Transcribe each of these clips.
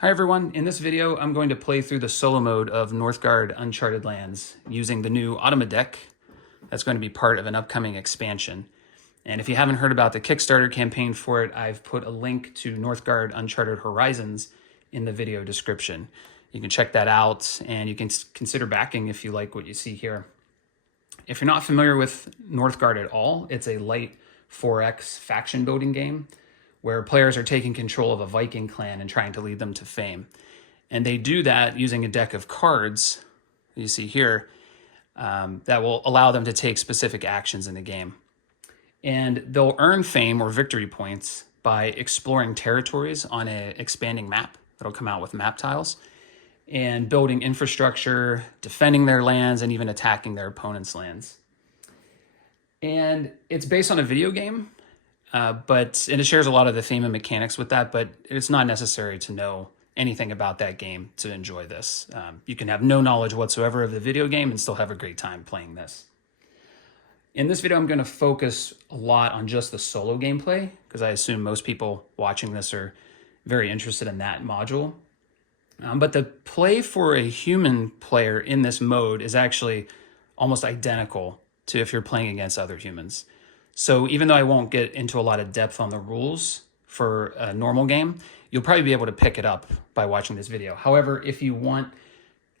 Hi everyone, in this video I'm going to play through the solo mode of Northgard Uncharted Lands using the new Automa deck that's going to be part of an upcoming expansion. And if you haven't heard about the Kickstarter campaign for it, I've put a link to Northgard Uncharted Horizons in the video description. You can check that out and you can consider backing if you like what you see here. If you're not familiar with Northgard at all, it's a light 4X faction building game where players are taking control of a Viking clan and trying to lead them to fame. And they do that using a deck of cards, you see here, that will allow them to take specific actions in the game. And they'll earn fame or victory points by exploring territories on an expanding map that'll come out with map tiles, and building infrastructure, defending their lands, and even attacking their opponent's lands. And it's based on a video game, and it shares a lot of the theme and mechanics with that, but it's not necessary to know anything about that game to enjoy this. You can have no knowledge whatsoever of the video game and still have a great time playing this. In this video, I'm going to focus a lot on just the solo gameplay, because I assume most people watching this are very interested in that module. But the play for a human player in this mode is actually almost identical to if you're playing against other humans. So even though I won't get into a lot of depth on the rules for a normal game, you'll probably be able to pick it up by watching this video. However, if you want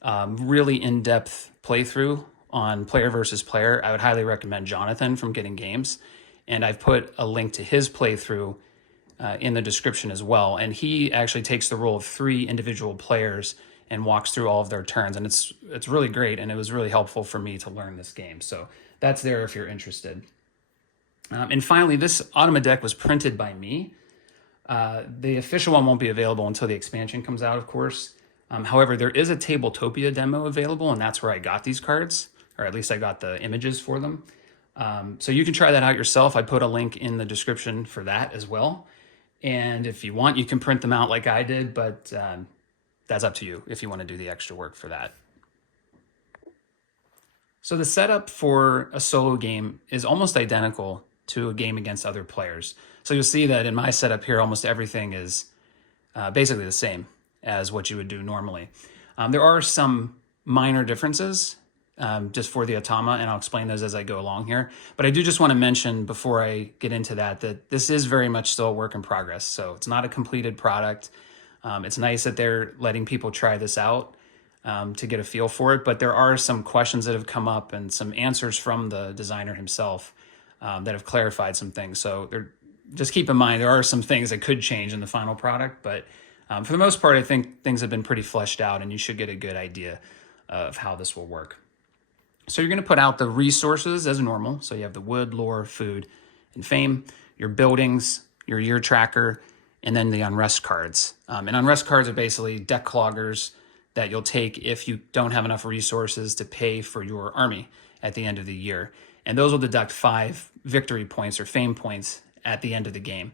really in-depth playthrough on player versus player, I would highly recommend Jonathan from Getting Games. And I've put a link to his playthrough in the description as well. And he actually takes the role of 3 individual players and walks through all of their turns. And it's really great, and it was really helpful for me to learn this game. So that's there if you're interested. And finally, this Automa deck was printed by me. The official one won't be available until the expansion comes out, of course. However, there is a Tabletopia demo available, and that's where I got these cards, or at least I got the images for them. So you can try that out yourself. I put a link in the description for that as well. And if you want, you can print them out like I did, but that's up to you if you want to do the extra work for that. So the setup for a solo game is almost identical to a game against other players. So you'll see that in my setup here, almost everything is basically the same as what you would do normally. There are some minor differences just for the Automa, and I'll explain those as I go along here. But I do just want to mention before I get into that this is very much still a work in progress. So it's not a completed product. It's nice that they're letting people try this out to get a feel for it, but there are some questions that have come up and some answers from the designer himself that have clarified some things. So just keep in mind, there are some things that could change in the final product, but for the most part, I think things have been pretty fleshed out, and you should get a good idea of how this will work. So you're going to put out the resources as normal. So you have the wood, lore, food, and fame, your buildings, your year tracker, and then the unrest cards. And unrest cards are basically deck cloggers that you'll take if you don't have enough resources to pay for your army at the end of the year. And those will deduct 5 victory points or fame points at the end of the game.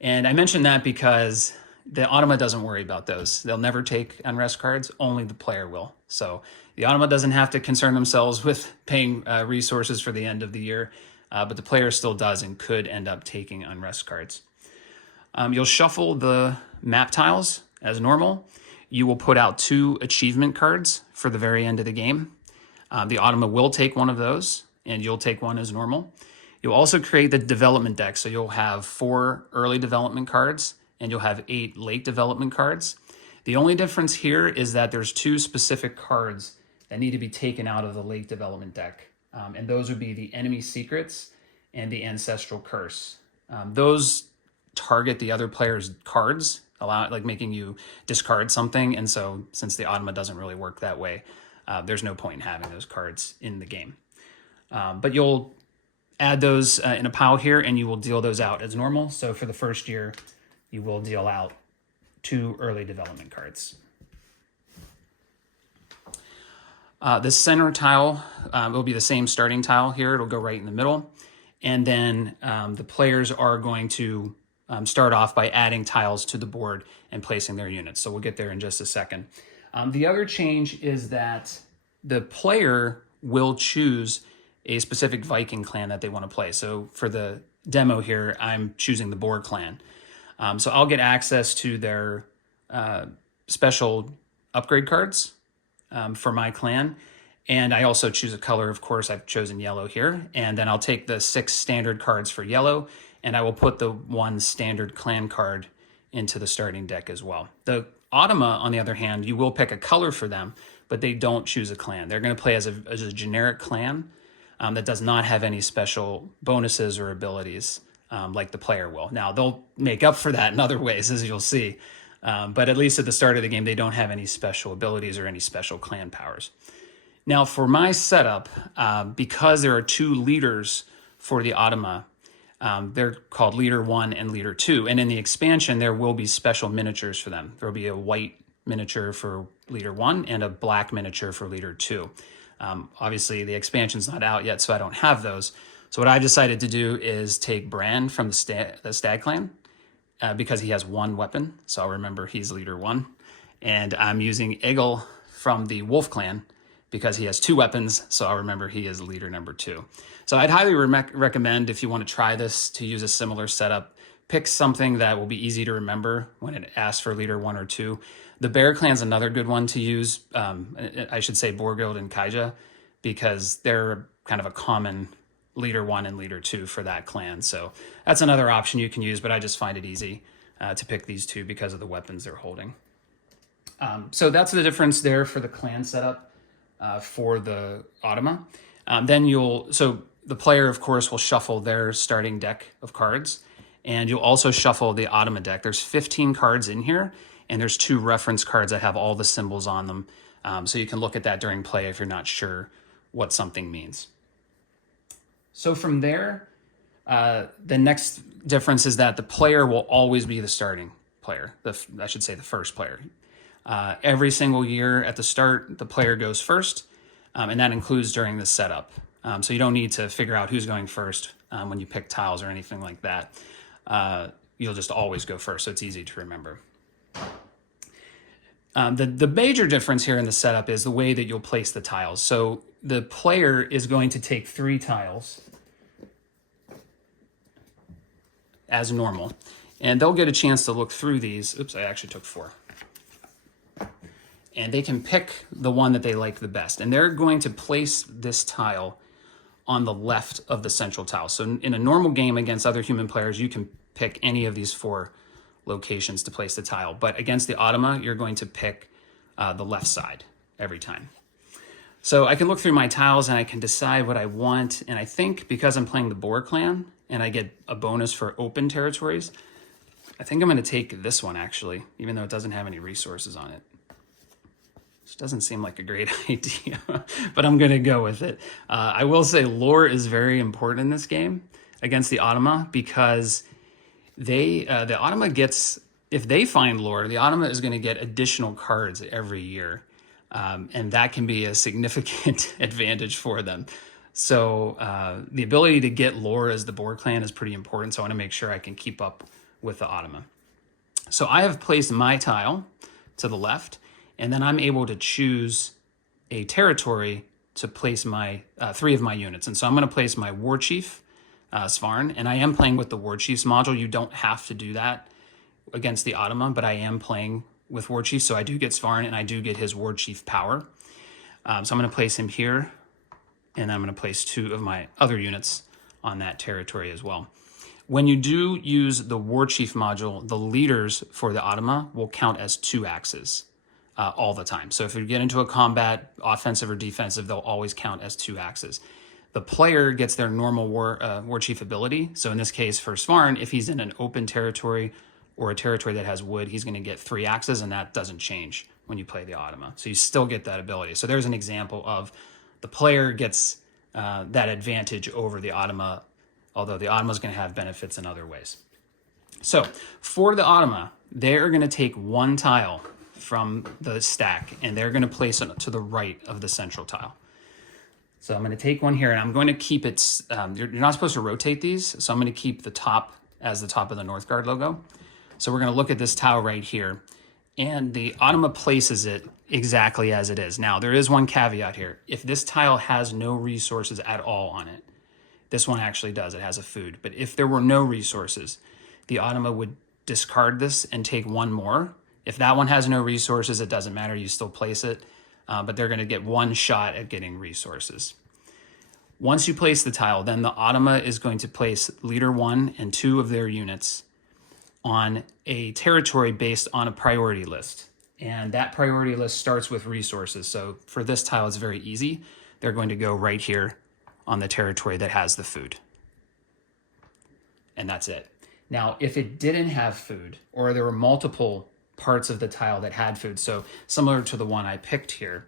And I mention that because the Automa doesn't worry about those. They'll never take unrest cards, only the player will. So the Automa doesn't have to concern themselves with paying resources for the end of the year, but the player still does and could end up taking unrest cards. You'll shuffle the map tiles as normal. You will put out 2 achievement cards for the very end of the game. The Automa will take one of those, and you'll take one as normal. You'll also create the development deck. So you'll have 4 early development cards, and you'll have 8 late development cards. The only difference here is that there's 2 specific cards that need to be taken out of the late development deck. And those would be the enemy secrets and the ancestral curse. Those target the other player's cards, making you discard something. And so since the Automa doesn't really work that way, there's no point in having those cards in the game. But you'll add those in a pile here, and you will deal those out as normal. So for the first year, you will deal out 2 early development cards. The center tile will be the same starting tile here. It'll go right in the middle. And then the players are going to start off by adding tiles to the board and placing their units. So we'll get there in just a second. The other change is that the player will choose a specific Viking clan that they want to play. So for the demo here, I'm choosing the Boar clan. So I'll get access to their special upgrade cards for my clan. And I also choose a color, of course, I've chosen yellow here. And then I'll take the 6 standard cards for yellow, and I will put the 1 standard clan card into the starting deck as well. The Automa, on the other hand, you will pick a color for them, but they don't choose a clan. They're going to play as a generic clan that does not have any special bonuses or abilities like the player will. Now, they'll make up for that in other ways, as you'll see. But at least at the start of the game, they don't have any special abilities or any special clan powers. Now, for my setup, because there are 2 leaders for the Automa, they're called Leader 1 and Leader 2. And in the expansion, there will be special miniatures for them. There will be a white miniature for Leader 1 and a black miniature for Leader 2. Obviously, the expansion's not out yet, so I don't have those. So what I've decided to do is take Bran from the Stag Clan because he has 1 weapon. So I'll remember he's Leader 1. And I'm using Egil from the Wolf Clan because he has 2 weapons, so I'll remember he is leader number 2. So I'd highly recommend, if you want to try this, to use a similar setup. Pick something that will be easy to remember when it asks for leader 1 or 2. The Bear Clan's another good one to use. I should say Borgild and Kaija, because they're kind of a common leader 1 and leader 2 for that clan. So that's another option you can use, but I just find it easy to pick these 2 because of the weapons they're holding. So that's the difference there for the clan setup. For the Automa. So the player, of course, will shuffle their starting deck of cards, and you'll also shuffle the Automa deck. There's 15 cards in here, and there's 2 reference cards that have all the symbols on them. So you can look at that during play if you're not sure what something means. So from there, the next difference is that the player will always be the starting player. I should say the first player. Every single year at the start, the player goes first, and that includes during the setup. So you don't need to figure out who's going first when you pick tiles or anything like that. You'll just always go first, so it's easy to remember. The major difference here in the setup is the way that you'll place the tiles. So the player is going to take 3 tiles as normal, and they'll get a chance to look through these. Oops, I actually took 4. And they can pick the one that they like the best. And they're going to place this tile on the left of the central tile. So in a normal game against other human players, you can pick any of these 4 locations to place the tile. But against the Automa, you're going to pick the left side every time. So I can look through my tiles and I can decide what I want. And I think because I'm playing the Boar Clan and I get a bonus for open territories, I think I'm going to take this one actually, even though it doesn't have any resources on it. Which doesn't seem like a great idea, but I'm going to go with it. I will say lore is very important in this game against the Automa because the Automa gets, if they find lore, the Automa is going to get additional cards every year. And that can be a significant advantage for them. So the ability to get lore as the Boar Clan is pretty important. So I want to make sure I can keep up with the Automa. So I have placed my tile to the left, and then I'm able to choose a territory to place my 3 of my units. And so I'm going to place my War Chief, Svarn, and I am playing with the War Chief's module. You don't have to do that against the Automa, but I am playing with War Chief, so I do get Svarn, and I do get his War Chief power. So I'm going to place him here, and I'm going to place 2 of my other units on that territory as well. When you do use the War Chief module, the leaders for the Automa will count as 2 axes. All the time. So if you get into a combat, offensive or defensive, they'll always count as 2 axes. The player gets their normal War Chief ability. So in this case for Svarn, if he's in an open territory or a territory that has wood, he's going to get 3 axes, and that doesn't change when you play the Automa. So you still get that ability. So there's an example of the player gets that advantage over the Automa, although the Automa is going to have benefits in other ways. So for the Automa, they're going to take 1 tile from the stack, and they're going to place it to the right of the central tile. So I'm going to take one here, and I'm going to keep it, you're not supposed to rotate these, so I'm going to keep the top as the top of the Northgard logo. So we're going to look at this tile right here, and the Automa places it exactly as it is. Now, there is one caveat here. If this tile has no resources at all on it, this one actually does, it has a food. But if there were no resources, the Automa would discard this and take 1 more, If that one has no resources, it doesn't matter, you still place it, but they're gonna get one shot at getting resources. Once you place the tile, then the Automa is going to place leader 1 and 2 of their units on a territory based on a priority list. And that priority list starts with resources. So for this tile, it's very easy. They're going to go right here on the territory that has the food. And that's it. Now, if it didn't have food, or there were multiple parts of the tile that had food, so similar to the one I picked here,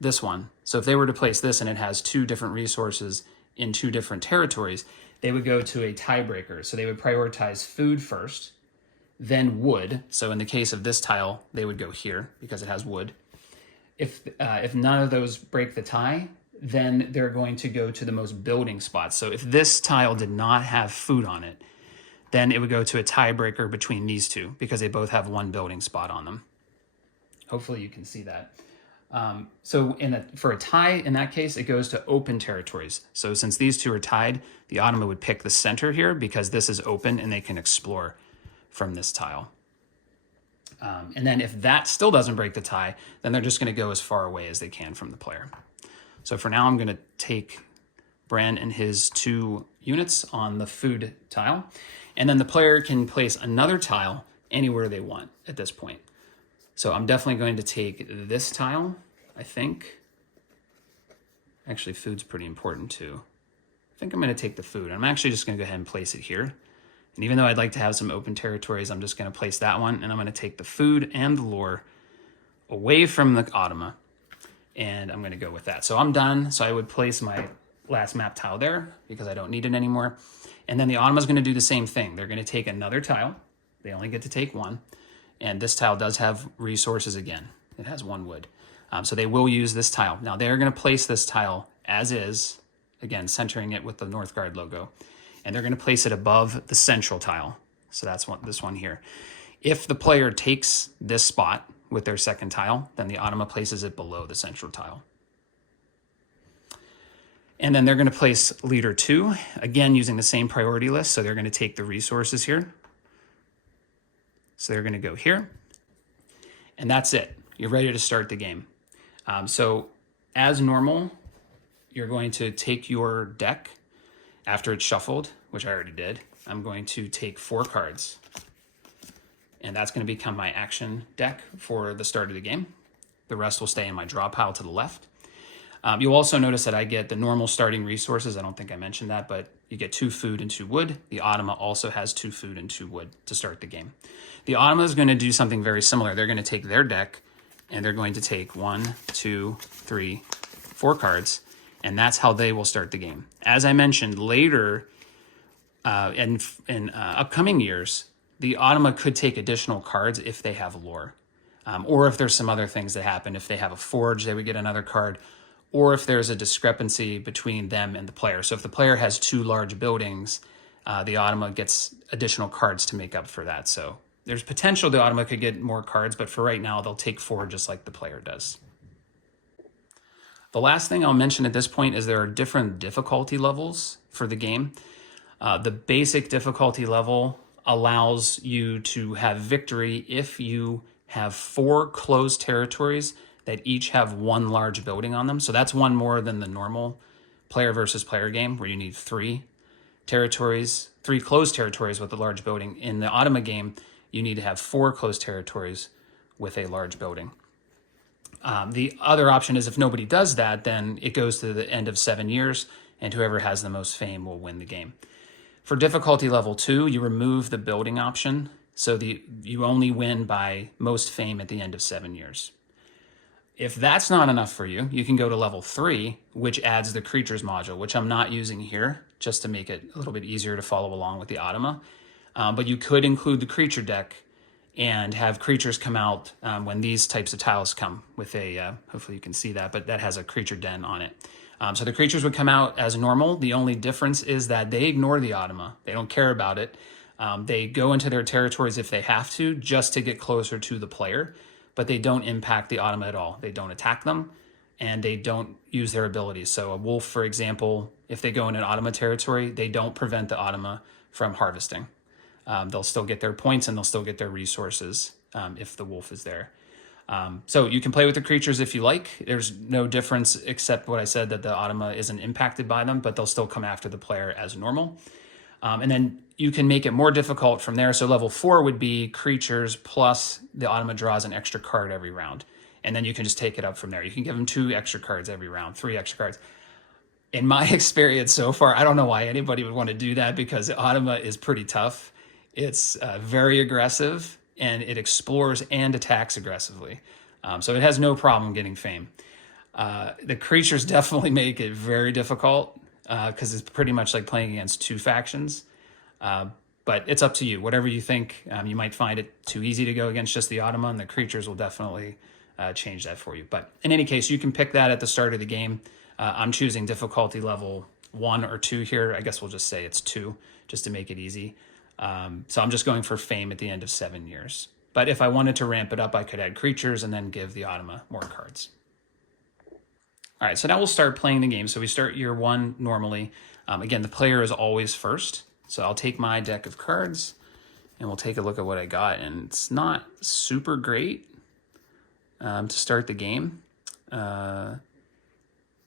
this one. So if they were to place this and it has 2 different resources in 2 different territories, they would go to a tiebreaker. So they would prioritize food first, then wood. So in the case of this tile, they would go here because it has wood. If none of those break the tie, then they're going to go to the most building spots. So if this tile did not have food on it, then it would go to a tiebreaker between these 2 because they both have 1 building spot on them. Hopefully you can see that. So for a tie, in that case, it goes to open territories. So since these 2 are tied, the Automa would pick the center here because this is open and they can explore from this tile. And then if that still doesn't break the tie, then they're just going to go as far away as they can from the player. So for now, I'm going to take Bran and his 2 units on the food tile, and then the player can place another tile anywhere they want at this point. So I'm definitely going to take this tile, I think. Actually, food's pretty important too. I think I'm going to take the food. I'm actually just going to go ahead and place it here. And even though I'd like to have some open territories, I'm just going to place that one, and I'm going to take the food and the lore away from the Automa, and I'm going to go with that. So I'm done. So I would place my last map tile there because I don't need it anymore. And then the Automa is going to do the same thing. They're going to take another tile. They only get to take 1. And this tile does have resources again. It has 1 wood. So they will use this tile. Now they're going to place this tile as is, again, centering it with the Northgard logo. And they're going to place it above the central tile. So that's this one here. If the player takes this spot with their second tile, then the Automa places it below the central tile. And then they're going to place leader 2, again, using the same priority list. So they're going to take the resources here. So they're going to go here, and that's it. You're ready to start the game. So as normal, you're going to take your deck after it's shuffled, which I already did. I'm going to take 4 cards, and that's going to become my action deck for the start of the game. The rest will stay in my draw pile to the left. You'll also notice that I get the normal starting resources. I don't think I mentioned that, but you get 2 food and 2 wood. The Automa also has 2 food and 2 wood to start the game. The Automa is going to do something very similar. They're going to take their deck, and they're going to take 1, 2, 3, 4 cards, and that's how they will start the game. As I mentioned, later in upcoming years, the Automa could take additional cards if they have lore, or if there's some other things that happen. If they have a forge, they would get another card, or if there's a discrepancy between them and the player. So if the player has 2 large buildings, the Automa gets additional cards to make up for that. So there's potential the Automa could get more cards, but for right now, they'll take 4 just like the player does. The last thing I'll mention at this point is there are different difficulty levels for the game. The basic difficulty level allows you to have victory if you have 4 closed territories that each have 1 large building on them. So that's 1 more than the normal player versus player game where you need 3 territories, 3 closed territories with a large building. In the Automa game, you need to have 4 closed territories with a large building. The other option is if nobody does that, then it goes to the end of 7 years, and whoever has the most fame will win the game. For difficulty level 2, you remove the building option, so you only win by most fame at the end of 7 years. If that's not enough for you, you can go to level 3, which adds the creatures module, which I'm not using here, just to make it a little bit easier to follow along with the Automa. But you could include the creature deck and have creatures come out when these types of tiles come with a, hopefully you can see that, but that has a creature den on it. So the creatures would come out as normal. The only difference is that they ignore the Automa. They don't care about it. They go into their territories if they have to, just to get closer to the player, but they don't impact the Automa at all. They don't attack them, and they don't use their abilities. So a wolf, for example, if they go in an Automa territory, they don't prevent the Automa from harvesting. They'll still get their points and they'll still get their resources if the wolf is there. So you can play with the creatures if you like. There's no difference except what I said, that the Automa isn't impacted by them, but they'll still come after the player as normal. And then you can make it more difficult from there. So level 4 would be creatures plus the Automa draws an extra card every round. And then you can just take it up from there. You can give them 2 extra cards every round, 3 extra cards. In my experience so far, I don't know why anybody would want to do that, because the Automa is pretty tough. It's very aggressive, and it explores and attacks aggressively. So it has no problem getting fame. The creatures definitely make it very difficult, because it's pretty much like playing against 2 factions. But it's up to you. Whatever you think. You might find it too easy to go against just the Automa, and the creatures will definitely change that for you. But in any case, you can pick that at the start of the game. I'm choosing difficulty level 1 or 2 here. I guess we'll just say it's 2, just to make it easy. So I'm just going for fame at the end of 7 years. But if I wanted to ramp it up, I could add creatures and then give the Automa more cards. All right, so now we'll start playing the game. So we start year 1 normally. Again, the player is always first. So I'll take my deck of cards and we'll take a look at what I got. And it's not super great to start the game.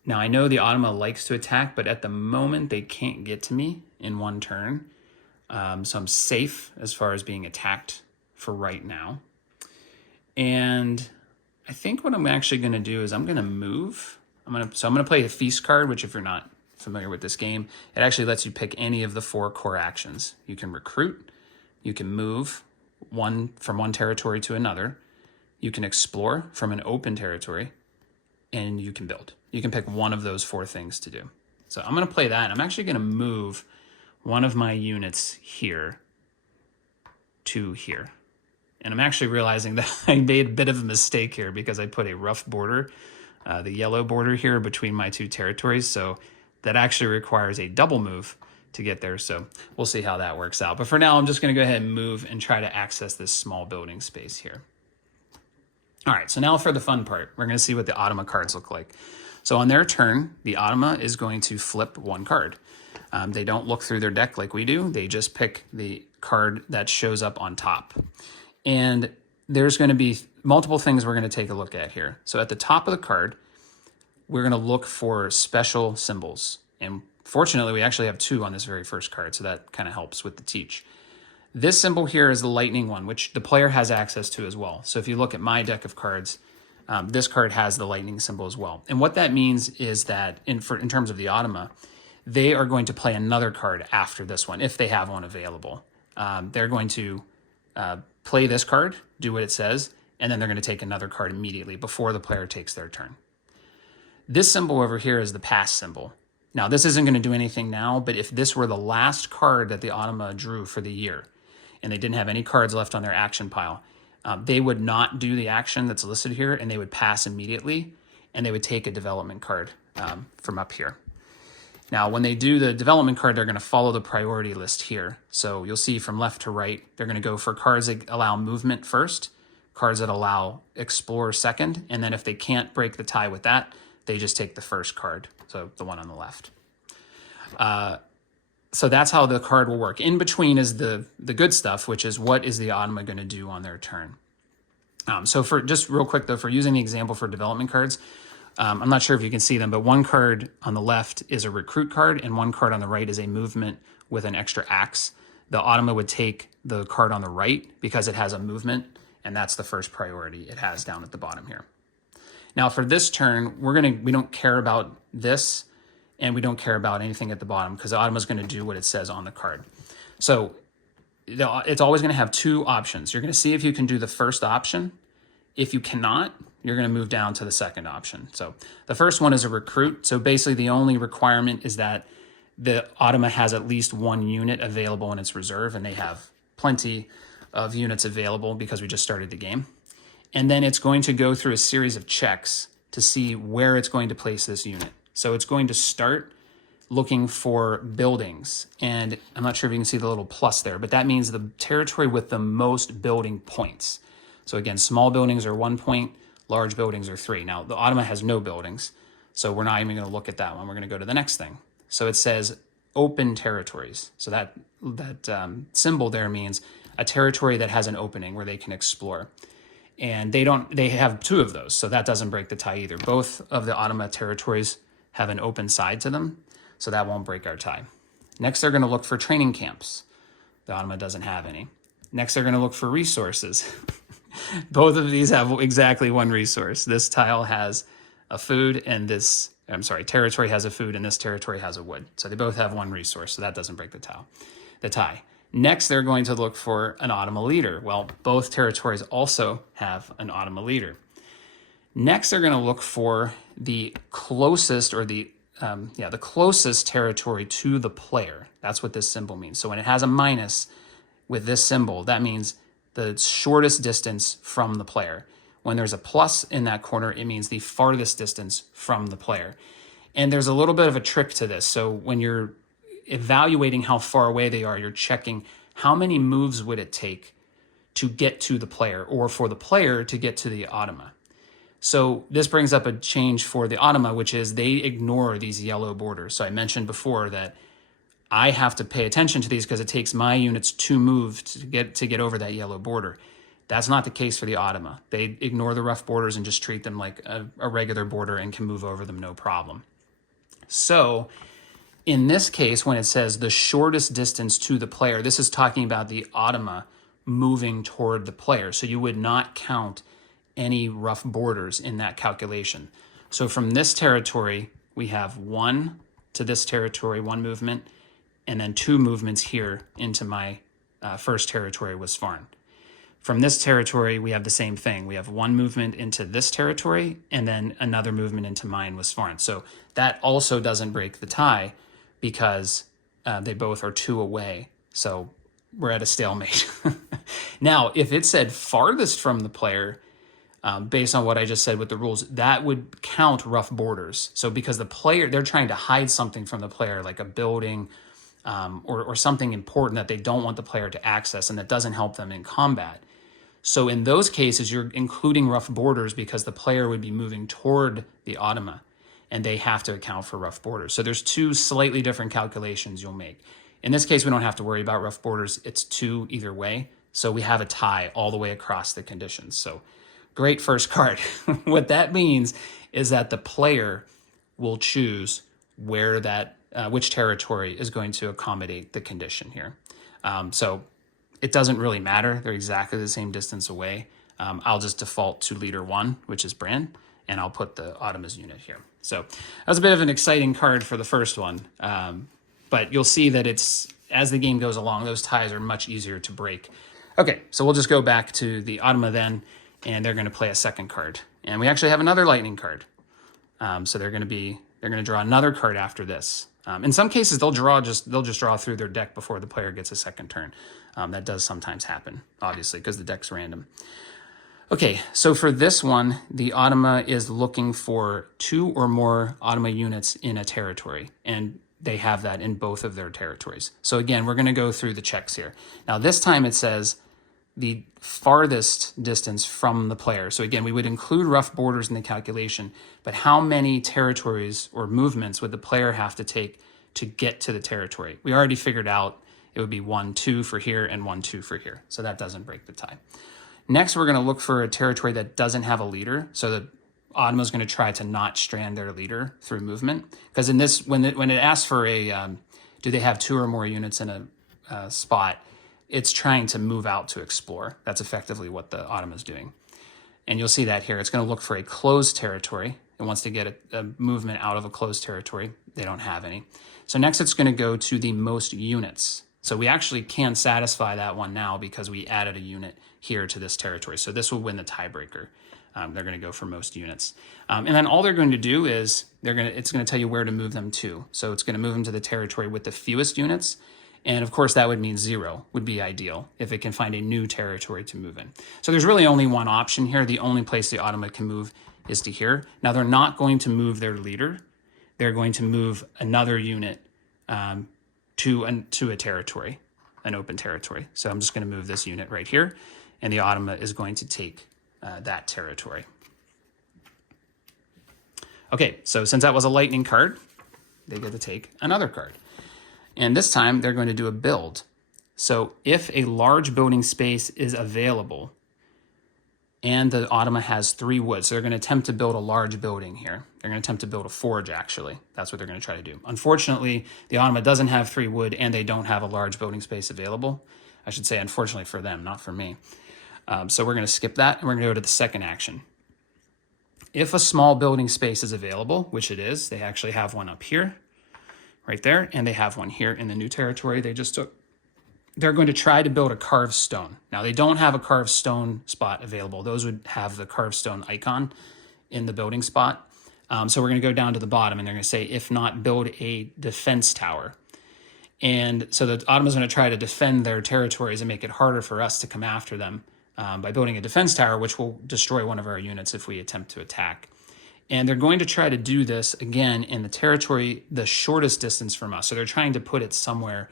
Now I know the Automa likes to attack, but at the moment they can't get to me in 1 turn. So I'm safe as far as being attacked for right now. And I think what I'm actually going to do is I'm going to move. I'm going to play a feast card, which if you're not familiar with this game, it actually lets you pick any of the 4 core actions. You can recruit, you can move from one territory to another, you can explore from an open territory, and you can build. You can pick one of those 4 things to do. So I'm going to play that. I'm actually going to move one of my units here to here. And I'm actually realizing that I made a bit of a mistake here, because I put a rough border, the yellow border here between my 2 territories. So that actually requires a double move to get there. So we'll see how that works out. But for now, I'm just going to go ahead and move and try to access this small building space here. All right, so now for the fun part. We're going to see what the Automa cards look like. So on their turn, the Automa is going to flip 1 card. They don't look through their deck like we do. They just pick the card that shows up on top. And there's going to be multiple things we're going to take a look at here. So at the top of the card, we're going to look for special symbols. And fortunately, we actually have 2 on this very first card, so that kind of helps with the teach. This symbol here is the lightning one, which the player has access to as well. So if you look at my deck of cards, this card has the lightning symbol as well. And what that means is that in terms of the Automa, they are going to play another card after this one, if they have one available. They're going to play this card, do what it says, and then they're going to take another card immediately before the player takes their turn. This symbol over here is the pass symbol. Now, this isn't going to do anything now, but if this were the last card that the Automa drew for the year, and they didn't have any cards left on their action pile, they would not do the action that's listed here, and they would pass immediately, and they would take a development card from up here. Now, when they do the development card, they're going to follow the priority list here. So you'll see from left to right, they're going to go for cards that allow movement first, cards that allow explore second, and then if they can't break the tie with that, they just take the first card, so the one on the left. So that's how the card will work. In between is the good stuff, which is what is the Automa going to do on their turn. So for just real quick though, for using the example for development cards, I'm not sure if you can see them, but 1 card on the left is a recruit card and 1 card on the right is a movement with an extra axe. The Automa would take the card on the right because it has a movement, and that's the first priority it has down at the bottom here. Now for this turn, we don't care about this, and we don't care about anything at the bottom because the Automa is going to do what it says on the card. So it's always going to have 2 options. You're going to see if you can do the first option. If you cannot, you're going to move down to the second option. So the first one is a recruit. So basically the only requirement is that the Automa has at least 1 unit available in its reserve, and they have plenty of units available because we just started the game. And then it's going to go through a series of checks to see where it's going to place this unit. So it's going to start looking for buildings. And I'm not sure if you can see the little plus there, but that means the territory with the most building points. So again, small buildings are 1 point, large buildings are 3. Now the Automa has no buildings, so we're not even going to look at that one. We're going to go to the next thing. So it says open territories. So that symbol there means a territory that has an opening where they can explore. And they have 2 of those, so that doesn't break the tie either. Both of the Automa territories have an open side to them, so that won't break our tie. Next, they're going to look for training camps. The Automa doesn't have any. Next, they're going to look for resources. Both of these have exactly 1 resource. This tile has a food, and territory has a food, and this territory has a wood. So they both have 1 resource, so that doesn't break the tie. Next, they're going to look for an Automa leader. Well, both territories also have an Automa leader. Next, they're going to look for the closest, or the closest territory to the player. That's what this symbol means. So when it has a minus with this symbol, that means the shortest distance from the player. When there's a plus in that corner, it means the farthest distance from the player. And there's a little bit of a trick to this. So when you're evaluating how far away they are, you're checking how many moves would it take to get to the player, or for the player to get to the Automa. So this brings up a change for the Automa, which is they ignore these yellow borders. So I mentioned before that I have to pay attention to these because it takes my units 2 moves to get over that yellow border. That's not the case for the Automa. They ignore the rough borders and just treat them like a regular border and can move over them no problem. So in this case, when it says the shortest distance to the player, this is talking about the Automa moving toward the player. So you would not count any rough borders in that calculation. So from this territory, we have 1 to this territory, 1 movement, and then 2 movements here into my first territory was Svarn. From this territory, we have the same thing. We have 1 movement into this territory, and then another movement into mine was Svarn. So that also doesn't break the tie because they both are 2 away. So we're at a stalemate. Now, if it said farthest from the player, based on what I just said with the rules, that would count rough borders. So because the player, they're trying to hide something from the player, like a building or something important that they don't want the player to access and that doesn't help them in combat. So in those cases, you're including rough borders because the player would be moving toward the Automa and they have to account for rough borders. So there's 2 slightly different calculations you'll make. In this case, we don't have to worry about rough borders. It's 2 either way. So we have a tie all the way across the conditions. So great first card. What that means is that the player will choose where that which territory is going to accommodate the condition here. So it doesn't really matter. They're exactly the same distance away. I'll just default to leader 1, which is Bran, and I'll put the Automa's unit here. So that was a bit of an exciting card for the first one. But you'll see that as the game goes along, those ties are much easier to break. Okay, so we'll just go back to the Automa then, and they're going to play a second card. And we actually have another lightning card. So they're going to draw another card after this. In some cases, they'll just draw through their deck before the player gets a second turn. That does sometimes happen, obviously, because the deck's random. Okay, so for this one, the Automa is looking for 2 or more Automa units in a territory, and they have that in both of their territories. So again, we're going to go through the checks here. Now this time it says the farthest distance from the player. So again, we would include rough borders in the calculation, but how many territories or movements would the player have to take to get to the territory? We already figured out it would be 1, 2 for here and 1, 2 for here. So that doesn't break the tie. Next, we're going to look for a territory that doesn't have a leader. So the Automa is going to try to not strand their leader through movement. Because in this, when it asks for do they have 2 or more units in a spot, it's trying to move out to explore. That's effectively what the Automa is doing. And you'll see that here. It's going to look for a closed territory. It wants to get a movement out of a closed territory. They don't have any. So next it's going to go to the most units. So we actually can satisfy that one now because we added a unit here to this territory. So this will win the tiebreaker. They're going to go for most units. And then all they're going to do is it's going to tell you where to move them to. So it's going to move them to the territory with the fewest units. And of course, that would mean 0 would be ideal if it can find a new territory to move in. So there's really only one option here. The only place the Automa can move is to here. Now, they're not going to move their leader. They're going to move another unit to a territory, an open territory. So I'm just going to move this unit right here, and the Automa is going to take that territory. Okay, so since that was a lightning card, they get to take another card. And this time they're going to do a build. So if a large building space is available and the Automa has 3 wood, so they're going to attempt to build a large building here. They're going to attempt to build a forge, actually. That's what they're going to try to do. Unfortunately, the Automa doesn't have 3 wood and they don't have a large building space available. I should say, unfortunately for them, not for me. So we're going to skip that and we're going to go to the second action. If a small building space is available, which it is, they actually have one up here, right there, and they have one here in the new territory they just took. They're going to try to build a carved stone. Now, they don't have a carved stone spot available. Those would have the carved stone icon in the building spot. So we're going to go down to the bottom, and they're going to say, if not, build a defense tower. And so the Automa's going to try to defend their territories and make it harder for us to come after them by building a defense tower, which will destroy one of our units if we attempt to attack. And they're going to try to do this, again, in the territory the shortest distance from us. So they're trying to put it somewhere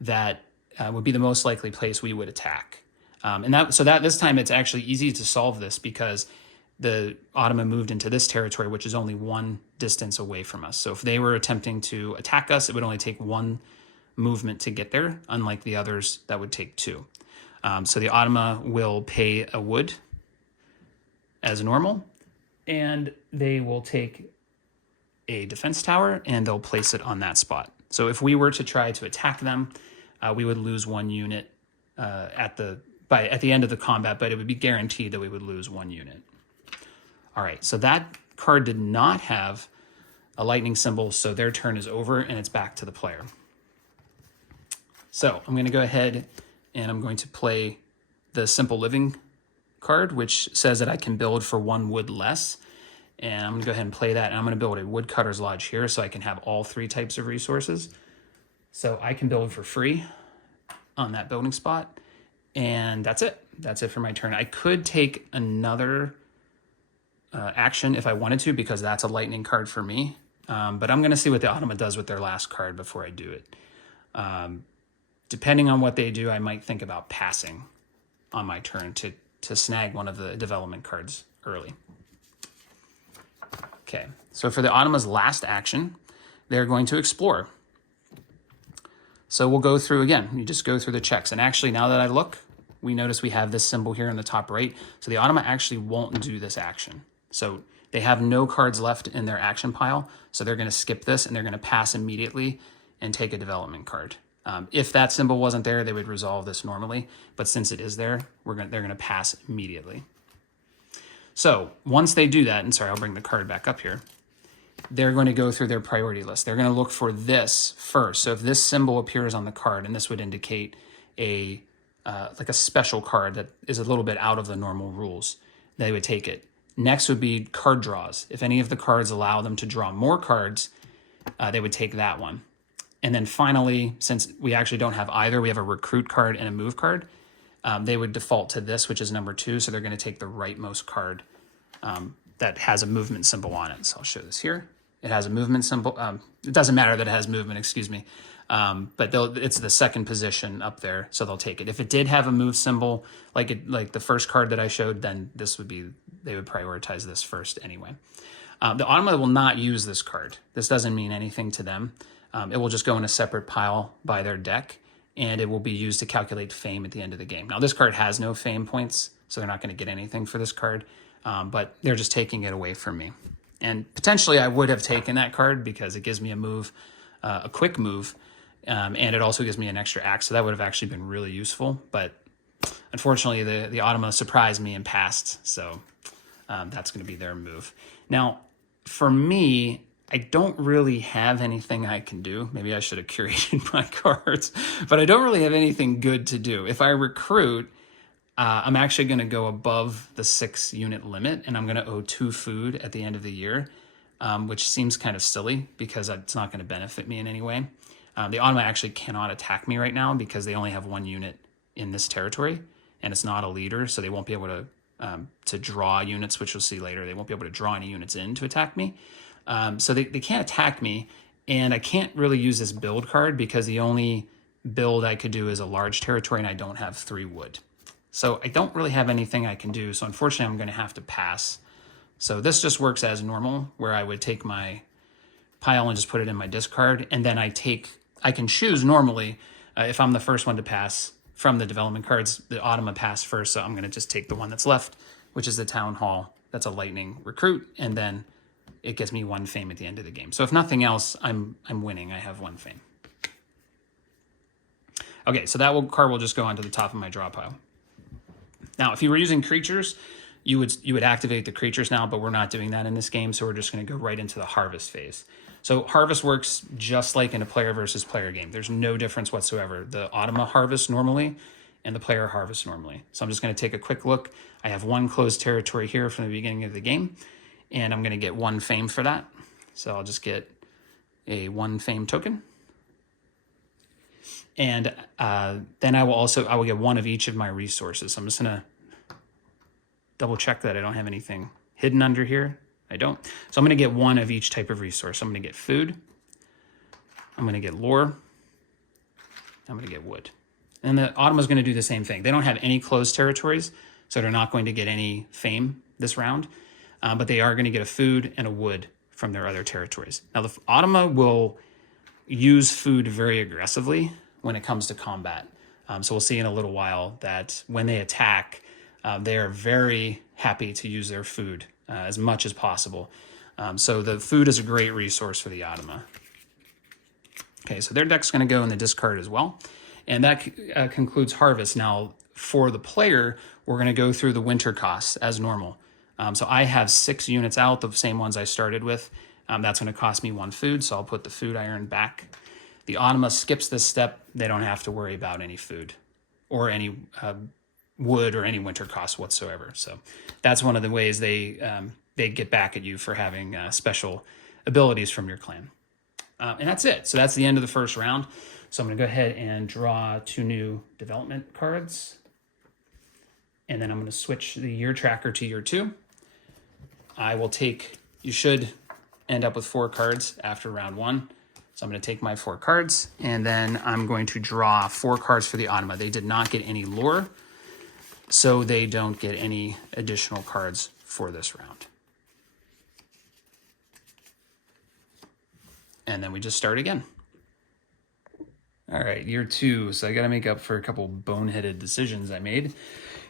that would be the most likely place we would attack. So this time it's actually easy to solve this because the Automa moved into this territory, which is only 1 distance away from us. So if they were attempting to attack us, it would only take 1 movement to get there, unlike the others that would take 2. So the Automa will pay a wood as normal, and they will take a defense tower and they'll place it on that spot. So if we were to try to attack them, we would lose 1 unit at the end of the combat, but it would be guaranteed that we would lose 1 unit. All right, so that card did not have a lightning symbol, so their turn is over and it's back to the player. So I'm going to go ahead and I'm going to play the Simple Living card, which says that I can build for 1 wood less. And I'm going to go ahead and play that. And I'm going to build a Woodcutter's Lodge here so I can have all 3 types of resources. So I can build for free on that building spot. And that's it. That's it for my turn. I could take another action if I wanted to, because that's a lightning card for me. But I'm going to see what the Automa does with their last card before I do it. Depending on what they do, I might think about passing on my turn to snag one of the development cards early. Okay, so for the Automa's last action, they're going to explore. So we'll go through again. You just go through the checks. And actually, now that I look, we notice we have this symbol here in the top right. So the Automa actually won't do this action. So they have no cards left in their action pile. So they're going to skip this and they're going to pass immediately and take a development card. If that symbol wasn't there, they would resolve this normally. But since it is there, they're going to pass immediately. So once they do that, and sorry, I'll bring the card back up here, they're going to go through their priority list. They're going to look for this first. So if this symbol appears on the card, and this would indicate like a special card that is a little bit out of the normal rules, they would take it. Next would be card draws. If any of the cards allow them to draw more cards, they would take that one. And then finally, since we actually don't have either, we have a recruit card and a move card, they would default to this, which is number 2. So they're going to take the rightmost card that has a movement symbol on it. So I'll show this here. It has a movement symbol. It doesn't matter that it has movement, excuse me. But it's the second position up there, so they'll take it. If it did have a move symbol, like the first card that I showed, then they would prioritize this first anyway. The Automa will not use this card. This doesn't mean anything to them. It will just go in a separate pile by their deck, and it will be used to calculate fame at the end of the game. Now, this card has no fame points, so they're not going to get anything for this card, but they're just taking it away from me. And potentially I would have taken that card because it gives me a move, a quick move, and it also gives me an extra axe, so that would have actually been really useful. But unfortunately, the Automa surprised me and passed, so that's going to be their move. Now, for me, I don't really have anything I can do. Maybe I should have curated my cards, but I don't really have anything good to do. If I recruit, I'm actually going to go above the 6 unit limit, and I'm going to owe 2 food at the end of the year, which seems kind of silly because it's not going to benefit me in any way. The Automa actually cannot attack me right now because they only have 1 unit in this territory, and it's not a leader, so they won't be able to draw units, which you'll see later. They won't be able to draw any units in to attack me. So they can't attack me, and I can't really use this build card because the only build I could do is a large territory, and I don't have 3 wood. So I don't really have anything I can do, so unfortunately I'm going to have to pass. So this just works as normal, where I would take my pile and just put it in my discard, and then I can choose normally If I'm the first one to pass from the development cards, the Automa pass first, so I'm going to just take the one that's left, which is the Town Hall. That's a lightning recruit, and then it gets me 1 fame at the end of the game. So if nothing else, I'm winning. I have 1 fame. Okay, so that card will just go onto the top of my draw pile. Now, if you were using creatures, you would activate the creatures now, but we're not doing that in this game, so we're just going to go right into the harvest phase. So harvest works just like in a player versus player game. There's no difference whatsoever. The Automa harvest normally and the player harvest normally. So I'm just going to take a quick look. I have 1 closed territory here from the beginning of the game, and I'm going to get 1 fame for that. So I'll just get a 1 fame token. And then I will get 1 of each of my resources. So I'm just going to double check that I don't have anything hidden under here. I don't. So I'm going to get 1 of each type of resource. I'm going to get food. I'm going to get lore. I'm going to get wood. And the Automa is going to do the same thing. They don't have any closed territories, so they're not going to get any fame this round. But they are going to get a food and a wood from their other territories. Now, the Automa will use food very aggressively when it comes to combat. So we'll see in a little while that when they attack, they are very happy to use their food as much as possible. So the food is a great resource for the Automa. Okay, so their deck's going to go in the discard as well. And that concludes harvest. Now, for the player, we're going to go through the winter costs as normal. So I have 6 units out, the same ones I started with. That's going to cost me 1 food, so I'll put the food I earned back. The Automa skips this step. They don't have to worry about any food or any wood or any winter costs whatsoever. So that's one of the ways they get back at you for having special abilities from your clan. And that's it. So that's the end of the first round. So I'm going to go ahead and draw 2 new development cards. And then I'm going to switch the year tracker to year 2. You should end up with 4 cards after round 1. So I'm going to take my 4 cards, and then I'm going to draw 4 cards for the Automa. They did not get any lore, so they don't get any additional cards for this round. And then we just start again. All right, year 2. So I got to make up for a couple boneheaded decisions I made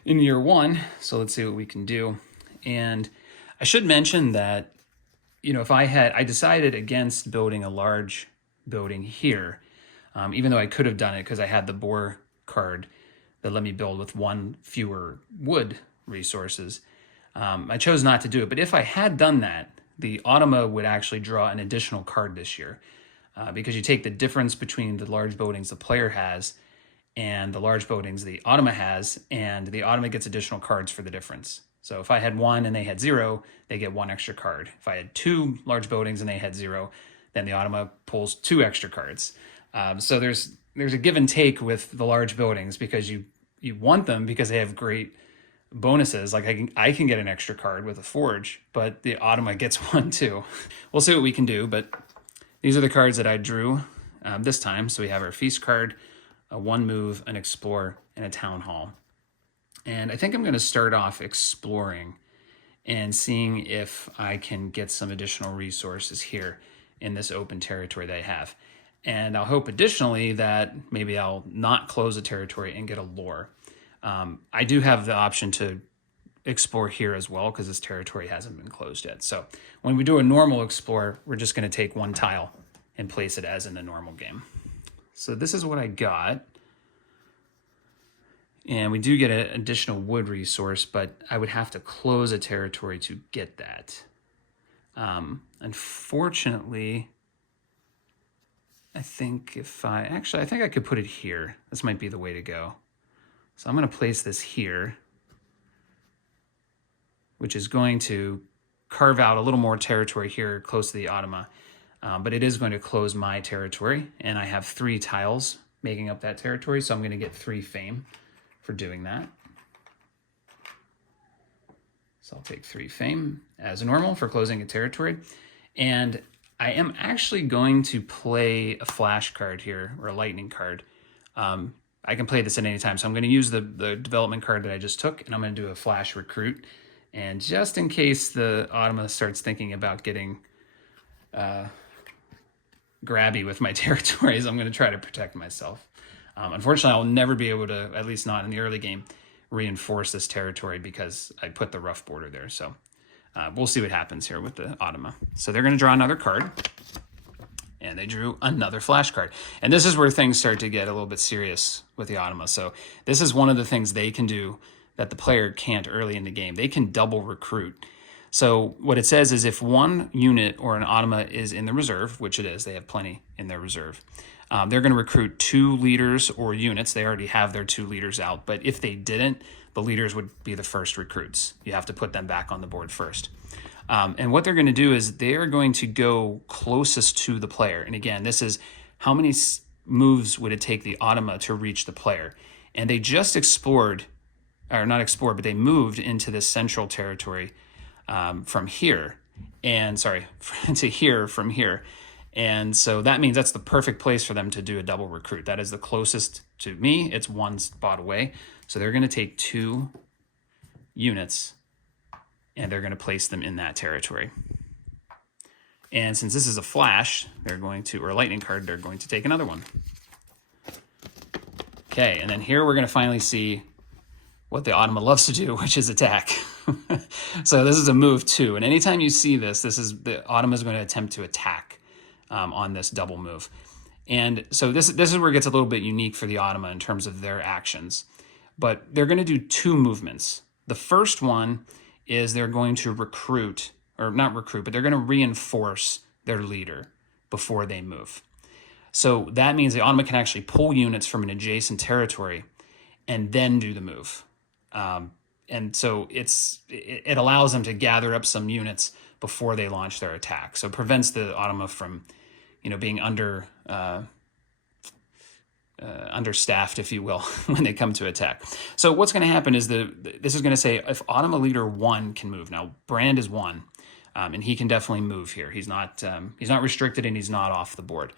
in year 1. So let's see what we can do. And I should mention that, if I decided against building a large building here, even though I could have done it because I had the boar card that let me build with 1 fewer wood resources. I chose not to do it. But if I had done that, the Automa would actually draw an additional card this year. Because you take the difference between the large buildings the player has and the large buildings the Automa has, and the Automa gets additional cards for the difference. So if I had 1 and they had 0, they get 1 extra card. If I had 2 large buildings and they had 0, then the Automa pulls 2 extra cards. So there's a give and take with the large buildings because you want them because they have great bonuses. Like I can get an extra card with a forge, but the Automa gets 1 too. We'll see what we can do, but these are the cards that I drew this time. So we have our feast card, a 1 move, an explore, and a town hall. And I think I'm going to start off exploring and seeing if I can get some additional resources here in this open territory that I have. And I'll hope additionally that maybe I'll not close a territory and get a lore. I do have the option to explore here as well because this territory hasn't been closed yet. So when we do a normal explore, we're just going to take 1 tile and place it as in the normal game. So this is what I got. And we do get an additional wood resource, but I would have to close a territory to get that. Unfortunately, I think I think I could put it here. This might be the way to go. So I'm going to place this here, which is going to carve out a little more territory here close to the Automa. But it is going to close my territory, and I have 3 tiles making up that territory, so I'm going to get 3 fame for doing that. So I'll take 3 fame as normal for closing a territory. And I am actually going to play a flash card here, or a lightning card. I can play this at any time. So I'm going to use the development card that I just took, and I'm going to do a flash recruit. And just in case the Automa starts thinking about getting grabby with my territories, I'm going to try to protect myself. Unfortunately, I'll never be able to, at least not in the early game, reinforce this territory because I put the rough border there. So we'll see what happens here with the Automa. So they're going to draw another card. And they drew another flash card. And this is where things start to get a little bit serious with the Automa. So this is one of the things they can do that the player can't early in the game. They can double recruit. So what it says is if one unit or an Automa is in the reserve, which it is, they have plenty in their reserve, they're going to recruit 2 leaders or units. They already have their 2 leaders out. But if they didn't, the leaders would be the first recruits. You have to put them back on the board first. And what they're going to do is they are going to go closest to the player. And again, this is how many moves would it take the Automa to reach the player. And they just explored, or not explored, but they moved into this central territory from here. And sorry, to here from here. And so that means that's the perfect place for them to do a double recruit. That is the closest to me. It's 1 spot away. So they're going to take 2 units and they're going to place them in that territory. And since this is a flash, they're going to, or a lightning card, they're going to take another one. Okay, and then here we're going to finally see what the Automa loves to do, which is attack. So this is a move 2, and anytime you see this, this is the Automa is going to attempt to attack on this double move. And so this is where it gets a little bit unique for the Automa in terms of their actions. But they're going to do 2 movements. The first one is they're going to recruit, or not recruit, but they're going to reinforce their leader before they move. So that means the Automa can actually pull units from an adjacent territory and then do the move. And so it allows them to gather up some units before they launch their attack. So it prevents the Automa from, being understaffed, if you will, when they come to attack. So what's going to happen is this is going to say if Automa leader 1 can move. Now Brand is 1, and he can definitely move here. He's not restricted and he's not off the board.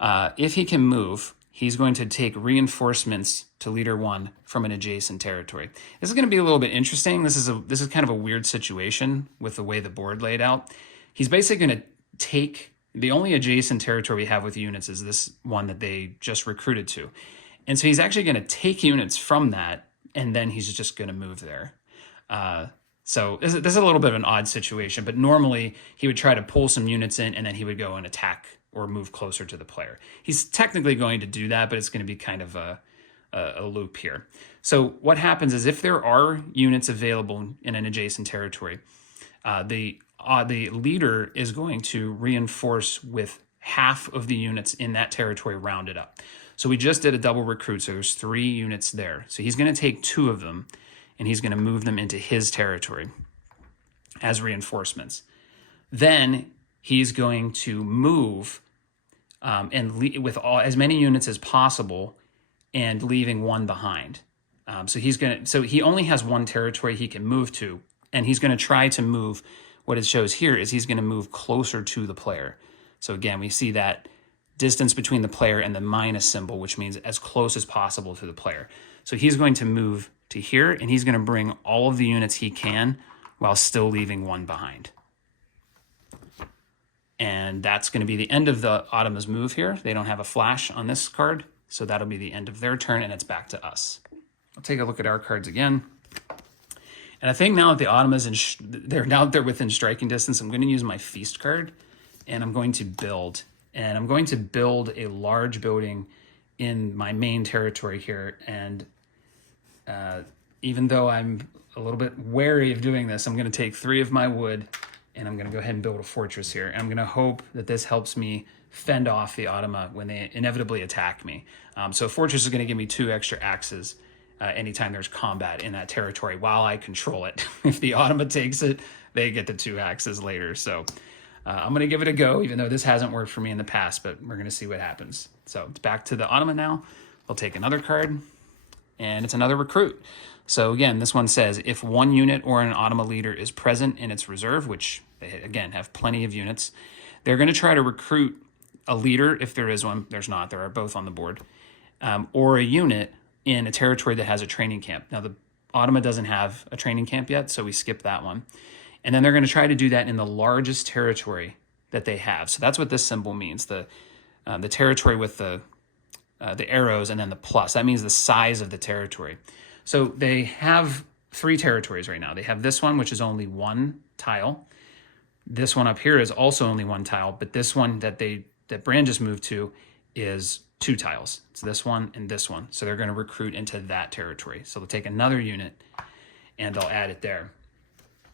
If he can move, he's going to take reinforcements to leader 1 from an adjacent territory. This is going to be a little bit interesting. This is kind of a weird situation with the way the board laid out. He's basically going to take the only adjacent territory we have with units is this one that they just recruited to. And so he's actually going to take units from that, and then he's just going to move there. So this is a little bit of an odd situation, but normally he would try to pull some units in, and then he would go and attack or move closer to the player. He's technically going to do that, but it's going to be kind of a loop here. So what happens is if there are units available in an adjacent territory, the leader is going to reinforce with half of the units in that territory rounded up. So we just did a double recruit, so there's 3 units there. So he's going to take 2 of them, and he's going to move them into his territory as reinforcements. Then he's going to move with as many units as possible and leaving 1 behind. So he only has 1 territory he can move to, and he's going to try to move. What it shows here is he's going to move closer to the player. So again, we see that distance between the player and the minus symbol, which means as close as possible to the player. So he's going to move to here, and he's going to bring all of the units he can while still leaving 1 behind. And that's going to be the end of the Automa's move here. They don't have a flash on this card, so that'll be the end of their turn, and it's back to us. I'll take a look at our cards again. And I think now that the Automa's they're within striking distance, I'm going to use my Feast card, and I'm going to build. And I'm going to build a large building in my main territory here. And even though I'm a little bit wary of doing this, I'm going to take 3 of my wood, and I'm going to go ahead and build a fortress here. And I'm going to hope that this helps me fend off the Automa when they inevitably attack me. So a fortress is going to give me 2 extra axes anytime there's combat in that territory while I control it. If the Automa takes it, they get the 2 axes later. So I'm going to give it a go, even though this hasn't worked for me in the past, but we're going to see what happens. So it's back to the Automa now. I'll take another card, and it's another recruit. So again, this one says, if 1 unit or an Automa leader is present in its reserve, which they, again, have plenty of units, they're going to try to recruit a leader, if there is one. There's not. There are both on the board. Or a unit in a territory that has a training camp. Now, the Automa doesn't have a training camp yet, so we skip that one. And then they're going to try to do that in the largest territory that they have. So that's what this symbol means, the territory with the the arrows and then the plus. That means the size of the territory. So they have 3 territories right now. They have this one, which is only 1 tile. This one up here is also only 1 tile, but this one that Brand just moved to is 2 tiles. It's this one and this one. So they're going to recruit into that territory. So they'll take another unit and they'll add it there.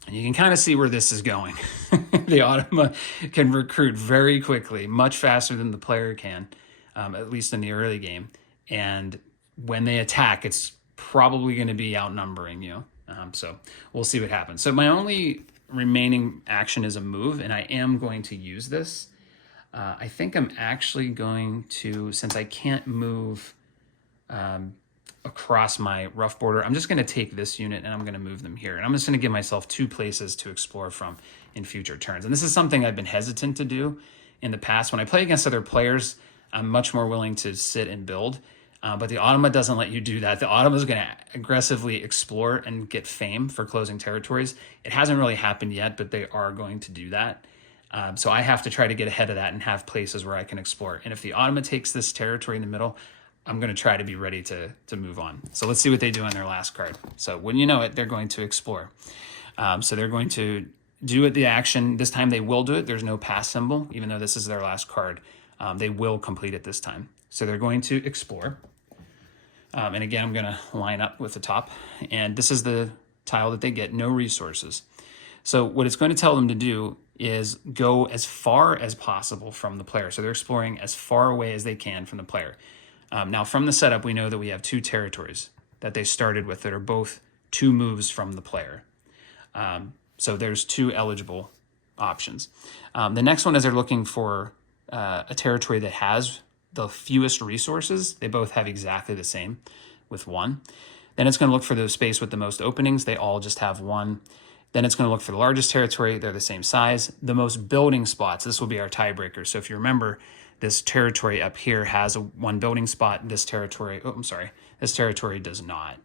And you can kind of see where this is going. The Automa can recruit very quickly, much faster than the player can, at least in the early game. And when they attack, it's probably going to be outnumbering you. So we'll see what happens. So my only remaining action is a move, and I am going to use this. I think I'm actually going to, since I can't move across my rough border, I'm just going to take this unit and I'm going to move them here. And I'm just going to give myself 2 places to explore from in future turns. And this is something I've been hesitant to do in the past. When I play against other players, I'm much more willing to sit and build. But the Automa doesn't let you do that. The Automa is going to aggressively explore and get fame for closing territories. It hasn't really happened yet, but they are going to do that. So I have to try to get ahead of that and have places where I can explore. And if the Automa takes this territory in the middle, I'm going to try to be ready to move on. So let's see what they do on their last card. So when you know it, they're going to explore. So they're going to do it, the action. This time they will do it. There's no pass symbol, even though this is their last card. They will complete it this time. So they're going to explore. And again, I'm going to line up with the top. And this is the tile that they get, no resources. So what it's going to tell them to do is go as far as possible from the player. So they're exploring as far away as they can from the player. Now, from the setup, we know that we have 2 territories that they started with that are both 2 moves from the player. So there's 2 eligible options. The next one is they're looking for a territory that has the fewest resources. They both have exactly the same with 1. Then it's going to look for the space with the most openings. They all just have 1. Then it's going to look for the largest territory. They're the same size. The most building spots. This will be our tiebreaker. So if you remember, this territory up here has 1 building spot. This territory, this territory does not.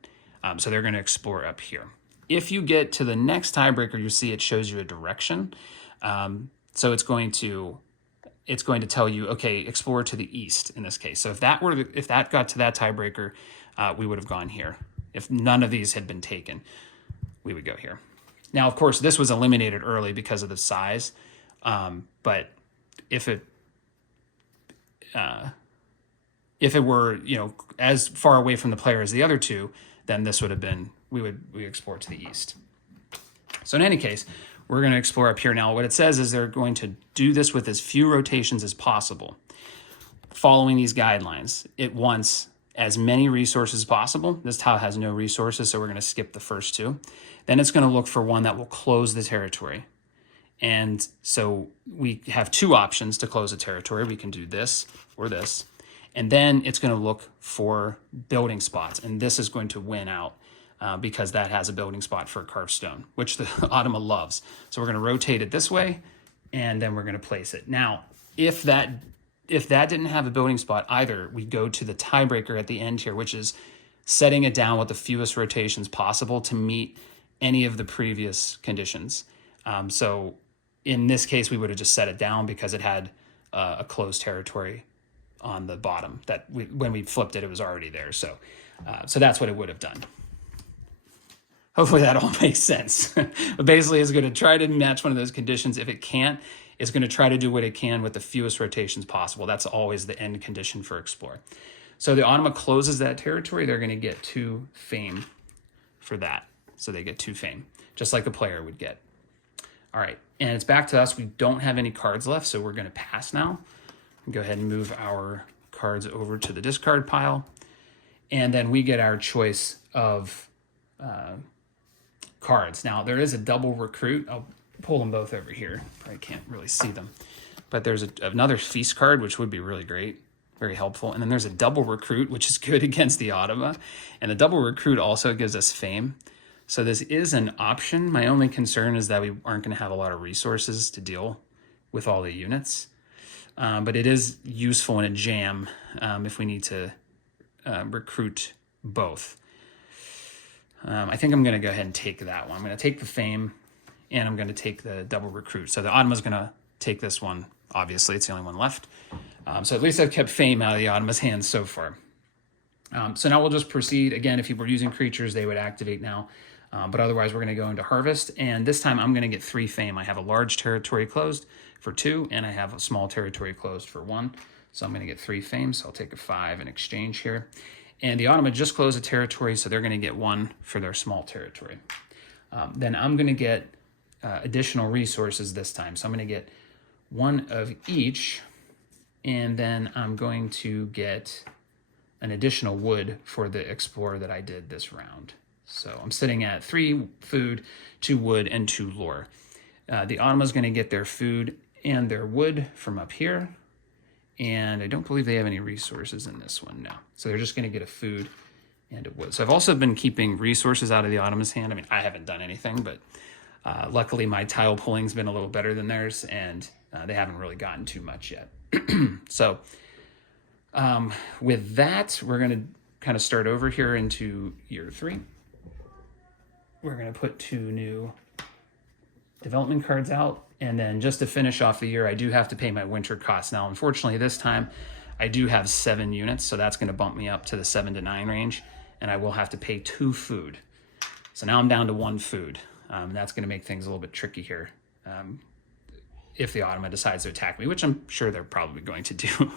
So they're going to explore up here. If you get to the next tiebreaker, you see it shows you a direction. So it's going to tell you, okay, explore to the east in this case. So if that got to that tiebreaker, we would have gone here. If none of these had been taken, we would go here. Now, of course, this was eliminated early because of the size. But if it were, as far away from the player as the other 2, then this would have been, we explore to the east. So in any case, we're going to explore up here now. What it says is they're going to do this with as few rotations as possible, following these guidelines. It wants as many resources as possible. This tile has no resources, so we're going to skip the first 2. Then it's going to look for one that will close the territory. And so we have 2 options to close a territory. We can do this or this. And then it's going to look for building spots. And this is going to win out because that has a building spot for a carved stone, which the Automa loves. So we're going to rotate it this way, and then we're going to place it. Now, if that didn't have a building spot either, we go to the tiebreaker at the end here, which is setting it down with the fewest rotations possible to meet any of the previous conditions. So in this case, we would have just set it down because it had a closed territory on the bottom that when we flipped it, it was already there. So that's what it would have done. Hopefully that all makes sense. But basically, it's going to try to match one of those conditions. If it can't, it's going to try to do what it can with the fewest rotations possible. That's always the end condition for Explore. So the Automa closes that territory. They're going to get 2 fame for that. So they get 2 fame, just like a player would get. All right, and it's back to us. We don't have any cards left, so we're going to pass now. Go ahead and move our cards over to the discard pile. And then we get our choice of cards. Now, there is a double recruit. I'll pull them both over here. Probably can't really see them. But there's another feast card, which would be really great, very helpful. And then there's a double recruit, which is good against the Automa. And the double recruit also gives us fame. So this is an option. My only concern is that we aren't going to have a lot of resources to deal with all the units. But it is useful in a jam if we need to recruit both. I think I'm going to go ahead and take that one. I'm going to take the fame, and I'm going to take the double recruit. So the Automa is going to take this one. Obviously, it's the only one left. So at least I've kept fame out of the Automa's hands so far. So now we'll just proceed. Again, if you were using creatures, they would activate now. But otherwise, we're going to go into harvest. And this time, I'm going to get 3 fame. I have a large territory closed for 2, and I have a small territory closed for 1. So I'm going to get 3 fame. So I'll take a 5 in exchange here. And the Automa just closed a territory, so they're going to get 1 for their small territory. Then I'm going to get additional resources this time. So I'm going to get 1 of each, and then I'm going to get an additional wood for the explorer that I did this round. So I'm sitting at 3 food, 2 wood, and 2 lore. The Automa's going to get their food and their wood from up here. And I don't believe they have any resources in this one now. So they're just going to get a food and a wood. So I've also been keeping resources out of the Automa's hand. I mean, I haven't done anything, but luckily my tile pulling's been a little better than theirs, and they haven't really gotten too much yet. So with that, we're going to kind of start over here into year 3. We're going to put 2 new development cards out. And then just to finish off the year, I do have to pay my winter costs. Now, unfortunately, this time I do have 7 units, so that's going to bump me up to the 7 to 9 range, and I will have to pay 2 food. So now I'm down to 1 food. That's going to make things a little bit tricky here if the Automa decides to attack me, which I'm sure they're probably going to do.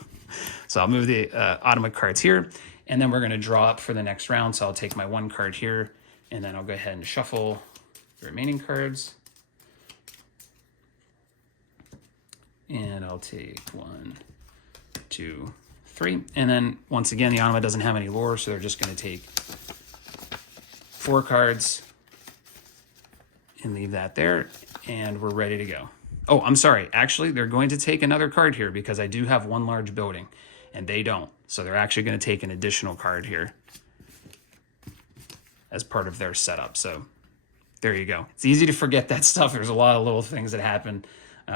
So I'll move the Automa cards here, and then we're going to draw up for the next round. So I'll take my 1 card here, and then I'll go ahead and shuffle the remaining cards. And I'll take 1, 2, 3. And then once again, the Automa doesn't have any lore, so they're just going to take 4 cards and leave that there. And we're ready to go. Oh, I'm sorry. Actually, they're going to take another card here because I do have 1 large building and they don't. So they're actually going to take an additional card here as part of their setup. So there you go. It's easy to forget that stuff. There's a lot of little things that happen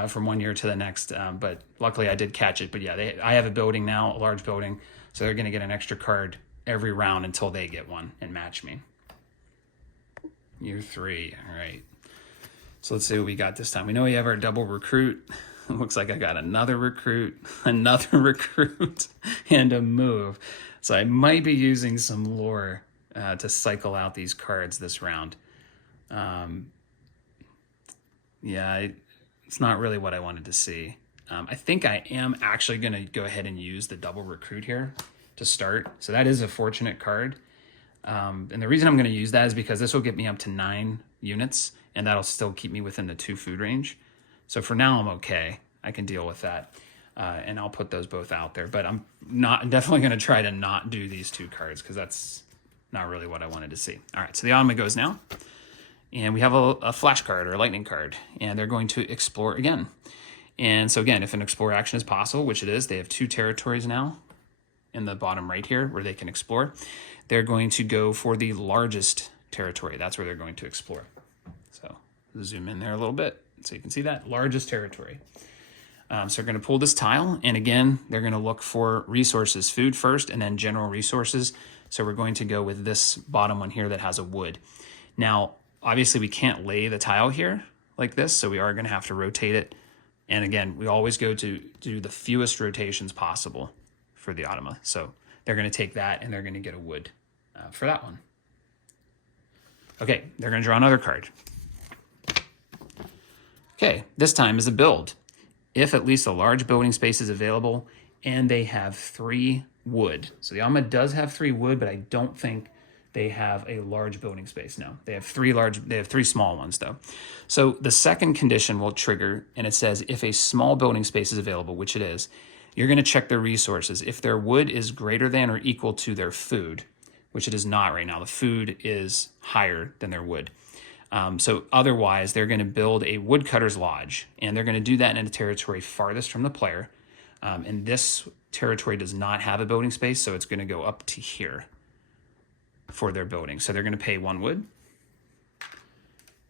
from one year to the next, but luckily I did catch it. But yeah, I have a building now, a large building, so they're going to get an extra card every round until they get one and match me. Year 3, all right. So let's see what we got this time. We know we have our double recruit. It looks like I got another recruit, and a move. So I might be using some lore to cycle out these cards this round. It's not really what I wanted to see. I think I am actually going to go ahead and use the double recruit here to start. So that is a fortunate card. And the reason I'm going to use that is because this will get me up to 9 units, and that'll still keep me within the 2 food range. So for now, I'm okay. I can deal with that. And I'll put those both out there. But I'm definitely going to try to not do these 2 cards because that's not really what I wanted to see. All right, so the Automa goes now. And we have a flash card or a lightning card, and they're going to explore again. And so again, if an explore action is possible, which it is, they have 2 territories now in the bottom right here where they can explore. They're going to go for the largest territory. That's where they're going to explore. So zoom in there a little bit so you can see that largest territory. So they're going to pull this tile, and again, they're going to look for resources, food first, and then general resources. So we're going to go with this bottom one here that has a wood. Now, obviously, we can't lay the tile here like this, so we are going to have to rotate it. And again, we always go to do the fewest rotations possible for the Automa. So they're going to take that, and they're going to get a wood for that one. Okay, they're going to draw another card. Okay, this time is a build. If at least a large building space is available, and they have 3 wood. So the Automa does have 3 wood, but I don't think they have a large building space now. They have 3 small ones though. So the second condition will trigger, and it says if a small building space is available, which it is, you're going to check their resources. If their wood is greater than or equal to their food, which it is not right now, the food is higher than their wood. So otherwise, they're going to build a woodcutter's lodge, and they're going to do that in a territory farthest from the player. And this territory does not have a building space, so it's going to go up to here for their building. So they're going to pay 1 wood,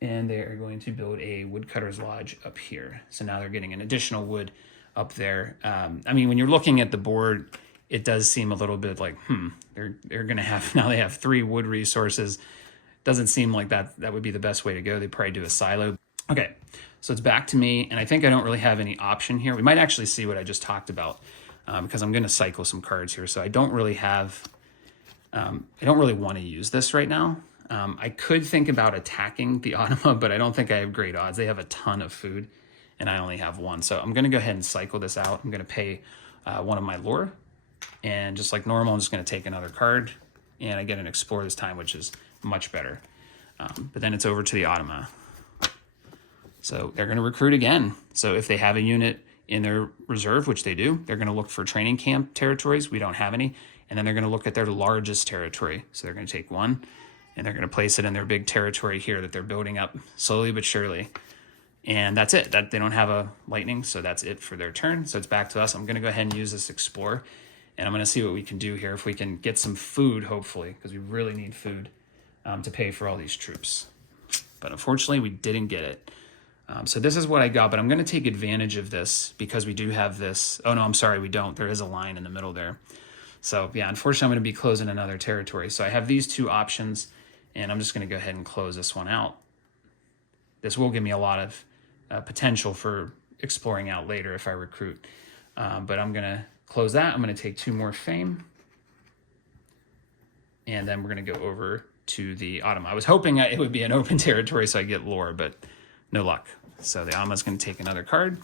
and they are going to build a woodcutter's lodge up here. So now they're getting an additional wood up there. I mean, when you're looking at the board, it does seem a little bit like, they're going to have, now they have 3 wood resources. Doesn't seem like that would be the best way to go. They probably do a silo. Okay, so it's back to me, and I think I don't really have any option here. We might actually see what I just talked about. because I'm going to cycle some cards here. So I don't really have, I don't really want to use this right now. I could think about attacking the Automa, but I don't think I have great odds. They have a ton of food and I only have one. So I'm going to go ahead and cycle this out. I'm going to pay one of my lore, and just like normal, I'm just going to take another card, and I get an Explore this time, which is much better. But then it's over to the Automa. So they're going to recruit again. So if they have a unit in their reserve, which they do, they're going to look for training camp territories. We don't have any. And then they're going to look at their largest territory. So they're going to take one, and they're going to place it in their big territory here that they're building up slowly but surely. And that's it. That they don't have a lightning, so that's it for their turn. So it's back to us. I'm going to go ahead and use this Explore, and I'm going to see what we can do here. If we can get some food, hopefully, because we really need food to pay for all these troops. But unfortunately, we didn't get it. So this is what I got, but I'm going to take advantage of this because we do have this. Oh, no, I'm sorry, we don't. There is a line in the middle there. So yeah, unfortunately, I'm going to be closing another territory. So I have these two options, and I'm just going to go ahead and close this one out. This will give me a lot of potential for exploring out later if I recruit. But I'm going to close that. I'm going to take 2 more fame. And then we're going to go over to the Automa. I was hoping it would be an open territory so I get lore, but no luck. So the Automa's going to take another card.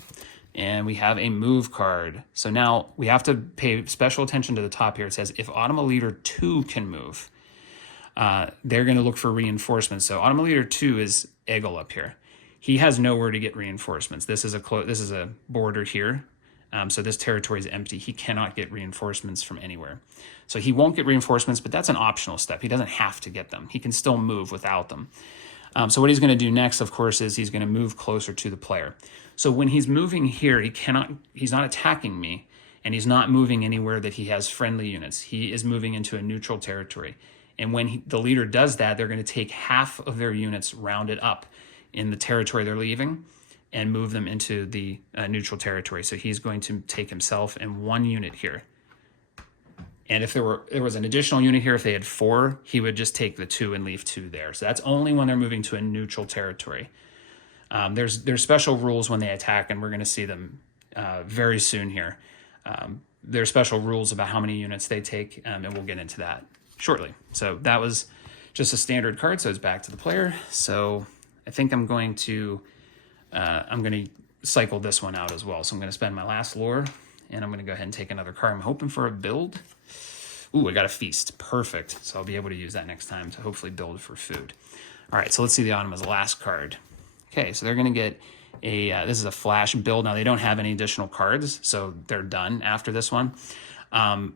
And we have a move card. So now we have to pay special attention to the top here. It says if Automa Leader 2 can move, they're going to look for reinforcements. So Automa Leader 2 is Eggle up here. He has nowhere to get reinforcements. This is a border here. So this territory is empty. He cannot get reinforcements from anywhere. So he won't get reinforcements, but that's an optional step. He doesn't have to get them. He can still move without them. So what he's going to do next, of course, is he's going to move closer to the player. So when he's moving here, he's not attacking me, and he's not moving anywhere that he has friendly units. He is moving into a neutral territory. And when the leader does that, they're going to take half of their units rounded up in the territory they're leaving and move them into the neutral territory. So he's going to take himself and 1 unit here. And if there was an additional unit here, if they had 4, he would just take the 2 and leave 2 there. So that's only when they're moving to a neutral territory. There's special rules when they attack, and we're going to see them very soon here. There's special rules about how many units they take, and we'll get into that shortly. So that was just a standard card, so it's back to the player. So I think I'm going to cycle this one out as well. So I'm going to spend my last lore, and I'm going to go ahead and take another card. I'm hoping for a build. Ooh, I got a feast. Perfect. So I'll be able to use that next time to hopefully build for food. All right, so let's see the Automa's last card. Okay, so they're going to get this is a flash build. Now, they don't have any additional cards, so they're done after this one. Now,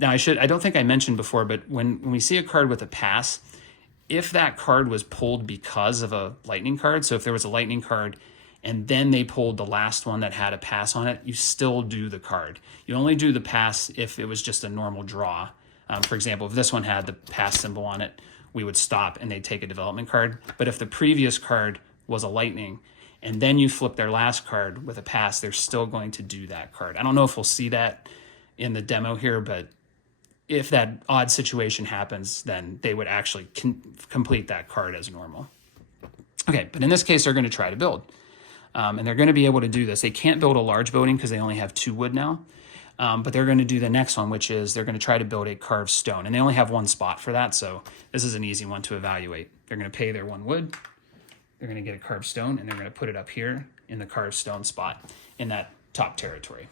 I don't think I mentioned before, but when we see a card with a pass, if that card was pulled because of a lightning card, so if there was a lightning card and then they pulled the last one that had a pass on it, you still do the card. You only do the pass if it was just a normal draw. For example, if this one had the pass symbol on it, we would stop and they'd take a development card. But if the previous card was a lightning and then you flip their last card with a pass, they're still going to do that card. I don't know if we'll see that in the demo here, but if that odd situation happens, then they would actually complete that card as normal. Okay, but in this case, they're going to try to build. And they're going to be able to do this. They can't build a large building because they only have 2 wood now. But they're going to do the next one, which is they're going to try to build a carved stone. And they only have 1 spot for that, so this is an easy one to evaluate. They're going to pay their 1 wood. They're going to get a carved stone, and they're going to put it up here in the carved stone spot in that top territory.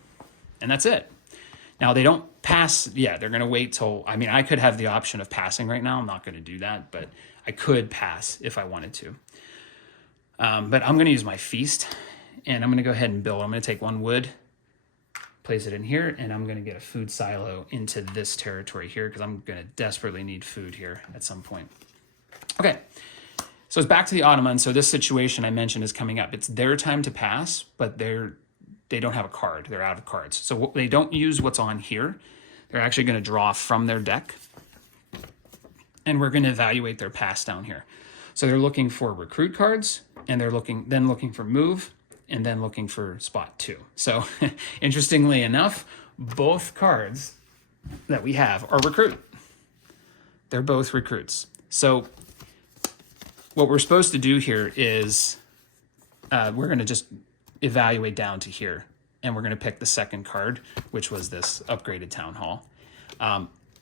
And that's it. Now, they don't pass. Yeah, they're going to wait till... I mean, I could have the option of passing right now. I'm not going to do that, but I could pass if I wanted to. But I'm going to use my feast, and I'm going to go ahead and build. I'm going to take 1 wood, place it in here, and I'm going to get a food silo into this territory here because I'm going to desperately need food here at some point. Okay, so it's back to the Automa. So this situation I mentioned is coming up. It's their time to pass, but they don't have a card. They're out of cards. So they don't use what's on here. They're actually going to draw from their deck, and we're going to evaluate their pass down here. So they're looking for recruit cards, and they're looking for move, and then looking for spot 2. So interestingly enough, both cards that we have are recruit. They're both recruits. So what we're supposed to do here is we're going to just evaluate down to here. and we're going to pick the second card, which was this upgraded town hall.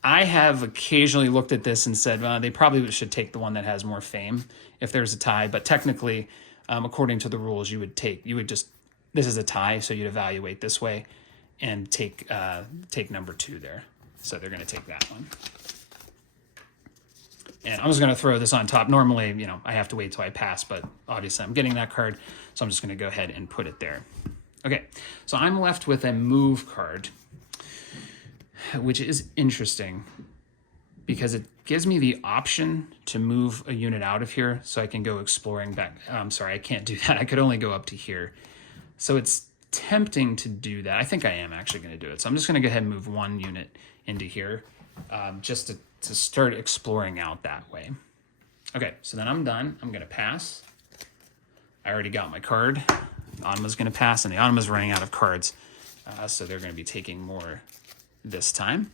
I have occasionally looked at this and said, well, they probably should take the one that has more fame if there's a tie. But technically, according to the rules, you would just, this is a tie, so you'd evaluate this way and take number 2 there. So they're going to take that one. And I'm just going to throw this on top. Normally, you know, I have to wait till I pass, but obviously I'm getting that card, so I'm just going to go ahead and put it there. Okay, so I'm left with a move card, which is interesting because it gives me the option to move a unit out of here so I can go exploring back. I'm sorry, I can't do that. I could only go up to here. So it's tempting to do that. I think I am actually going to do it. So I'm just going to go ahead and move 1 unit into here just to start exploring out that way. Okay, so then I'm done. I'm going to pass. I already got my card. Automa's going to pass, and the Automa's running out of cards. So they're going to be taking more this time.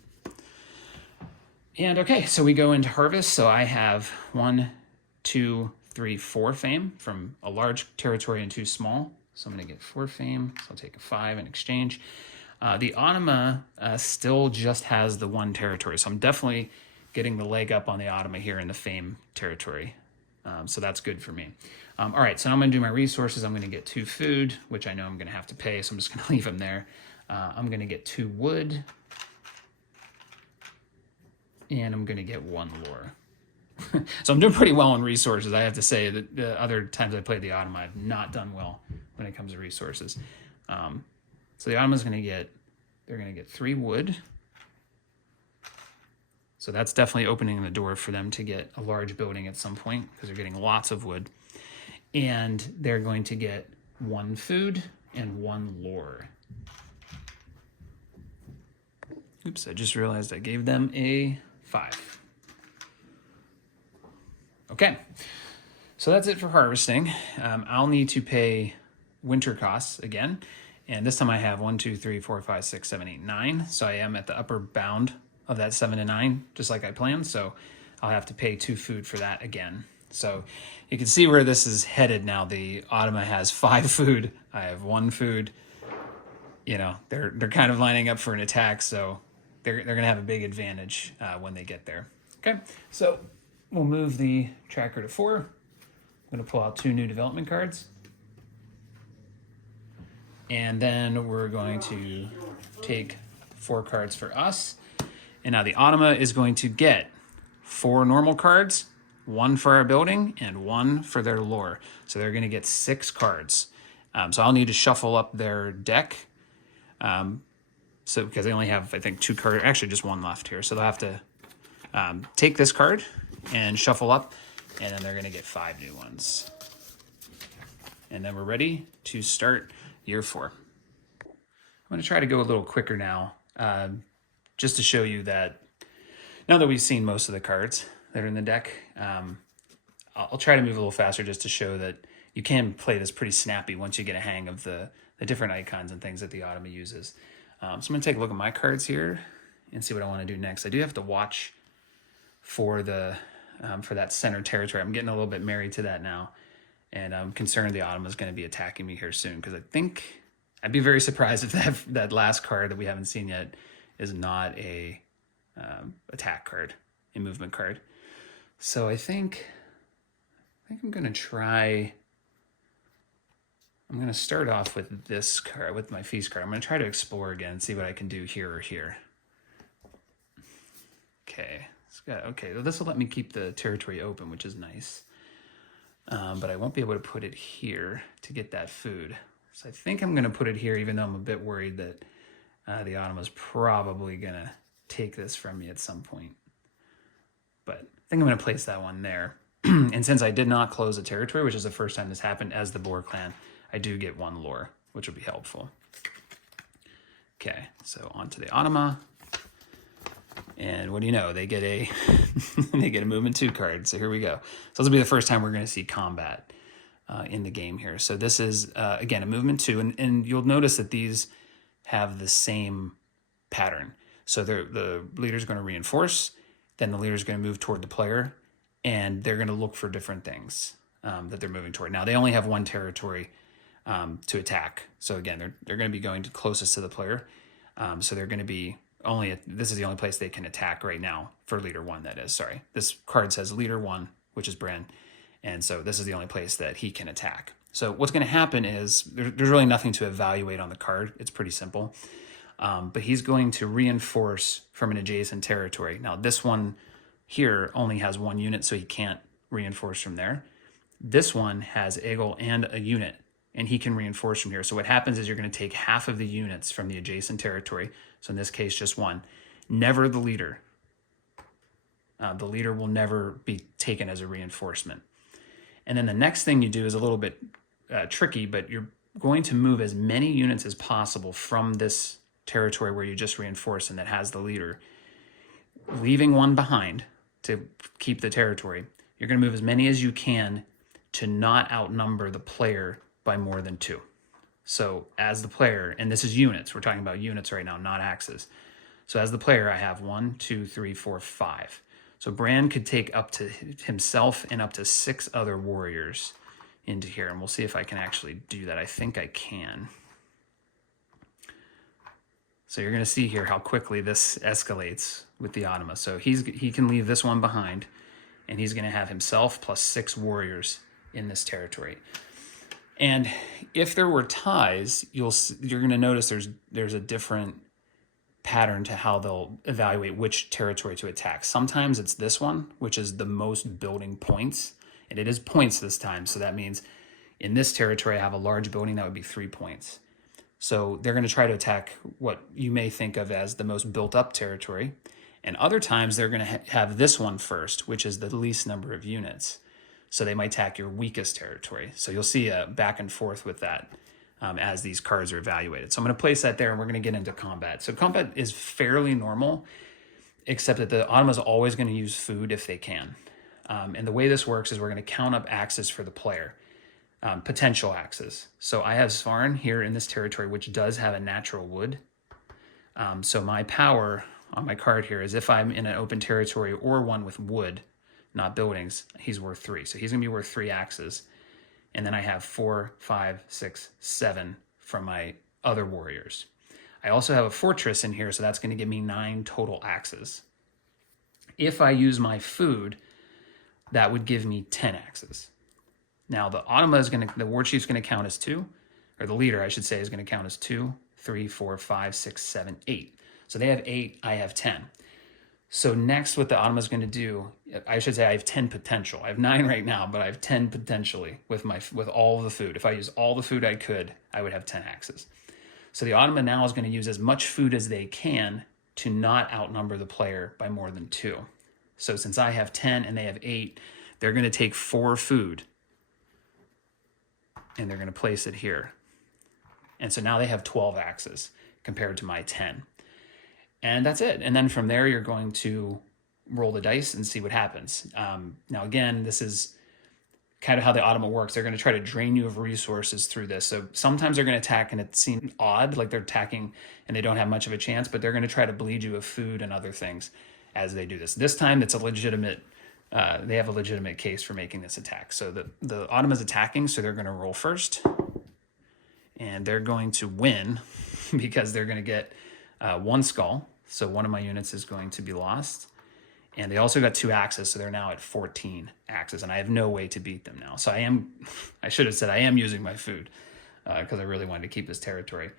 And okay, so we go into harvest. So I have 1, 2, 3, 4 fame from a large territory and 2 small. So I'm going to get 4 fame. So I'll take a 5 in exchange. The Automa still just has the 1 territory. So I'm definitely getting the leg up on the Automa here in the fame territory. So that's good for me. All right, so now I'm going to do my resources. I'm going to get 2 food, which I know I'm going to have to pay, so I'm just going to leave them there. I'm going to get 2 wood. And I'm going to get 1 lore. So I'm doing pretty well on resources. I have to say that the other times I played the Automa, I've not done well when it comes to resources. So the Automa's going to get, they're going to get 3 wood. So that's definitely opening the door for them to get a large building at some point because they're getting lots of wood. And they're going to get 1 food and 1 lore. Oops, I just realized I gave them a 5. Okay, so that's it for harvesting. I'll need to pay winter costs again. And this time I have 1, 2, 3, 4, 5, 6, 7, 8, 9. So I am at the upper bound of that 7 to 9, just like I planned. So I'll have to pay 2 food for that again. So you can see where this is headed now. The Automa has 5 food. I have 1 food. You know, they're kind of lining up for an attack. So they're going to have a big advantage when they get there. Okay, so we'll move the tracker to 4. I'm going to pull out 2 new development cards. And then we're going to take 4 cards for us. And now the Automa is going to get 4 normal cards, 1 for our building, and 1 for their lore. So they're going to get 6 cards. So I'll need to shuffle up their deck. So because they only have, I think, 2 cards, actually just 1 left here. So they'll have to take this card and shuffle up, and then they're going to get 5 new ones. And then we're ready to start year 4. I'm going to try to go a little quicker now, just to show you that now that we've seen most of the cards that are in the deck, I'll try to move a little faster just to show that you can play this pretty snappy once you get a hang of the different icons and things that the Automa uses. So I'm going to take a look at my cards here and see what I want to do next. I do have to watch for the for that center territory. I'm getting a little bit married to that now, and I'm concerned the Automa is going to be attacking me here soon because I think I'd be very surprised if that last card that we haven't seen yet is not a attack card, a movement card. So I think I'm going to try. I'm going to start off with this card, with my feast card. I'm going to try to explore again and see what I can do here or here. Okay. Okay, well, this will let me keep the territory open, which is nice. But I won't be able to put it here to get that food. So I think I'm going to put it here, even though I'm a bit worried that the Automa's probably going to take this from me at some point. But I think I'm going to place that one there. And since I did not close a territory, which is the first time this happened as the Boar clan, I do get 1 lore, which will be helpful. Okay, so on to the Automa. And what do you know? They get a they get a movement 2 card. So here we go. So this will be the first time we're going to see combat in the game here. So this is, again, a movement 2. And you'll notice that these have the same pattern. So the leader's going to reinforce. Then the leader's going to move toward the player. And they're going to look for different things that they're moving toward. Now, they only have 1 territory. to attack. So again, they're going to be going to closest to the player. So they're going to be this is the only place they can attack right now for leader 1, that is. Sorry. This card says leader 1, which is Bran. And so this is the only place that he can attack. So what's going to happen is there's really nothing to evaluate on the card. It's pretty simple. But he's going to reinforce from an adjacent territory. Now, this one here only has 1 unit, so he can't reinforce from there. This one has Egil and a unit, and he can reinforce from here. So what happens is you're going to take half of the units from the adjacent territory. So in this case, just 1. Never the leader. The leader will never be taken as a reinforcement. And then the next thing you do is a little bit tricky, but you're going to move as many units as possible from this territory where you just reinforced and that has the leader, leaving 1 behind to keep the territory. You're going to move as many as you can to not outnumber the player by more than 2. So as the player, and this is units, we're talking about units right now, not axes. So as the player, I have 1, 2, 3, 4, 5. So Bran could take up to himself and up to 6 other warriors into here. And we'll see if I can actually do that. I think I can. So you're going to see here how quickly this escalates with the Automa. So he can leave this one behind, and he's going to have himself plus 6 warriors in this territory. And if there were ties, you're going to notice there's a different pattern to how they'll evaluate which territory to attack. Sometimes it's this one, which is the most building points, and it is points this time. So that means in this territory, I have a large building that would be 3 points. So they're going to try to attack what you may think of as the most built up territory. And other times they're going to have this one first, which is the least number of units. So they might attack your weakest territory. So you'll see a back and forth with that as these cards are evaluated. So I'm going to place that there, and we're going to get into combat. So combat is fairly normal, except that the Automa is always going to use food if they can. And the way this works is we're going to count up axes for the player, potential axes. So I have Svarn here in this territory, which does have a natural wood. So my power on my card here is if I'm in an open territory or one with wood, not buildings, he's worth 3. So he's going to be worth 3 axes. And then I have 4, 5, 6, 7 from my other warriors. I also have a fortress in here, so that's going to give me 9 total axes. If I use my food, that would give me 10 axes. Now the Automa is the war chief's going to count as 2, or the leader, I should say, is going to count as 2, 3, 4, 5, 6, 7, 8. So they have 8, I have 10. So next, what the Automa is going to do, I should say I have 10 potential. I have 9 right now, but I have 10 potentially with all of the food. If I use all the food I could, I would have 10 axes. So the Automa now is going to use as much food as they can to not outnumber the player by more than 2. So since I have 10 and they have 8, they're going to take 4 food and they're going to place it here. And so now they have 12 axes compared to my 10. And that's it. And then from there, you're going to roll the dice and see what happens. Now, again, this is kind of how the Automa works. They're going to try to drain you of resources through this. So sometimes they're going to attack and it seems odd, like they're attacking and they don't have much of a chance, but they're going to try to bleed you of food and other things as they do this. This time, it's a legitimate, they have a legitimate case for making this attack. So the Automa is attacking, so they're going to roll first. And they're going to win because they're going to get 1 skull. So one of my units is going to be lost. And they also got 2 axes, so they're now at 14 axes, and I have no way to beat them now. So I should have said I am using my food because I really wanted to keep this territory.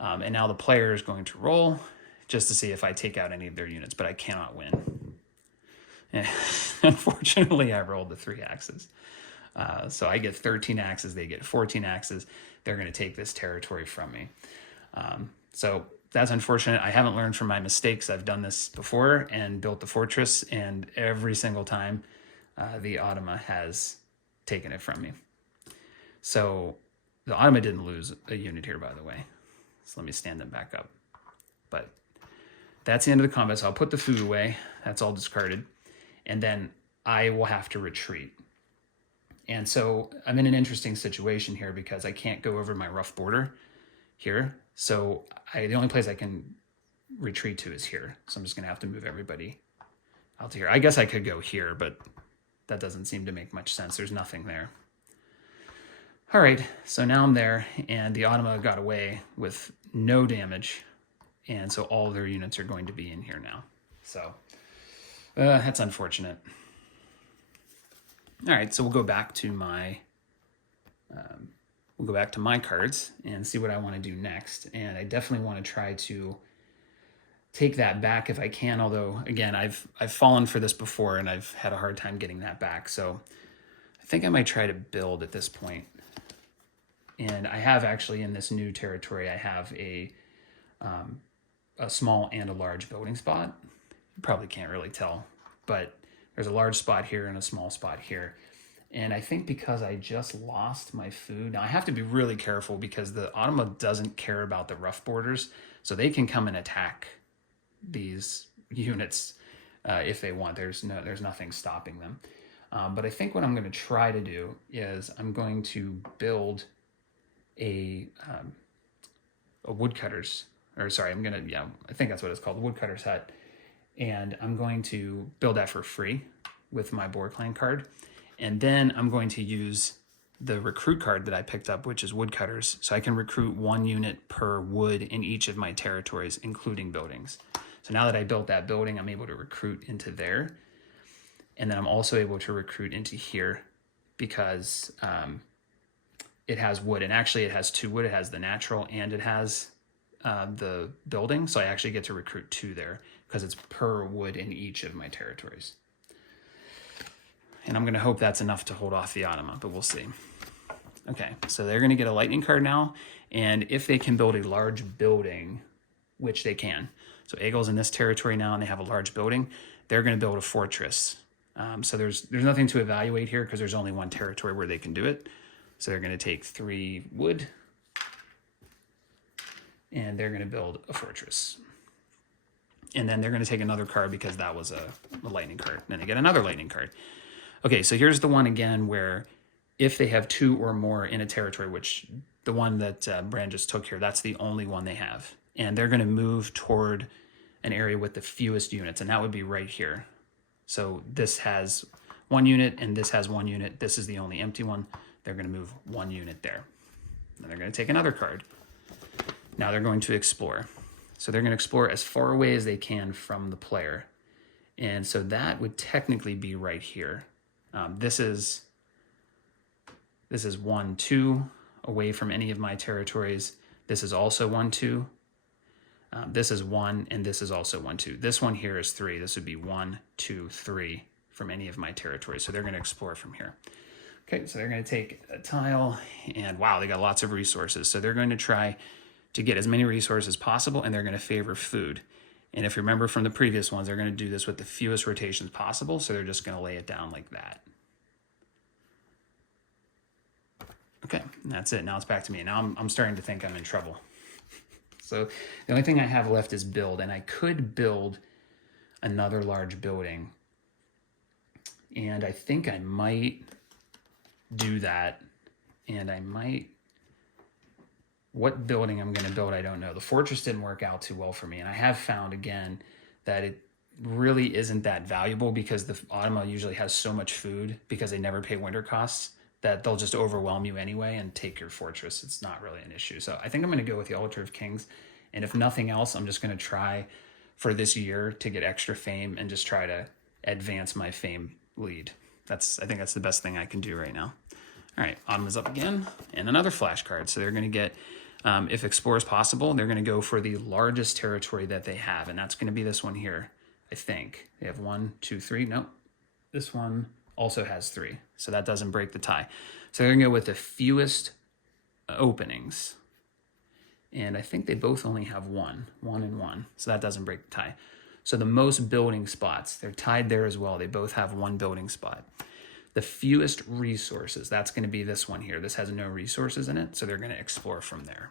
And now the player is going to roll just to see if I take out any of their units, but I cannot win. And unfortunately, I rolled the 3 axes. So I get 13 axes, they get 14 axes. They're going to take this territory from me. So that's unfortunate. I haven't learned from my mistakes. I've done this before and built the fortress, and every single time the Automa has taken it from me. So the Automa didn't lose a unit here, by the way. So let me stand them back up. But that's the end of the combat. So I'll put the food away. That's all discarded. And then I will have to retreat. And so I'm in an interesting situation here because I can't go over my rough border here. So the only place I can retreat to is here. So I'm just going to have to move everybody out to here. I guess I could go here, but that doesn't seem to make much sense. There's nothing there. All right, so now I'm there, and the Automa got away with no damage, and so all their units are going to be in here now. So that's unfortunate. All right, so we'll go back to my cards and see what I want to do next. And I definitely want to try to take that back if I can. Although again, I've fallen for this before and I've had a hard time getting that back. So I think I might try to build at this point. And I have actually in this new territory, I have a small and a large building spot. You probably can't really tell, but there's a large spot here and a small spot here. And I think because I just lost my food, now I have to be really careful because the Automa doesn't care about the rough borders, so they can come and attack these units if they want. There's nothing stopping them. But I think what I'm going to try to do is I'm going to build a woodcutter's, or sorry, I think that's what it's called, the woodcutter's hut. And I'm going to build that for free with my Boar Clan card. And then I'm going to use the recruit card that I picked up, which is woodcutters. So I can recruit 1 unit per wood in each of my territories, including buildings. So now that I built that building, I'm able to recruit into there. And then I'm also able to recruit into here because it has wood. And actually it has 2 wood. It has the natural and it has the building. So I actually get to recruit 2 there because it's per wood in each of my territories. And I'm going to hope that's enough to hold off the Automa, but we'll see. Okay, so they're going to get a lightning card now. And if they can build a large building, which they can. So Eagle's in this territory now and they have a large building. They're going to build a fortress. So there's nothing to evaluate here because there's only 1 territory where they can do it. So they're going to take 3 wood and they're going to build a fortress. And then they're going to take another card because that was a lightning card. Then they get another lightning card. Okay, so here's the one again where if they have 2 or more in a territory, which the one that Brand just took here, that's the only one they have. And they're going to move toward an area with the fewest units, and that would be right here. So this has 1 unit and this has 1 unit. This is the only empty one. They're going to move 1 unit there. And they're going to take another card. Now they're going to explore. So they're going to explore as far away as they can from the player. And so that would technically be right here. This is 1, 2 away from any of my territories. This is also 1, 2. This is 1, and this is also 1, 2. This one here is 3. This would be 1, 2, 3 from any of my territories. So they're going to explore from here. Okay, so they're going to take a tile, and wow, they got lots of resources. So they're going to try to get as many resources as possible, and they're going to favor food. And if you remember from the previous ones, they're going to do this with the fewest rotations possible. So they're just going to lay it down like that. Okay, and that's it. Now it's back to me. Now I'm starting to think I'm in trouble. So the only thing I have left is build, and I could build another large building. And I think I might do that. And I might, what building I'm going to build, I don't know. The fortress didn't work out too well for me. And I have found again that it really isn't that valuable because the Automa usually has so much food because they never pay winter costs that they'll just overwhelm you anyway and take your fortress. It's not really an issue. So I think I'm going to go with the Altar of Kings. And if nothing else, I'm just going to try for this year to get extra fame and just try to advance my fame lead. I think that's the best thing I can do right now. All right, Automa's up again and another flash card. So they're going to get, if Explore is possible, they're going to go for the largest territory that they have. And that's going to be this one here, I think. They have 1, 2, 3. Nope. This one also has 3. So that doesn't break the tie. So they're going to go with the fewest openings. And I think they both only have 1 and 1. So that doesn't break the tie. So the most building spots, they're tied there as well. They both have 1 building spot. The fewest resources, that's going to be this one here. This has no resources in it, so they're going to explore from there.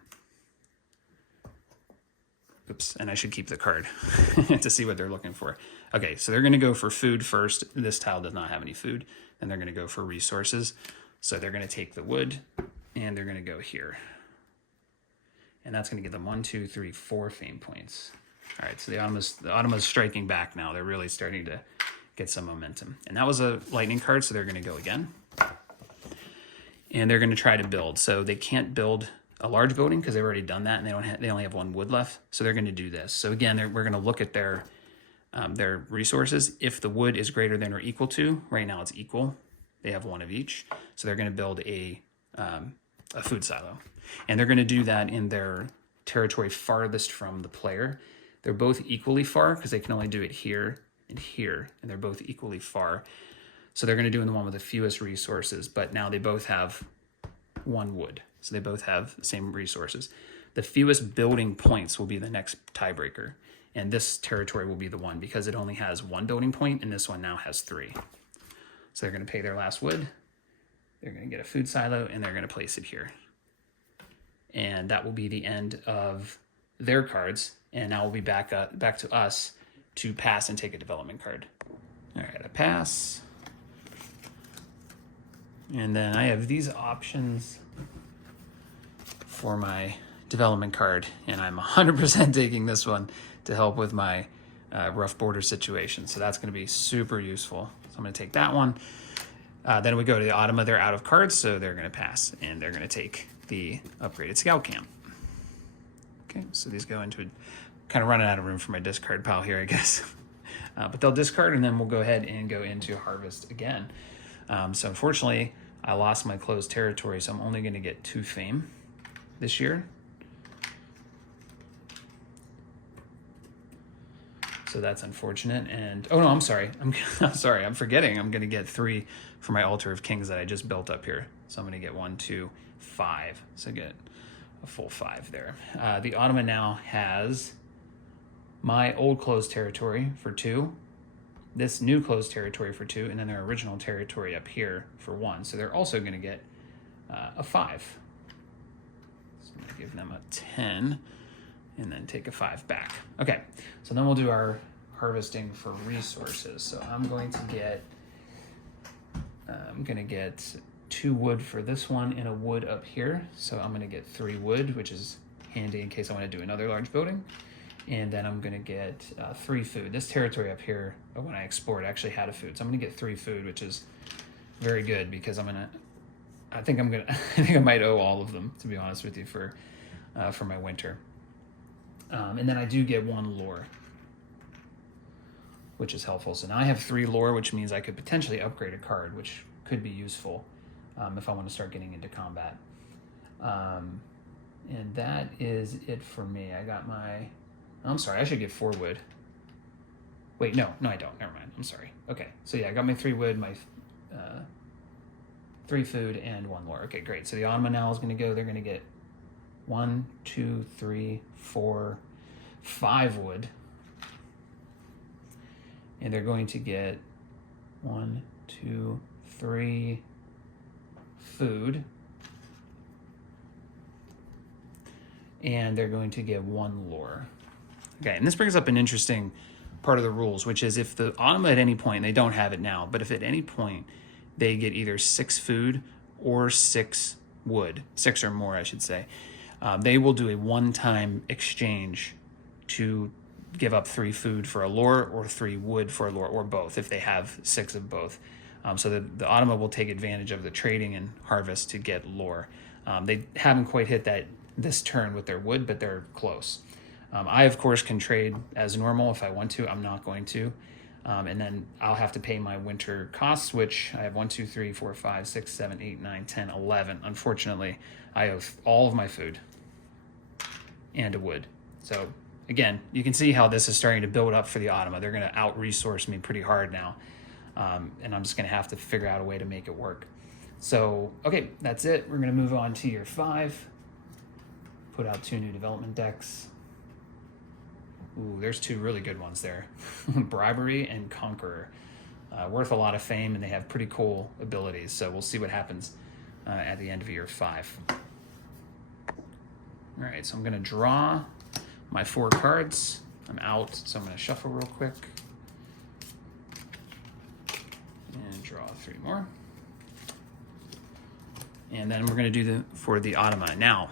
Oops, and I should keep the card to see what they're looking for. Okay, so they're going to go for food first. This tile does not have any food. Then they're going to go for resources. So they're going to take the wood, and they're going to go here. And that's going to give them 1, 2, 3, 4 fame points. All right, so the Automa's striking back now. They're really starting to get some momentum. And that was a lightning card, so they're going to go again. and they're going to try to build. So they can't build a large building because they've already done that, and they only have 1 wood left. So they're going to do this. So again, we're going to look at their resources. If the wood is greater than or equal to, right now it's equal. They have 1 of each. So they're going to build a food silo, and they're going to do that in their territory farthest from the player. They're both equally far because they can only do it here and here, and they're both equally far. So they're going to do in the one with the fewest resources, but now they both have 1 wood. So they both have the same resources. The fewest building points will be the next tiebreaker. And this territory will be the one because it only has 1 building point, and this one now has 3. So they're going to pay their last wood. They're going to get a food silo, and they're going to place it here. And that will be the end of their cards. And now we'll be back to us to pass and take a development card. All right, I pass. And then I have these options for my development card, and I'm 100% taking this one to help with my rough border situation. So that's going to be super useful. So I'm going to take that one. Then we go to the Automa. They're out of cards, so they're going to pass, and they're going to take the upgraded scout camp. Okay, so these go into kind of running out of room for my discard pile here, I guess. But they'll discard, and then we'll go ahead and go into harvest again. So unfortunately, I lost my closed territory, so I'm only going to get 2 fame this year. So that's unfortunate. And oh no, I'm sorry. I'm sorry. I'm forgetting. I'm going to get 3 for my altar of kings that I just built up here. So I'm going to get 1, 2, 5. So I get a full 5 there. The Automa now has my old closed territory for 2, this new closed territory for 2, and then their original territory up here for 1. So they're also going to get a 5. So I'm going to give them a 10 and then take a 5 back. Okay, so then we'll do our harvesting for resources. So I'm going to get 2 wood for this one and a wood up here. So I'm going to get 3 wood, which is handy in case I want to do another large building. And then I'm going to get 3 food. This territory up here, when I explored, actually had a food. So I'm going to get 3 food, which is very good because I think I might owe all of them, to be honest with you, for my winter. And then I do get 1 lore, which is helpful. So now I have 3 lore, which means I could potentially upgrade a card, which could be useful if I want to start getting into combat. And that is it for me. I got my... I'm sorry, I should get 4 wood. Wait, no, I don't. Never mind. I'm sorry. Okay, so yeah, I got my 3 wood, my 3 food, and 1 lore. Okay, great. So the Automa now is going to go. They're going to get 1, 2, 3, 4, 5 wood. And they're going to get 1, 2, 3 food. And they're going to get 1 lore. Okay, and this brings up an interesting part of the rules, which is if the Automa at any point, they don't have it now, but if at any point they get either 6 food or 6 wood, 6 or more, I should say, they will do a one-time exchange to give up 3 food for a lore or 3 wood for a lore, or both if they have 6 of both. So the Automa will take advantage of the trading and harvest to get lore. They haven't quite hit this turn with their wood, but they're close. I, of course, can trade as normal if I want to. I'm not going to. And then I'll have to pay my winter costs, which I have 1, 2, 3, 4, 5, 6, 7, 8, 9, 10, 11. Unfortunately, I owe all of my food and a wood. So again, you can see how this is starting to build up for the Automa. They're going to out-resource me pretty hard now. And I'm just going to have to figure out a way to make it work. So, okay, that's it. We're going to move on to year 5. Put out 2 new development decks. Ooh, there's 2 really good ones there. Bribery and Conqueror. Worth a lot of fame, and they have pretty cool abilities. So we'll see what happens at the end of year 5. All right, so I'm going to draw my 4 cards. I'm out, so I'm going to shuffle real quick. And draw 3 more. And then we're going to do for the Automa. Now,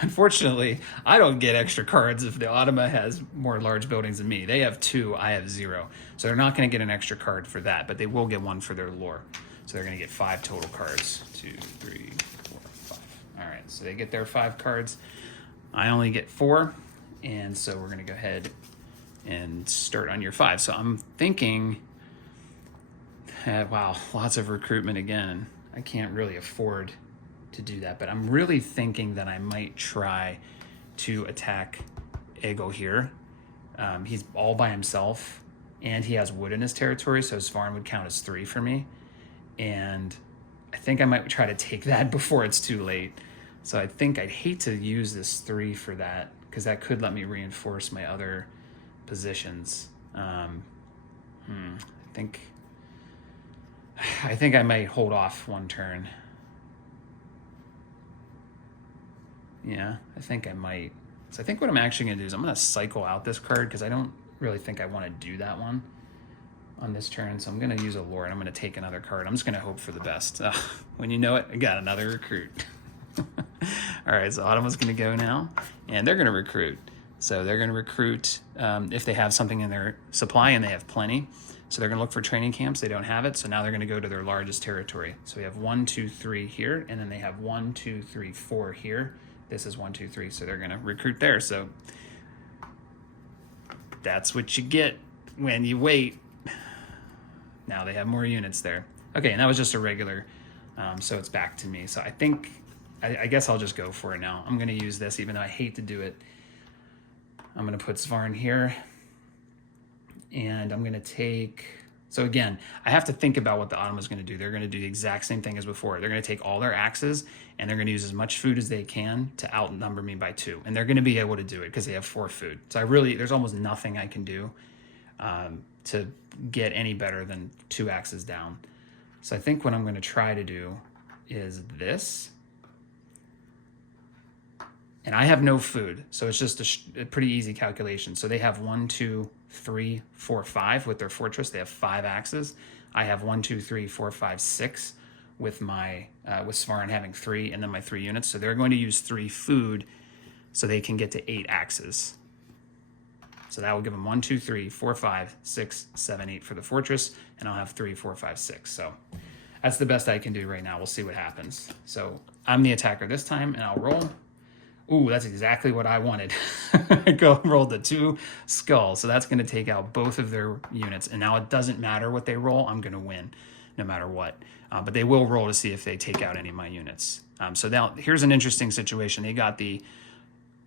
unfortunately, I don't get extra cards if the Automa has more large buildings than me. They have 2, I have 0. So they're not going to get an extra card for that, but they will get 1 for their lore. So they're going to get 5 total cards. 2, 3, 4, 5. All right, so they get their 5 cards. I only get 4, and so we're going to go ahead and start on your 5. So I'm thinking, wow, lots of recruitment again. I can't really afford to do that, but I'm really thinking that I might try to attack Egil here. He's all by himself, and he has wood in his territory, so Svarn would count as 3 for me. And I think I might try to take that before it's too late. So I think I'd hate to use this 3 for that, because that could let me reinforce my other positions. I think I might hold off one turn. Yeah, I think I might. So I think what I'm actually going to do is I'm going to cycle out this card, because I don't really think I want to do that one on this turn. So I'm going to use a lord. I'm going to take another card. I'm just going to hope for the best. When you know it, I got another recruit. All right, so Automa's going to go now, and they're going to recruit. So they're going to recruit if they have something in their supply, and they have plenty. So they're going to look for training camps. They don't have it, so now they're going to go to their largest territory. So we have 1, 2, 3 here, and then they have 1, 2, 3, 4 here. This is 1, 2, 3, so they're going to recruit there. So that's what you get when you wait. Now they have more units there. Okay, and that was just a regular, so it's back to me. So I think, I guess I'll just go for it now. I'm going to use this, even though I hate to do it. I'm going to put Svarn here, and I'm going to take... So again, I have to think about what the Automa is going to do. They're going to do the exact same thing as before. They're going to take all their axes, and they're going to use as much food as they can to outnumber me by 2. And they're going to be able to do it because they have 4 food. So there's almost nothing I can do to get any better than 2 axes down. So I think what I'm going to try to do is this. And I have no food, so it's just a pretty easy calculation. So they have 1, 2, 3, 4, 5 with their fortress. They have 5 axes. I have 1, 2, 3, 4, 5, 6 with my with Svarn having 3, and then my 3 units. So they're going to use 3 food, so they can get to 8 axes. So that will give them 1, 2, 3, 4, 5, 6, 7, 8 for the fortress, and I'll have 3, 4, 5, 6. So that's the best I can do right now. We'll see what happens. So I'm the attacker this time, and I'll roll. Ooh, that's exactly what I wanted. Rolled the 2 skulls. So that's going to take out both of their units. And now it doesn't matter what they roll. I'm going to win no matter what. But they will roll to see if they take out any of my units. So now here's an interesting situation. They got the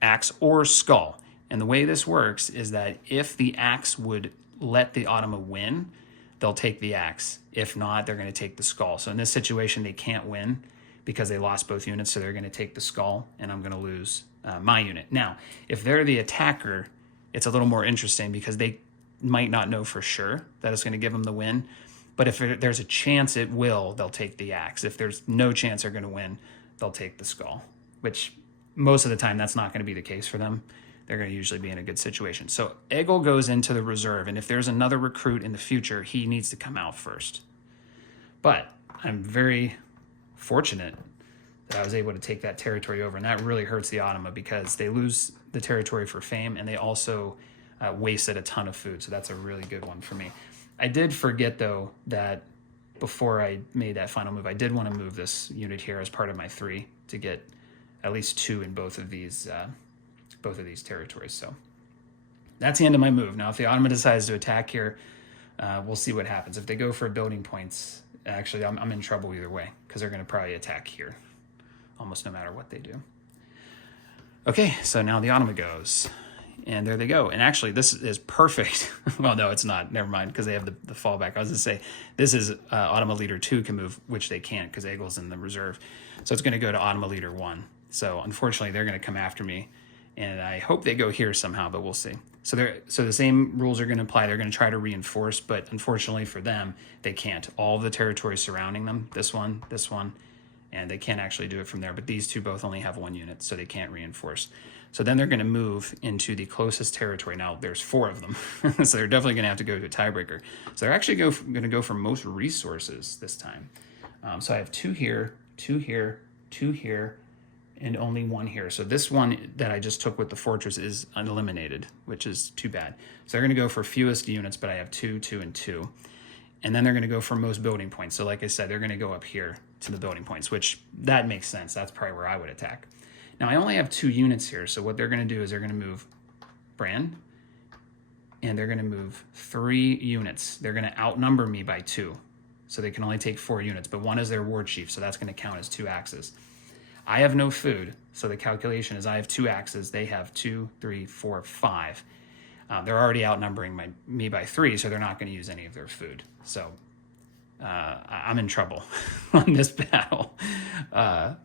axe or skull. And the way this works is that if the axe would let the Automa win, they'll take the axe. If not, they're going to take the skull. So in this situation, they can't win because they lost both units, so they're going to take the skull, and I'm going to lose my unit. Now, if they're the attacker, it's a little more interesting because they might not know for sure that it's going to give them the win, but if there's a chance it will, they'll take the axe. If there's no chance they're going to win, they'll take the skull, which most of the time that's not going to be the case for them. They're going to usually be in a good situation. So Egil goes into the reserve, and if there's another recruit in the future, he needs to come out first. But I'm very fortunate that I was able to take that territory over, and that really hurts the Automa because they lose the territory for fame, and they also wasted a ton of food, so that's a really good one for me. I did forget, though, that before I made that final move, I did want to move this unit here as part of my 3 to get at least 2 in both of these territories. So that's the end of my move. Now, if the Automa decides to attack here, we'll see what happens. If they go for building points, actually, I'm in trouble either way because they're going to probably attack here almost no matter what they do. Okay, so now the Automa goes, and there they go. And actually, this is perfect. Well, no, it's not. Never mind, because they have the fallback. I was going to say, this is Automa Leader 2 can move, which they can't because Egil's in the reserve. So it's going to go to Automa Leader 1. So unfortunately, they're going to come after me, and I hope they go here somehow, but we'll see. So the same rules are going to apply. They're going to try to reinforce, but unfortunately for them, they can't. All of the territory surrounding them, this one, and they can't actually do it from there. But these 2 both only have 1 unit, so they can't reinforce. So then they're going to move into the closest territory. Now, there's 4 of them, so they're definitely going to have to go to a tiebreaker. So they're actually going to go for most resources this time. So I have 2 here, 2 here, 2 here, and only 1 here. So this one that I just took with the fortress is uneliminated, which is too bad. So they're going to go for fewest units, but I have 2, 2, and 2. and then they're going to go for most building points. So like I said, they're going to go up here to the building points, which that makes sense. That's probably where I would attack. Now I only have 2 units here, so what they're going to do is they're going to move Bran, and they're going to move 3 units. They're going to outnumber me by 2, so they can only take 4 units, but 1 is their war chief, so that's going to count as 2 axes. I have no food, so the calculation is I have 2 axes. They have 2, 3, 4, 5. They're already outnumbering me by 3, so they're not going to use any of their food. So I'm in trouble on this battle.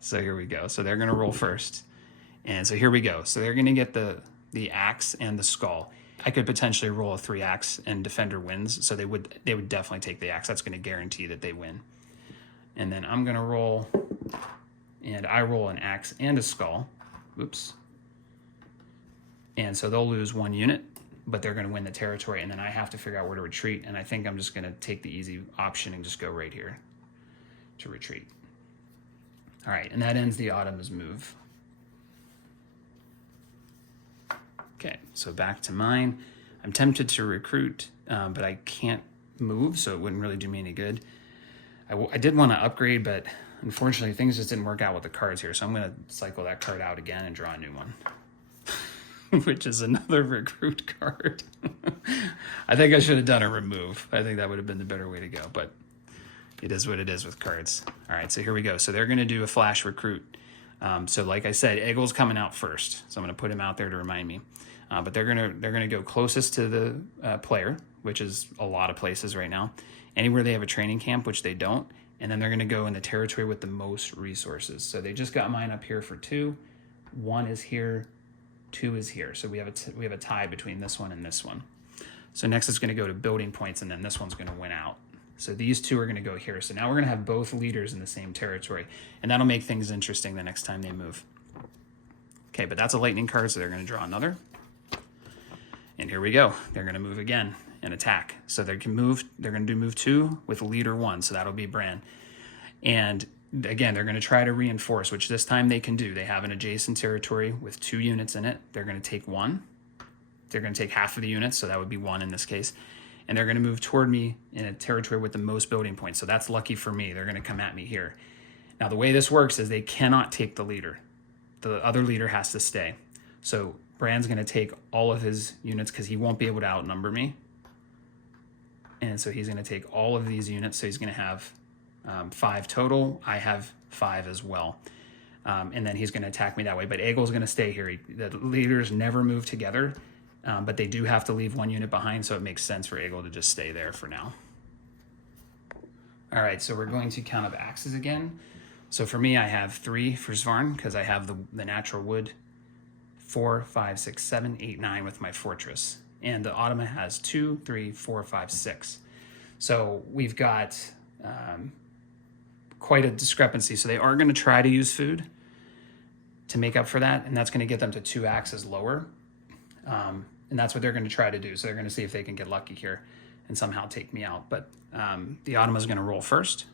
So here we go. So they're going to roll first. And so here we go. So they're going to get the axe and the skull. I could potentially roll a 3 axe and defender wins. So they would definitely take the axe. That's going to guarantee that they win. And then I'm going to roll, and I roll an axe and a skull. Oops. And so they'll lose 1 unit, but they're going to win the territory, and then I have to figure out where to retreat, and I think I'm just going to take the easy option and just go right here to retreat. All right, and that ends the Automa's move. Okay, so back to mine. I'm tempted to recruit, but I can't move, so it wouldn't really do me any good. I did want to upgrade, but unfortunately things just didn't work out with the cards here, so I'm going to cycle that card out again and draw a new one. Which is another recruit card. I think I should have done a remove. I think that would have been the better way to go, but it is what it is with cards. All right, so here we go. So they're going to do a flash recruit. So like I said, Eagle's coming out first, so I'm going to put him out there to remind me. But they're gonna go closest to the player, which is a lot of places right now. Anywhere they have a training camp, which they don't, and then they're going to go in the territory with the most resources. So they just got mine up here for 2. 1 is here. 2 is here, so we have a tie between this one and this one. So next it's going to go to building points, and then this one's going to win out. So these 2 are going to go here. So now we're going to have both leaders in the same territory, and that'll make things interesting the next time they move. Okay, but that's a lightning card, so they're going to draw another. And here we go. They're going to move again and attack. So they can move. They're going to do move 2 with leader 1, so that'll be Bran. And again, they're going to try to reinforce, which this time they can do. They have an adjacent territory with 2 units in it. They're going to take 1. They're going to take half of the units, so that would be 1 in this case. And they're going to move toward me in a territory with the most building points. So that's lucky for me. They're going to come at me here. Now, the way this works is they cannot take the leader. The other leader has to stay. So Bran's going to take all of his units because he won't be able to outnumber me. And so he's going to take all of these units. So he's going to have 5 total. I have 5 as well. And then he's going to attack me that way. But Eagle's going to stay here. The leaders never move together, but they do have to leave 1 unit behind, so it makes sense for Eagle to just stay there for now. All right, so we're going to count up axes again. So for me, I have 3 for Svarn because I have the natural wood, 4, 5, 6, 7, 8, 9 with my fortress. And the Automa has 2, 3, 4, 5, 6. So we've got quite a discrepancy. So they are going to try to use food to make up for that, and that's going to get them to 2 axes lower. And that's what they're going to try to do. So they're going to see if they can get lucky here and somehow take me out. But the Automa is going to roll first.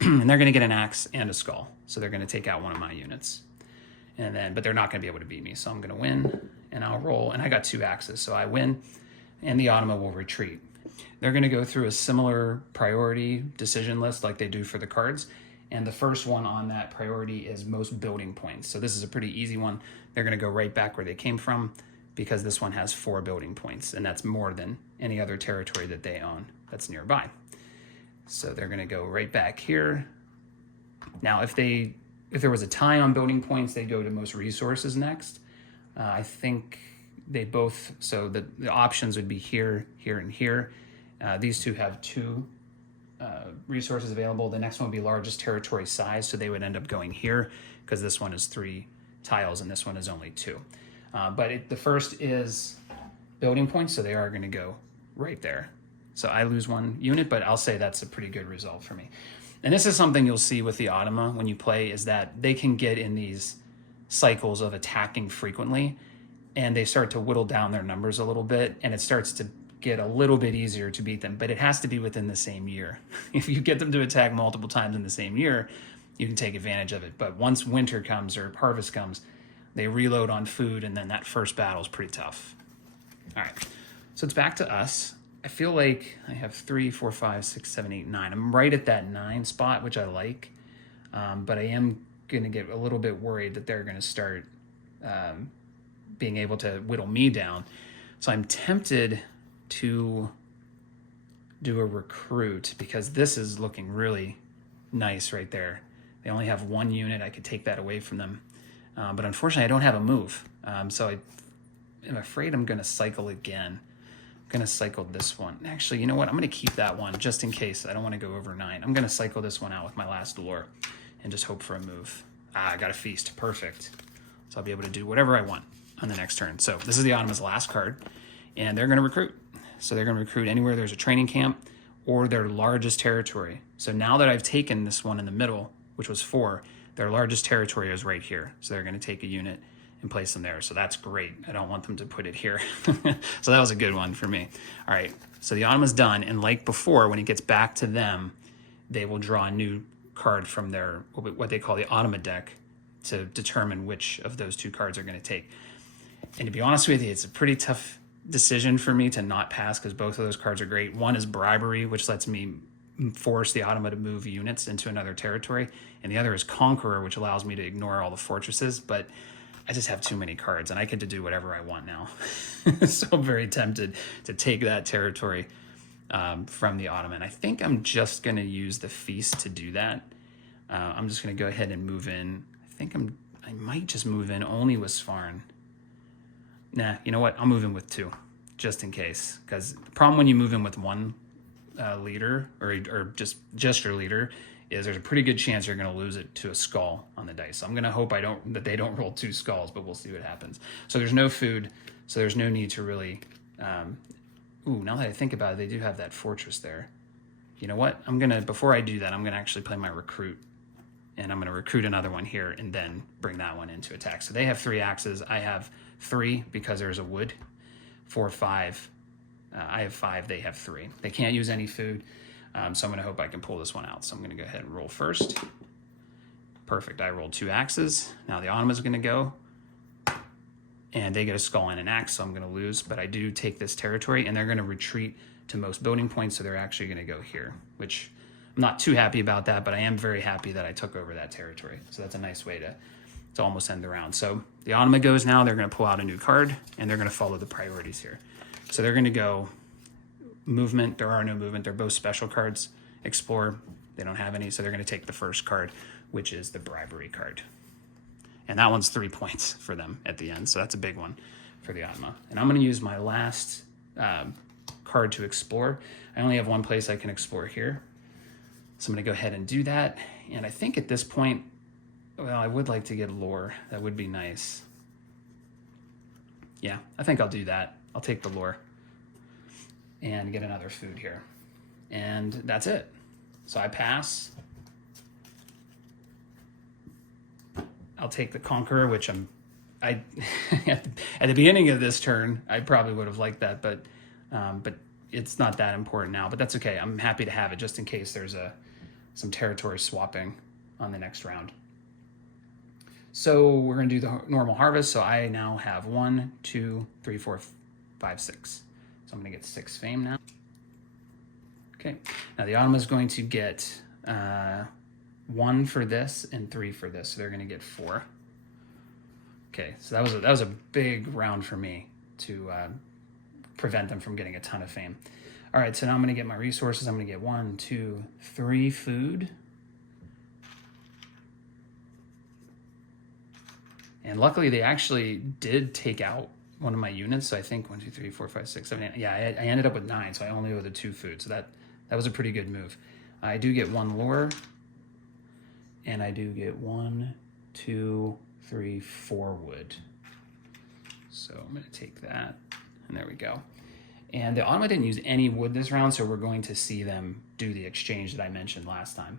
And they're going to get an axe and a skull. So they're going to take out 1 of my units. But they're not going to be able to beat me. So I'm going to win, and I'll roll. And I got 2 axes, so I win, and the Automa will retreat. They're going to go through a similar priority decision list like they do for the cards. And the first one on that priority is most building points. So this is a pretty easy one. They're going to go right back where they came from because this one has 4 building points, and that's more than any other territory that they own that's nearby. So they're going to go right back here. Now, if there was a tie on building points, they'd go to most resources next. I think they both, so the options would be here, here, and here. These 2 have 2 resources available. The next one would be largest territory size, so they would end up going here because this one is 3 tiles and this one is only 2. But the first is building points, so they are going to go right there. So I lose 1 unit, but I'll say that's a pretty good result for me. And this is something you'll see with the Automa when you play, is that they can get in these cycles of attacking frequently, and they start to whittle down their numbers a little bit, and it starts to get a little bit easier to beat them, but it has to be within the same year. If you get them to attack multiple times in the same year, you can take advantage of it. But once winter comes or harvest comes, they reload on food, and then that first battle is pretty tough. All right, so it's back to us. I feel like I have 3, 4, 5, 6, 7, 8, 9. I'm right at that 9 spot, which I like. But I am going to get a little bit worried that they're going to start being able to whittle me down. So I'm tempted to do a recruit because this is looking really nice right there. They only have 1 unit. I could take that away from them. But unfortunately, I don't have a move. So I'm afraid I'm going to cycle again. I'm going to cycle this one. Actually, you know what? I'm going to keep that one just in case. I don't want to go over 9. I'm going to cycle this one out with my last lure and just hope for a move. I got a feast. Perfect. So I'll be able to do whatever I want on the next turn. So this is the Automa's last card, and they're going to recruit. So they're going to recruit anywhere there's a training camp or their largest territory. So now that I've taken this one in the middle, which was 4, their largest territory is right here. So they're going to take a unit and place them there. So that's great. I don't want them to put it here. So that was a good one for me. All right. So the Automa's done. And like before, when it gets back to them, they will draw a new card from their, what they call the Automa deck, to determine which of those 2 cards are going to take. And to be honest with you, it's a pretty tough decision for me to not pass because both of those cards are great. One is Bribery, which lets me force the Automa to move units into another territory. And the other is Conqueror, which allows me to ignore all the fortresses. But I just have too many cards and I get to do whatever I want now. So I'm very tempted to take that territory from the Automa. And I think I'm just going to use the Feast to do that. I'm just going to go ahead and move in. I might just move in only with Svarn. Nah, you know what? I'll move in with 2, just in case. Because the problem when you move in with 1 leader, or just your leader, is there's a pretty good chance you're going to lose it to a skull on the dice. So I'm going to hope that they don't roll 2 skulls, but we'll see what happens. So there's no food, so there's no need to really... now that I think about it, they do have that fortress there. You know what? Before I do that, I'm going to actually play my recruit. And I'm going to recruit another one here and then bring that one into attack. So they have 3 axes. I have 3 because there's a wood. 4, 5. I have 5. They have 3. They can't use any food. So I'm going to hope I can pull this one out. So I'm going to go ahead and roll first. Perfect. I rolled 2 axes. Now the Automa's going to go. And they get a skull and an axe, so I'm going to lose. But I do take this territory, and they're going to retreat to most building points. So they're actually going to go here, which... I'm not too happy about that, but I am very happy that I took over that territory. So that's a nice way to almost end the round. So the Automa goes now. They're going to pull out a new card, and they're going to follow the priorities here. So they're going to go movement. There are no movement. They're both special cards. Explore. They don't have any, so they're going to take the first card, which is the Bribery card. And that one's 3 points for them at the end. So that's a big one for the Automa. And I'm going to use my last card to explore. I only have 1 place I can explore here. So I'm going to go ahead and do that. And I think at this point, well, I would like to get lore. That would be nice. Yeah, I think I'll do that. I'll take the lore and get another food here. And that's it. So I pass. I'll take the Conqueror, which at the beginning of this turn, I probably would have liked that, but it's not that important now. But that's okay. I'm happy to have it just in case there's some territory swapping on the next round. So we're going to do the normal harvest. So I now have 1, 2, 3, 4, 5, 6. So I'm going to get 6 fame now. Okay. Now the Automa is going to get 1 for this and 3 for this. So they're going to get 4. Okay. So that was a big round for me to prevent them from getting a ton of fame. All right. So now I'm going to get my resources. I'm going to get 1, 2, 3 food. And luckily, they actually did take out one of my units. So I think 1, 2, 3, 4, 5, 6, 7, 8. Yeah, I ended up with 9, so I only owe the 2 food. So that was a pretty good move. I do get 1 lore, and I do get 1, 2, 3, 4 wood. So I'm going to take that, and there we go. And the Automa didn't use any wood this round, so we're going to see them do the exchange that I mentioned last time.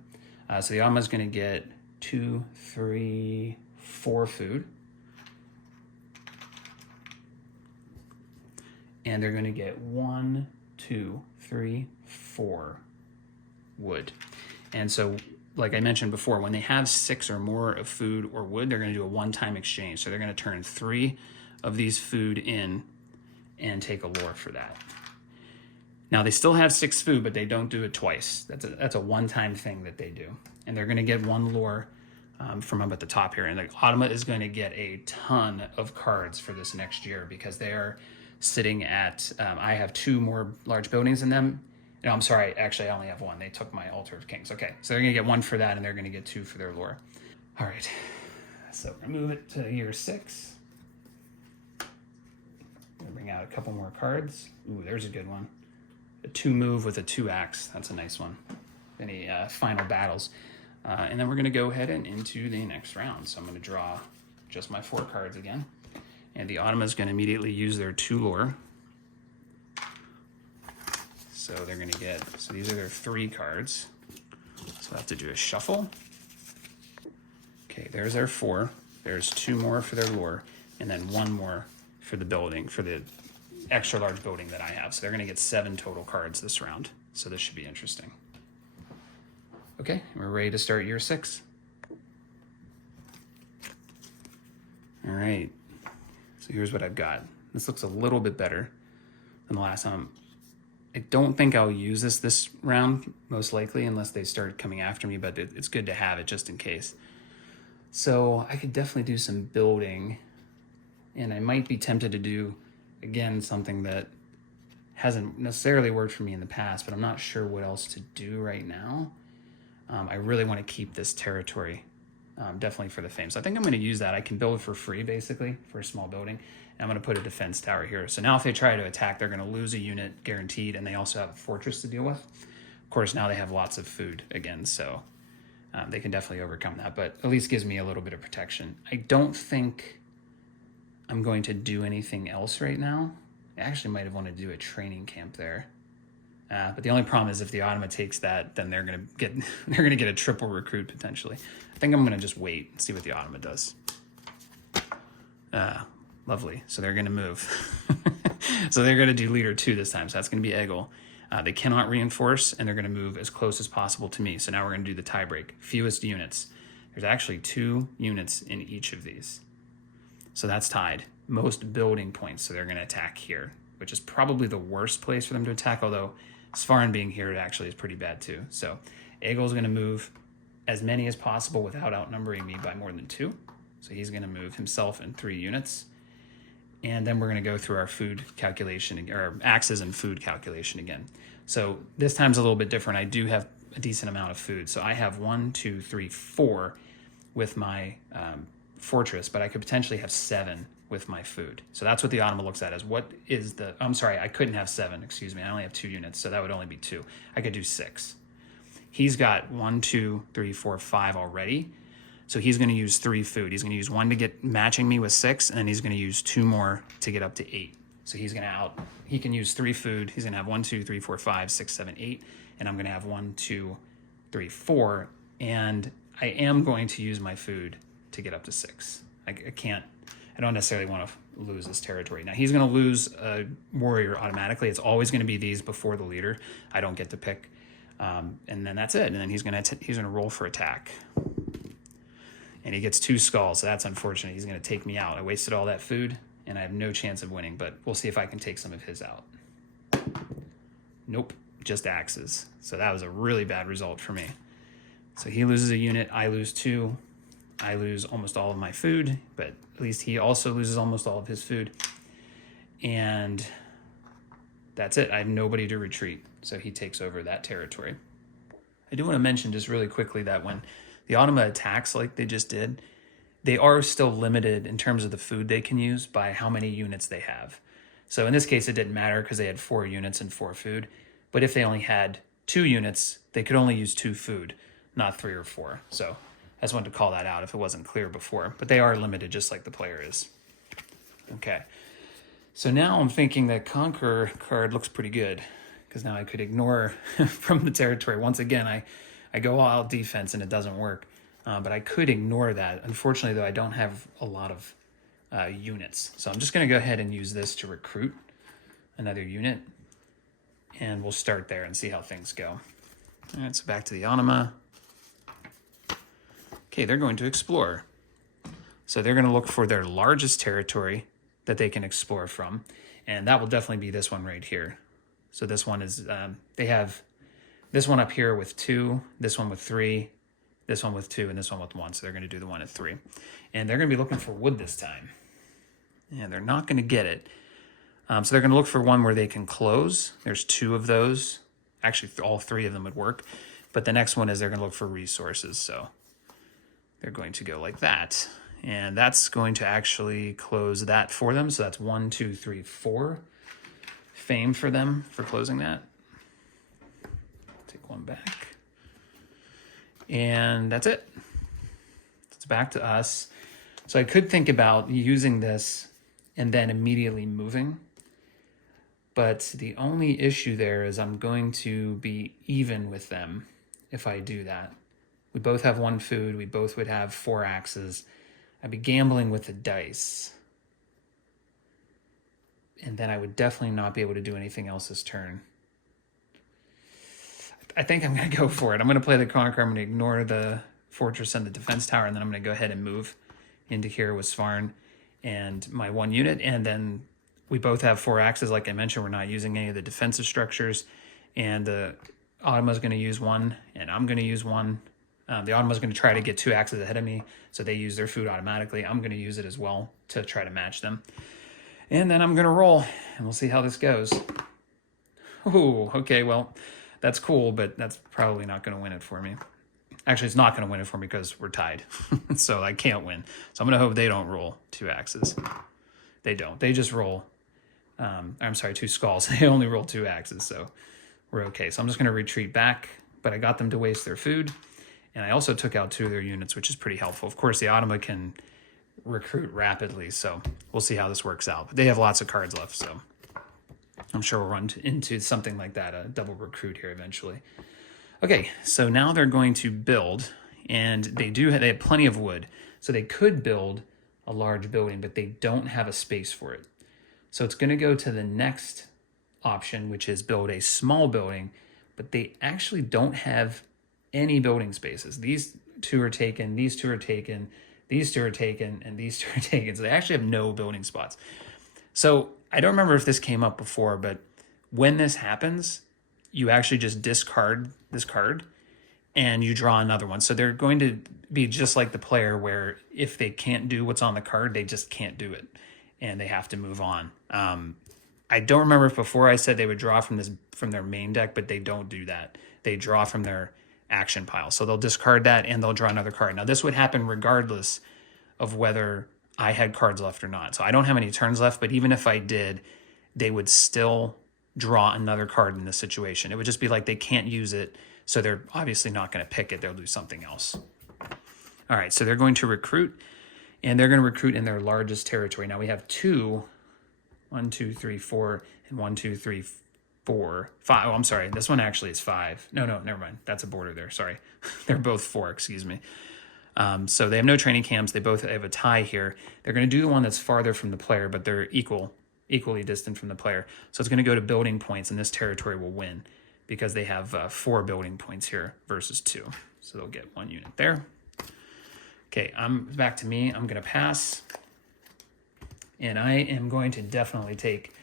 So the Automa is going to get 2, 3, 4 food. And they're going to get 1, 2, 3, 4 wood. And so, like I mentioned before, when they have 6 or more of food or wood, they're going to do a one-time exchange. So they're going to turn 3 of these food in and take a lore for that. Now they still have 6 food, but they don't do it twice. That's a one-time thing that they do. And they're going to get 1 lore from up at the top here. And the Automa is going to get a ton of cards for this next year because they are sitting at, I have 2 more large buildings in them. No, I'm sorry, actually I only have 1. They took my Altar of Kings. Okay, so they're going to get 1 for that and they're going to get 2 for their lore. All right, so move it to year 6. Bring out a couple more cards. Ooh, there's a good one. A 2 move with a 2 axe. That's a nice one. Any final battles. And then we're going to go ahead and into the next round. So I'm going to draw just my 4 cards again. And the Automa is going to immediately use their 2 lore. So they're going to get, so these are their 3 cards. So I have to do a shuffle. Okay, there's their 4. There's 2 more for their lore. And then 1 more for the building, for the extra large building that I have. So they're going to get 7 total cards this round. So this should be interesting. Okay, we're ready to start year 6. All right, so here's what I've got. This looks a little bit better than the last time. I don't think I'll use this round, most likely, unless they start coming after me, but it's good to have it just in case. So I could definitely do some building, and I might be tempted to do, again, something that hasn't necessarily worked for me in the past, but I'm not sure what else to do right now. I really want to keep this territory, definitely for the fame. So I think I'm going to use that. I can build for free, basically, for a small building. And I'm going to put a defense tower here. So now if they try to attack, they're going to lose a unit, guaranteed, and they also have a fortress to deal with. Of course, now they have lots of food again, so they can definitely overcome that, but at least gives me a little bit of protection. I don't think I'm going to do anything else right now. I actually might have wanted to do a training camp there. But the only problem is if the Automa takes that, then they're gonna get a triple recruit potentially. I think I'm gonna just wait and see what the Automa does. Lovely. So they're gonna move. So they're gonna do leader 2 this time. So that's gonna be Eggle. They cannot reinforce, and they're gonna move as close as possible to me. So now we're gonna do the tiebreak. Fewest units. There's actually 2 units in each of these. So that's tied. Most building points. So they're gonna attack here, which is probably the worst place for them to attack, although Svarn being here, it actually is pretty bad too. So Eggle's going to move as many as possible without outnumbering me by more than 2. So he's going to move himself in 3 units. And then we're going to go through our food calculation, or axes and food calculation again. So this time's a little bit different. I do have a decent amount of food. So I have 1, 2, 3, 4 with my fortress, but I could potentially have 7 with my food. So that's what the Automa looks at, as what is the, I'm sorry, I couldn't have 7, excuse me. I only have 2 units, so that would only be 2. I could do 6. He's got 1, 2, 3, 4, 5 already. So he's going to use 3 food. He's going to use 1 to get matching me with 6, and then he's going to use 2 more to get up to 8. So he's going to he can use 3 food. He's going to have 1, 2, 3, 4, 5, 6, 7, 8. And I'm going to have 1, 2, 3, 4. And I am going to use my food to get up to 6. I don't necessarily want to lose this territory. Now he's going to lose a warrior automatically. It's always going to be these before the leader. I don't get to pick. And then that's it. And then he's going to roll for attack. And he gets 2 skulls. So that's unfortunate. He's going to take me out. I wasted all that food and I have no chance of winning, but we'll see if I can take some of his out. Nope, just axes. So that was a really bad result for me. So he loses a unit. I lose 2. I lose almost all of my food, but at least he also loses almost all of his food. And that's it. I have nobody to retreat, so he takes over that territory. I do want to mention just really quickly that when the Automa attacks like they just did, they are still limited in terms of the food they can use by how many units they have. So in this case, it didn't matter because they had 4 units and 4 food. But if they only had 2 units, they could only use 2 food, not 3 or 4. So I just wanted to call that out if it wasn't clear before, but they are limited just like the player is. Okay, so now I'm thinking that Conquer card looks pretty good because now I could ignore from the territory. Once again, I go all out defense and it doesn't work, but I could ignore that. Unfortunately, though, I don't have a lot of units. So I'm just going to go ahead and use this to recruit another unit, and we'll start there and see how things go. All right, so back to the Automa. Okay, they're going to explore. So they're going to look for their largest territory that they can explore from, and that will definitely be this one right here. So this one is, they have this one up here with 2, this one with 3, this one with 2, and this one with 1. So they're going to do the one at 3. And they're going to be looking for wood this time. And they're not going to get it. So they're going to look for one where they can close. There's 2 of those. Actually, all 3 of them would work. But the next one is they're going to look for resources. So they're going to go like that. And that's going to actually close that for them. So that's 1, 2, 3, 4. Fame for them for closing that. Take one back. And that's it. It's back to us. So I could think about using this and then immediately moving. But the only issue there is I'm going to be even with them if I do that. We both have 1 food. We both would have 4 axes. I'd be gambling with the dice. And then I would definitely not be able to do anything else this turn. I think I'm going to go for it. I'm going to play the Conqueror. I'm going to ignore the fortress and the defense tower, and then I'm going to go ahead and move into here with Svarn and my 1 unit. And then we both have 4 axes. Like I mentioned, we're not using any of the defensive structures. And the Automa's going to use 1, and I'm going to use 1. The Automa's going to try to get 2 axes ahead of me, so they use their food automatically. I'm going to use it as well to try to match them. And then I'm going to roll, and we'll see how this goes. Ooh, okay, well, that's cool, but that's probably not going to win it for me. Actually, it's not going to win it for me because we're tied, so I can't win. So I'm going to hope they don't roll 2 axes. They don't. They just roll, 2 skulls. They only roll 2 axes, so we're okay. So I'm just going to retreat back, but I got them to waste their food. And I also took out 2 of their units, which is pretty helpful. Of course, the Automa can recruit rapidly, so we'll see how this works out. But they have lots of cards left, so I'm sure we'll run into something like that, a double recruit here eventually. Okay, so now they're going to build, and they have plenty of wood. So they could build a large building, but they don't have a space for it. So it's going to go to the next option, which is build a small building, but they actually don't have any building spaces. These 2 are taken, these 2 are taken, these 2 are taken, and these 2 are taken. So they actually have no building spots. So I don't remember if this came up before, but when this happens, you actually just discard this card and you draw another one. So they're going to be just like the player where if they can't do what's on the card, they just can't do it and they have to move on. I don't remember if before I said they would draw from their main deck, but they don't do that. They draw from their action pile. So they'll discard that and they'll draw another card. Now this would happen regardless of whether I had cards left or not. So I don't have any turns left, but even if I did, they would still draw another card in this situation. It would just be like they can't use it, so they're obviously not going to pick it. They'll do something else. All right, so they're going to recruit, and they're going to recruit in their largest territory. Now we have 2, 1, 2, 3, 4, and 1, 2, 3, 4, 5. Oh, I'm sorry. This one actually is 5. No, never mind. That's a border there. Sorry. They're both 4, excuse me. So they have no training camps. They both have a tie here. They're going to do the one that's farther from the player, but they're equally distant from the player. So it's going to go to building points, and this territory will win because they have 4 building points here versus 2. So they'll get 1 unit there. Okay, back to me. I'm going to pass. And I am going to definitely take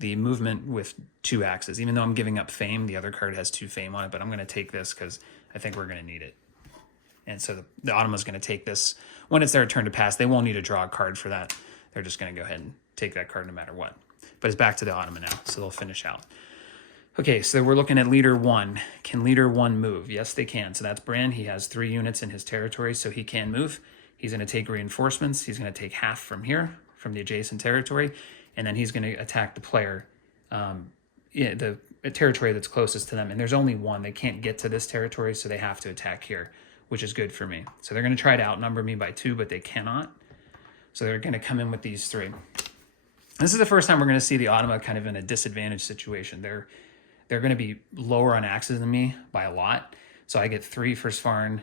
the movement with 2 axes. Even though I'm giving up fame, the other card has 2 fame on it, but I'm going to take this because I think we're going to need it. And so the Automa's going to take this. When it's their turn to pass, they won't need to draw a card for that. They're just going to go ahead and take that card no matter what. But it's back to the Automa now, so they'll finish out. Okay, so we're looking at leader 1. Can leader 1 move? Yes, they can. So that's Bran. He has 3 units in his territory, so he can move. He's going to take reinforcements. He's going to take half from here, from the adjacent territory, and then he's going to attack the player, the territory that's closest to them. And there's only 1. They can't get to this territory, so they have to attack here, which is good for me. So they're going to try to outnumber me by 2, but they cannot. So they're going to come in with these 3. This is the first time we're going to see the Automa kind of in a disadvantaged situation. They're going to be lower on axes than me by a lot. So I get 3 for Svarn,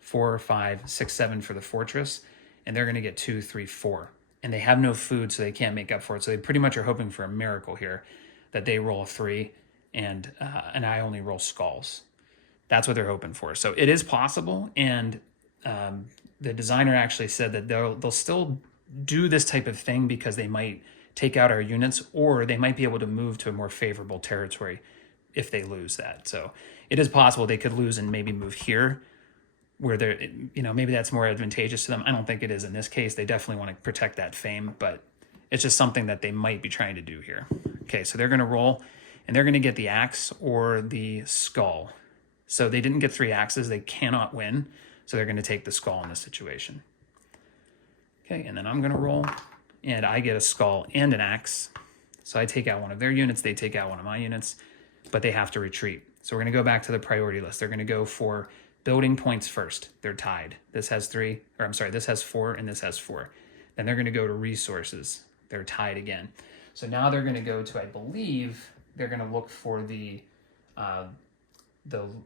4, 5, 6, 7 for the fortress, and they're going to get 2, 3, 4. And they have no food, so they can't make up for it. So they pretty much are hoping for a miracle here, that they roll a 3 and I only roll skulls. That's what they're hoping for. So it is possible, and the designer actually said that they'll still do this type of thing because they might take out our units, or they might be able to move to a more favorable territory if they lose that. So it is possible they could lose and maybe move here where they're, maybe that's more advantageous to them. I don't think it is in this case. They definitely want to protect that fame, but it's just something that they might be trying to do here. Okay, so they're going to roll, and they're going to get the axe or the skull. So they didn't get 3 axes. They cannot win, so they're going to take the skull in this situation. Okay, and then I'm going to roll, and I get a skull and an axe. So I take out one of their units. They take out one of my units, but they have to retreat. So we're going to go back to the priority list. They're going to go for building points first. They're tied. This has 3, or I'm sorry, this has 4, and this has 4. Then they're going to go to resources. They're tied again. So now they're going to go to, I believe, they're going to look for the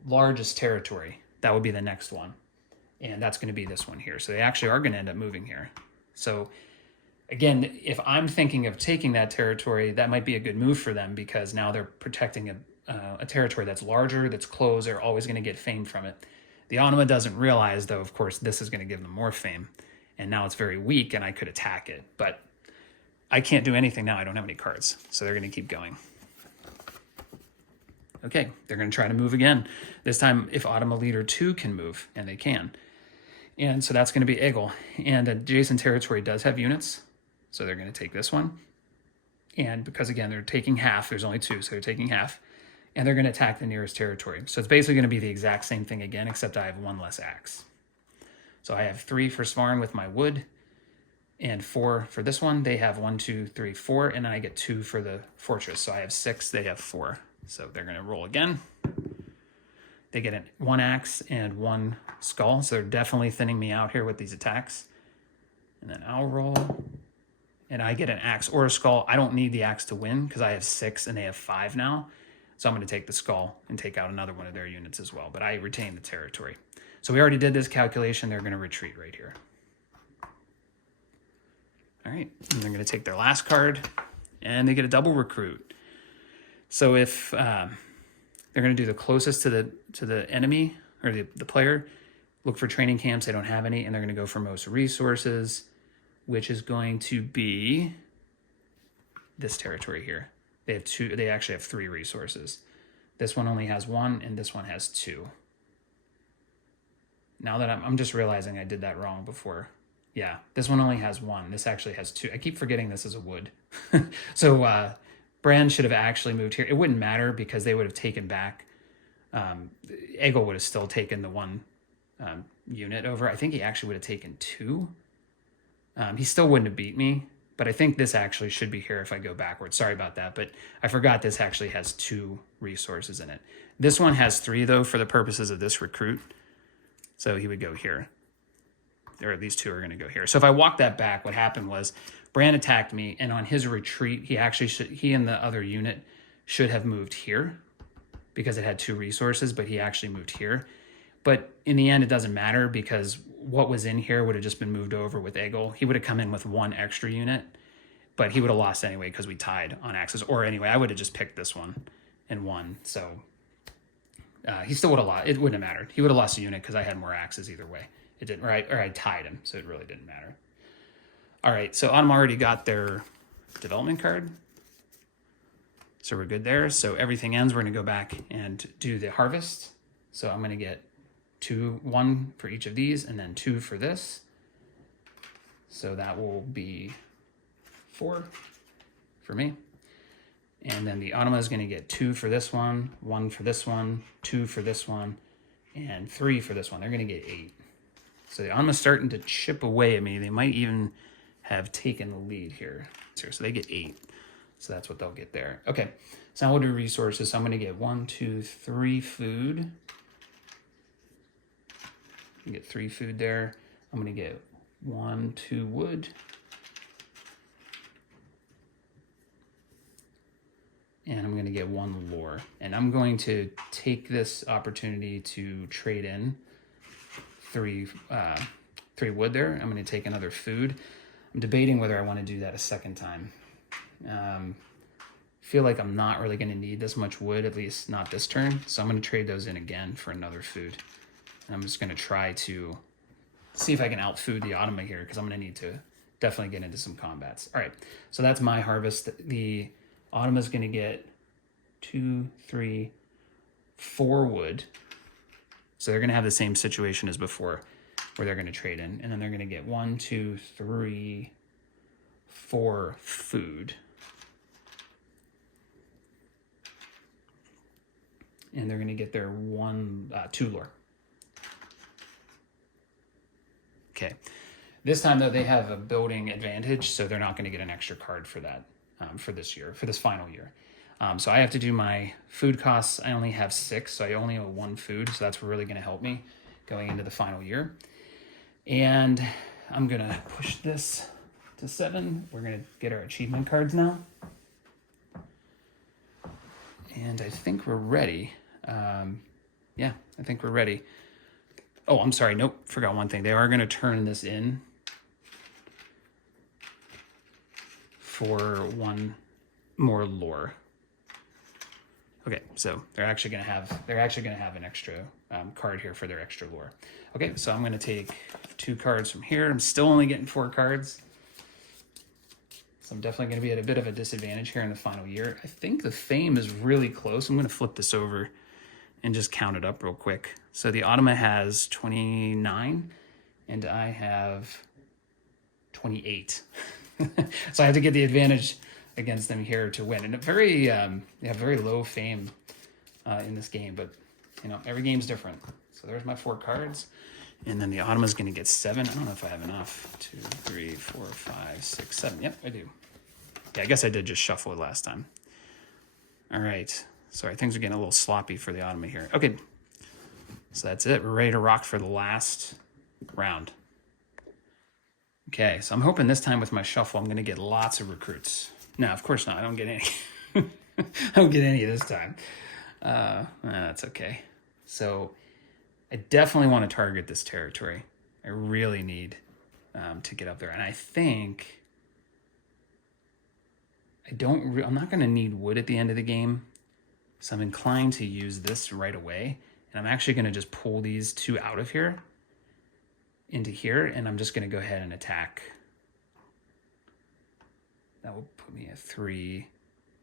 largest territory. That would be the next one. And that's going to be this one here. So they actually are going to end up moving here. So again, if I'm thinking of taking that territory, that might be a good move for them because now they're protecting a territory that's larger, that's closed. They're always going to get fame from it. The Automa doesn't realize, though, of course, this is going to give them more fame. And now it's very weak, and I could attack it. But I can't do anything now. I don't have any cards. So they're going to keep going. Okay, they're going to try to move again. This time, if Automa Leader 2 can move, and they can. And so that's going to be Egel. And adjacent territory does have units. So they're going to take this one. And because, again, they're taking half. There's only 2, so they're taking half. And they're going to attack the nearest territory. So it's basically going to be the exact same thing again, except I have 1 less axe. So I have 3 for Svarn with my wood, and 4 for this one. They have 1, 2, 3, 4, and then I get 2 for the fortress. So I have 6, they have 4. So they're going to roll again. They get 1 axe and 1 skull, so they're definitely thinning me out here with these attacks. And then I'll roll, and I get an axe or a skull. I don't need the axe to win because I have 6 and they have 5 now. So I'm going to take the skull and take out another one of their units as well. But I retain the territory. So we already did this calculation. They're going to retreat right here. All right. And they're going to take their last card. And they get a double recruit. So if they're going to do the closest to the enemy or the player, look for training camps. They don't have any. And they're going to go for most resources, which is going to be this territory here. They have 2. They actually have 3 resources. This one only has 1, and this one has 2. Now that I'm just realizing I did that wrong before. Yeah, this one only has 1. This actually has 2. I keep forgetting this is a wood. So Brand should have actually moved here. It wouldn't matter because they would have taken back. Egel would have still taken the 1 unit over. I think he actually would have taken 2. He still wouldn't have beat me. But I think this actually should be here if I go backwards. Sorry about that, but I forgot this actually has 2 resources in it. This one has 3, though, for the purposes of this recruit. So he would go here. Or these 2 are going to go here. So if I walk that back, what happened was Brand attacked me, and on his retreat, he and the other unit should have moved here because it had 2 resources, but he actually moved here. But in the end, it doesn't matter because what was in here would have just been moved over with Egel. He would have come in with 1 extra unit, but he would have lost anyway because we tied on axes. Or anyway, I would have just picked this one and won. So he still would have lost. It wouldn't have mattered. He would have lost a unit because I had more axes either way. It didn't, or I tied him, so it really didn't matter. All right, so Automa already got their development card. So we're good there. So everything ends. We're going to go back and do the harvest. So I'm going to get 1 for each of these, and then 2 for this. So that will be 4 for me. And then the Automa is going to get 2 for this one, 1 for this one, 2 for this one, and 3 for this one. They're going to get 8. So the Automa's starting to chip away at me. They might even have taken the lead here. So they get 8. So that's what they'll get there. Okay, so now we'll do resources. So I'm going to get 1, 2, 3 food. Get 3 food there. I'm going to get 1, 2 wood. And I'm going to get 1 lore. And I'm going to take this opportunity to trade in 3 wood there. I'm going to take another food. I'm debating whether I want to do that a second time. Feel like I'm not really going to need this much wood, at least not this turn. So I'm going to trade those in again for another food. And I'm just going to try to see if I can outfood the Automa here because I'm going to need to definitely get into some combats. All right, so that's my harvest. The Automa's going to get 2, 3, 4 wood. So they're going to have the same situation as before, where they're going to trade in, and then they're going to get 1, 2, 3, 4 food. And they're going to get their 2 lore. Okay. This time, though, they have a building advantage, so they're not going to get an extra card for that for this year, for this final year. So I have to do my food costs. I only have 6, so I only owe 1 food, so that's really going to help me going into the final year. And I'm going to push this to 7. We're going to get our achievement cards now. And I think we're ready. Yeah, I think we're ready. Oh, I'm sorry. Nope, forgot one thing. They are going to turn this in for 1 more lore. Okay, so they're actually going to have an extra card here for their extra lore. Okay, so I'm going to take 2 cards from here. I'm still only getting 4 cards. So I'm definitely going to be at a bit of a disadvantage here in the final year. I think the fame is really close. I'm going to flip this over and just count it up real quick. So the Automa has 29 and I have 28. So I have to get the advantage against them here to win. And they have very low fame in this game, but you know, every game's different. So there's my 4 cards. And then the Automa's going to get 7. I don't know if I have enough. 2, 3, 4, 5, 6, 7. Yep, I do. Yeah, I guess I did just shuffle it last time. All right. Sorry, things are getting a little sloppy for the Automa here. Okay. So that's it. We're ready to rock for the last round. Okay, so I'm hoping this time with my shuffle, I'm going to get lots of recruits. No, of course not. I don't get any. I don't get any this time. That's okay. So I definitely want to target this territory. I really need to get up there. And I think I'm not going to need wood at the end of the game. So I'm inclined to use this right away. And I'm actually going to just pull these 2 out of here into here. And I'm just going to go ahead and attack. That will put me at 3.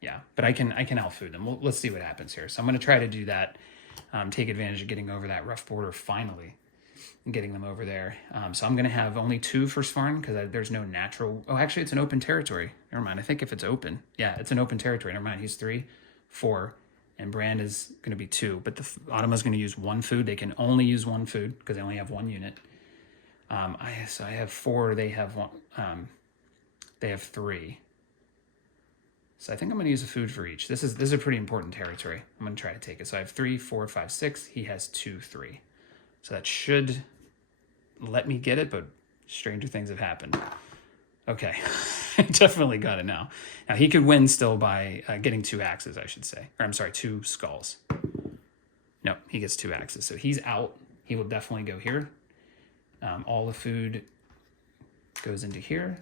Yeah, but I can outfood them. Let's see what happens here. So I'm going to try to do that. Take advantage of getting over that rough border finally and getting them over there. So I'm going to have only 2 for Svarn because there's no natural. Oh, actually, it's an open territory. Never mind. I think if it's open. Yeah, it's an open territory. Never mind. He's 3, 4, and Brand is going to be 2. But the Automa's going to use 1 food. They can only use 1 food because they only have 1 unit. So I have 4. They have 1. They have 3. So I think I'm going to use a food for each. This is a pretty important territory. I'm going to try to take it. So I have 3, 4, 5, 6. He has 2, 3. So that should let me get it, but stranger things have happened. Okay, I definitely got it now. Now he could win still by getting 2 axes, I should say. Or I'm sorry, 2 skulls. No, he gets 2 axes. So he's out. He will definitely go here. All the food goes into here.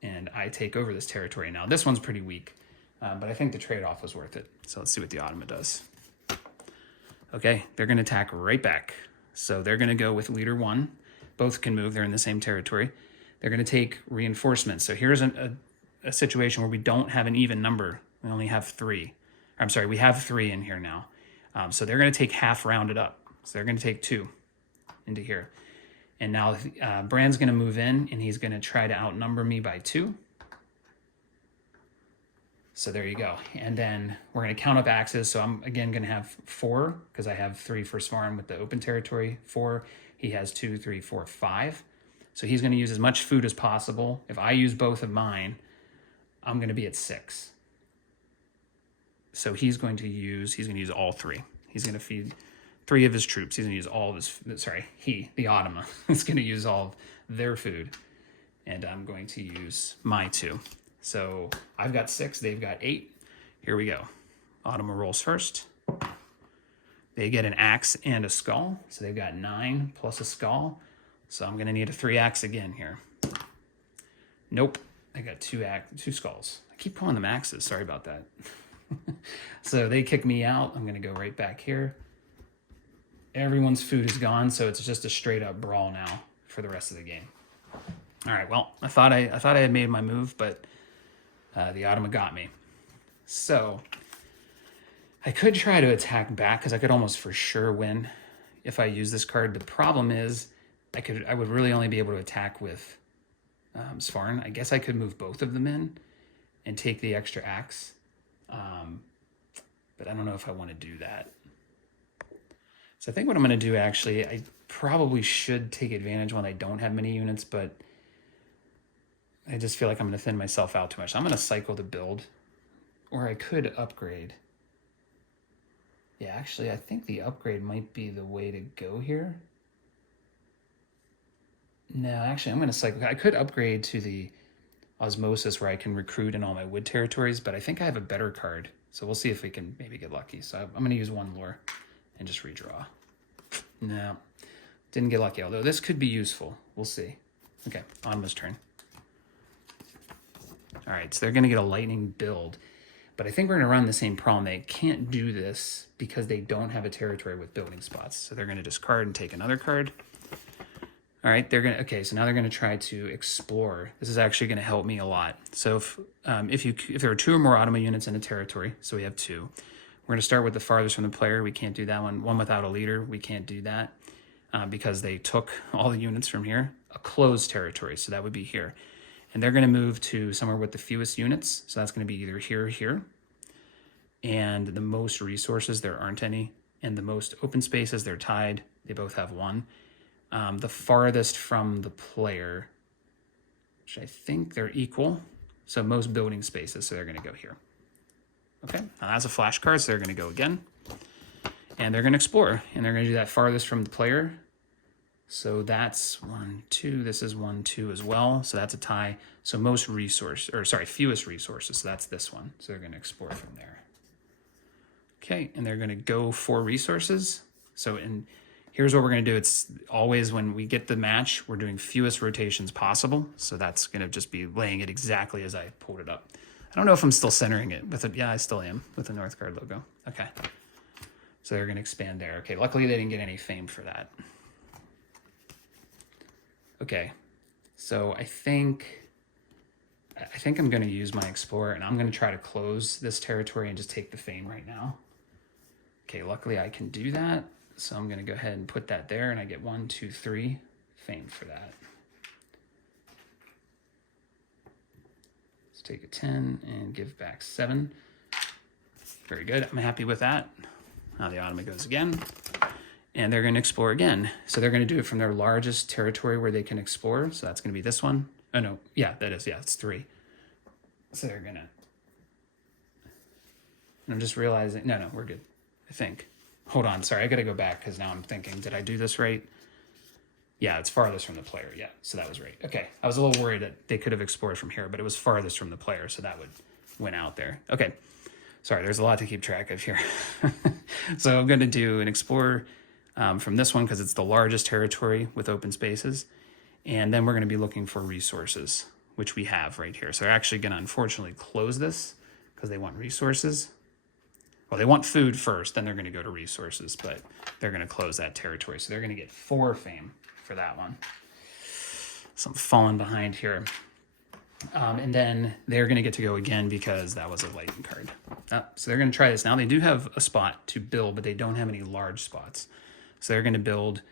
And I take over this territory now. This one's pretty weak, but I think the trade-off was worth it. So let's see what the Automa does. Okay, they're going to attack right back. So they're going to go with leader 1. Both can move. They're in the same territory. They're going to take reinforcements. So here's a situation where we don't have an even number. We only have 3. I'm sorry, we have 3 in here now. So they're going to take half rounded up. So they're going to take 2 into here. And now Brand's going to move in, and he's going to try to outnumber me by 2. So there you go. And then we're going to count up axes. So I'm, again, going to have 4, because I have 3 for Svarn with the open territory. 4. He has 2, 3, 4, 5. So he's going to use as much food as possible. If I use both of mine, I'm going to be at 6. So he's going to use all 3. He's going to feed 3 of his troops. He's going to use all of his, the Automa, is going to use all of their food. And I'm going to use my 2. So I've got 6, they've got 8. Here we go. Automa rolls first. They get an axe and a skull. So they've got 9 plus a skull. So I'm going to need a 3 axe again here. Nope. I got 2 skulls. I keep calling them axes. Sorry about that. So they kick me out. I'm going to go right back here. Everyone's food is gone, so it's just a straight up brawl now for the rest of the game. All right, well, I thought I had made my move, but the Automa got me. So I could try to attack back because I could almost for sure win if I use this card. The problem is I would really only be able to attack with Svarn. I guess I could move both of them in and take the extra axe. But I don't know if I want to do that. So I think what I'm going to do, actually, I probably should take advantage when I don't have many units, but I just feel like I'm going to thin myself out too much. So I'm going to cycle the build, or I could upgrade. Yeah, actually, I think the upgrade might be the way to go here. No, actually, I'm going to cycle. I could upgrade to the Osmosis where I can recruit in all my wood territories, but I think I have a better card. So we'll see if we can maybe get lucky. So I'm going to use one lore and just redraw. No, didn't get lucky, although this could be useful. We'll see. Okay, Automa's turn. All right, so they're going to get a lightning build, but I think we're going to run the same problem. They can't do this because they don't have a territory with building spots. So they're going to discard and take another card. All right, they're going to, okay, so now they're going to try to explore. This is actually going to help me a lot. So if there are 2 or more Automa units in a territory, so we have 2, we're going to start with the farthest from the player. We can't do that one. One without a leader, we can't do that because they took all the units from here. A closed territory, so that would be here. And they're going to move to somewhere with the fewest units. So that's going to be either here or here. And the most resources, there aren't any. And the most open spaces, they're tied. They both have 1. The farthest from the player, which I think they're equal. So most building spaces, so they're going to go here. Okay, now that's a flash card, so they're going to go again. And they're going to explore. And they're going to do that farthest from the player. So that's 1, 2. This is 1, 2 as well. So that's a tie. So most resource, or sorry, fewest resources. So that's this one. So they're going to explore from there. Okay, and they're going to go for resources. So here's what we're going to do. It's always when we get the match, we're doing fewest rotations possible. So that's going to just be laying it exactly as I pulled it up. I don't know if I'm still centering it with it. Yeah, I still am with the Northgard logo. Okay. So they're going to expand there. Okay, luckily they didn't get any fame for that. Okay, so I think I'm going to use my Explorer, and I'm going to try to close this territory and just take the fame right now. Okay, luckily I can do that. So I'm going to go ahead and put that there, and I get 1, 2, 3 fame for that. Let's take a 10 and give back 7. Very good. I'm happy with that. Now the Automa goes again, and they're going to explore again. So they're going to do it from their largest territory where they can explore. So that's going to be this one. Oh, no. Yeah, that is. Yeah, it's 3. So they're going to... And I'm just realizing... No, we're good, I think. Hold on, sorry, I gotta go back because now I'm thinking, did I do this right? Yeah, it's farthest from the player, yeah, so that was right. Okay, I was a little worried that they could have explored from here, but it was farthest from the player, so that would win out there. Okay, sorry, there's a lot to keep track of here. So I'm gonna do an explore from this one because it's the largest territory with open spaces, and then we're gonna be looking for resources, which we have right here. So they're actually gonna unfortunately close this because they want resources. Well, they want food first, then they're going to go to resources, but they're going to close that territory. So they're going to get 4 fame for that one. So I'm falling behind here. And then they're going to get to go again because that was a lightning card. So they're going to try this. Now they do have a spot to build, but they don't have any large spots. So they're going to build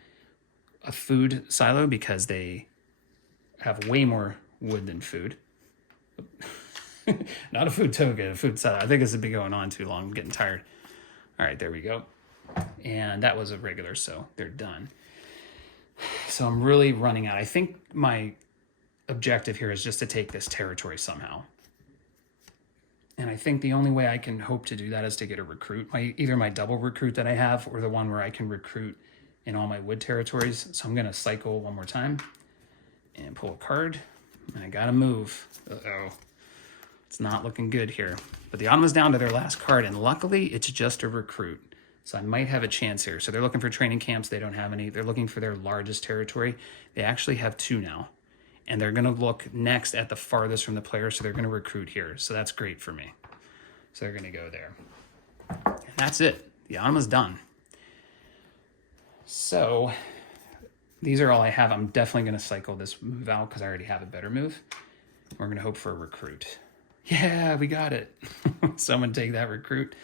a food silo because they have way more wood than food. Not a food token, a food salad. I think this has been going on too long. I'm getting tired. All right, there we go. And that was a regular, so they're done. So I'm really running out. I think my objective here is just to take this territory somehow. And I think the only way I can hope to do that is to get a recruit. Either my double recruit that I have or the one where I can recruit in all my wood territories. So I'm going to cycle one more time and pull a card. And I got to move. Uh-oh. It's not looking good here. But the Automa's down to their last card, and luckily it's just a recruit. So I might have a chance here. So they're looking for training camps. They don't have any. They're looking for their largest territory. They actually have 2 now. And they're going to look next at the farthest from the player, so they're going to recruit here. So that's great for me. So they're going to go there. And that's it. The Automa's done. So these are all I have. I'm definitely going to cycle this move out because I already have a better move. We're going to hope for a recruit. Yeah, we got it. Someone take that recruit.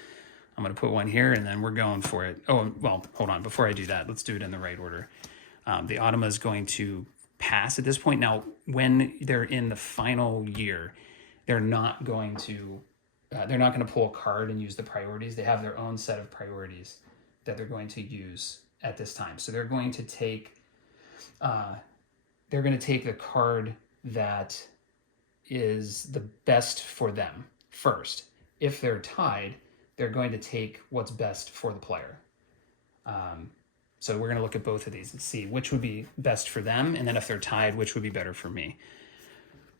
I'm going to put one here, and then we're going for it. Oh, well, hold on. Before I do that, let's do it in the right order. The Automa is going to pass at this point. Now, when they're in the final year, they're not going to pull a card and use the priorities. They have their own set of priorities that they're going to use at this time. So they're going to take the card that is the best for them first. If they're tied, they're going to take what's best for the player. So we're going to look at both of these and see which would be best for them, and then if they're tied, which would be better for me.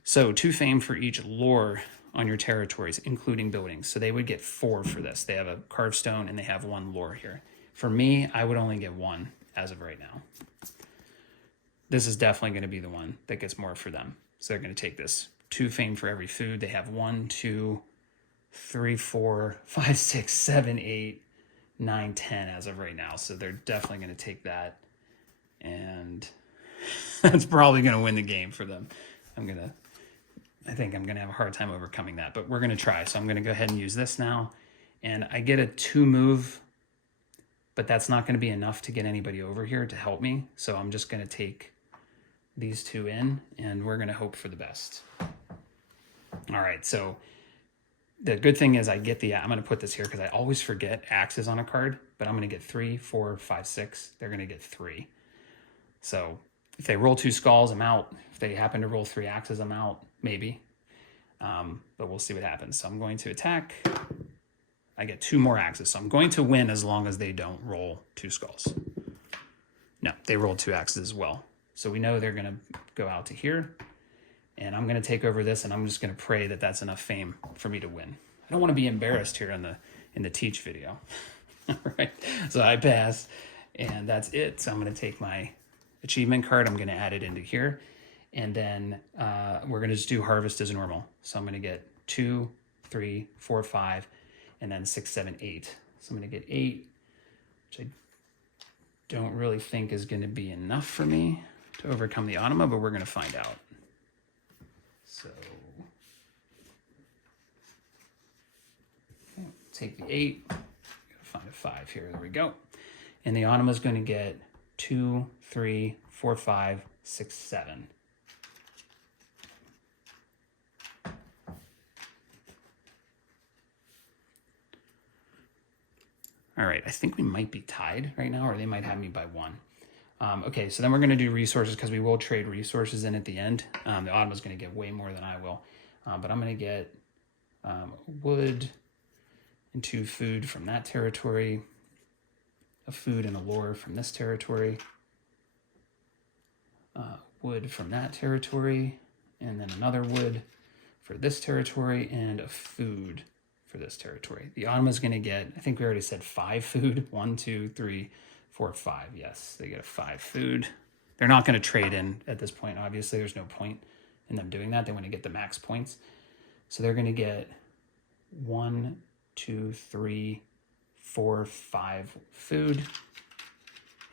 So 2 fame for each lore on your territories, including buildings. So they would get 4 for this. They have a carved stone and they have 1 lore here. For me, I would only get 1 as of right now. This is definitely going to be the one that gets more for them. So they're going to take this. 2 fame for every food. They have 1, 2, 3, 4, 5, 6, 7, 8, 9, 10 as of right now. So they're definitely going to take that. And that's probably going to win the game for them. I think I'm going to have a hard time overcoming that, but we're going to try. So I'm going to go ahead and use this now. And I get a 2 move, but that's not going to be enough to get anybody over here to help me. So I'm just going to take these 2 in, and we're going to hope for the best. All right, so the good thing is I'm going to put this here because I always forget axes on a card, but I'm going to get 3, 4, 5, 6. They're going to get 3. So if they roll 2 skulls, I'm out. If they happen to roll 3 axes, I'm out, maybe. But we'll see what happens. So I'm going to attack. I get 2 more axes. So I'm going to win as long as they don't roll 2 skulls. No, they rolled 2 axes as well. So we know they're going to go out to here. And I'm going to take over this, and I'm just going to pray that that's enough fame for me to win. I don't want to be embarrassed here in the teach video. All right, so I pass, and that's it. So I'm going to take my achievement card. I'm going to add it into here, and then we're going to just do harvest as normal. So I'm going to get 2, 3, 4, 5, and then 6, 7, 8. So I'm going to get 8, which I don't really think is going to be enough for me to overcome the Automa, but we're going to find out. So okay, take the 8, gotta find a 5 here, there we go. And the Automa is going to get 2, 3, 4, 5, 6, 7. All right, I think we might be tied right now, or they might have me by 1. Okay, so then we're going to do resources because we will trade resources in at the end. The Automa's going to get way more than I will. But I'm going to get wood and 2 food from that territory, a food and a lore from this territory, wood from that territory, and then another wood for this territory, and a food for this territory. The Automa's going to get, I think we already said 5 food. 1, 2, 3, 4, 5. Yes, they get a 5 food. They're not going to trade in at this point. Obviously, there's no point in them doing that. They want to get the max points. So they're going to get 1, 2, 3, 4, 5 food.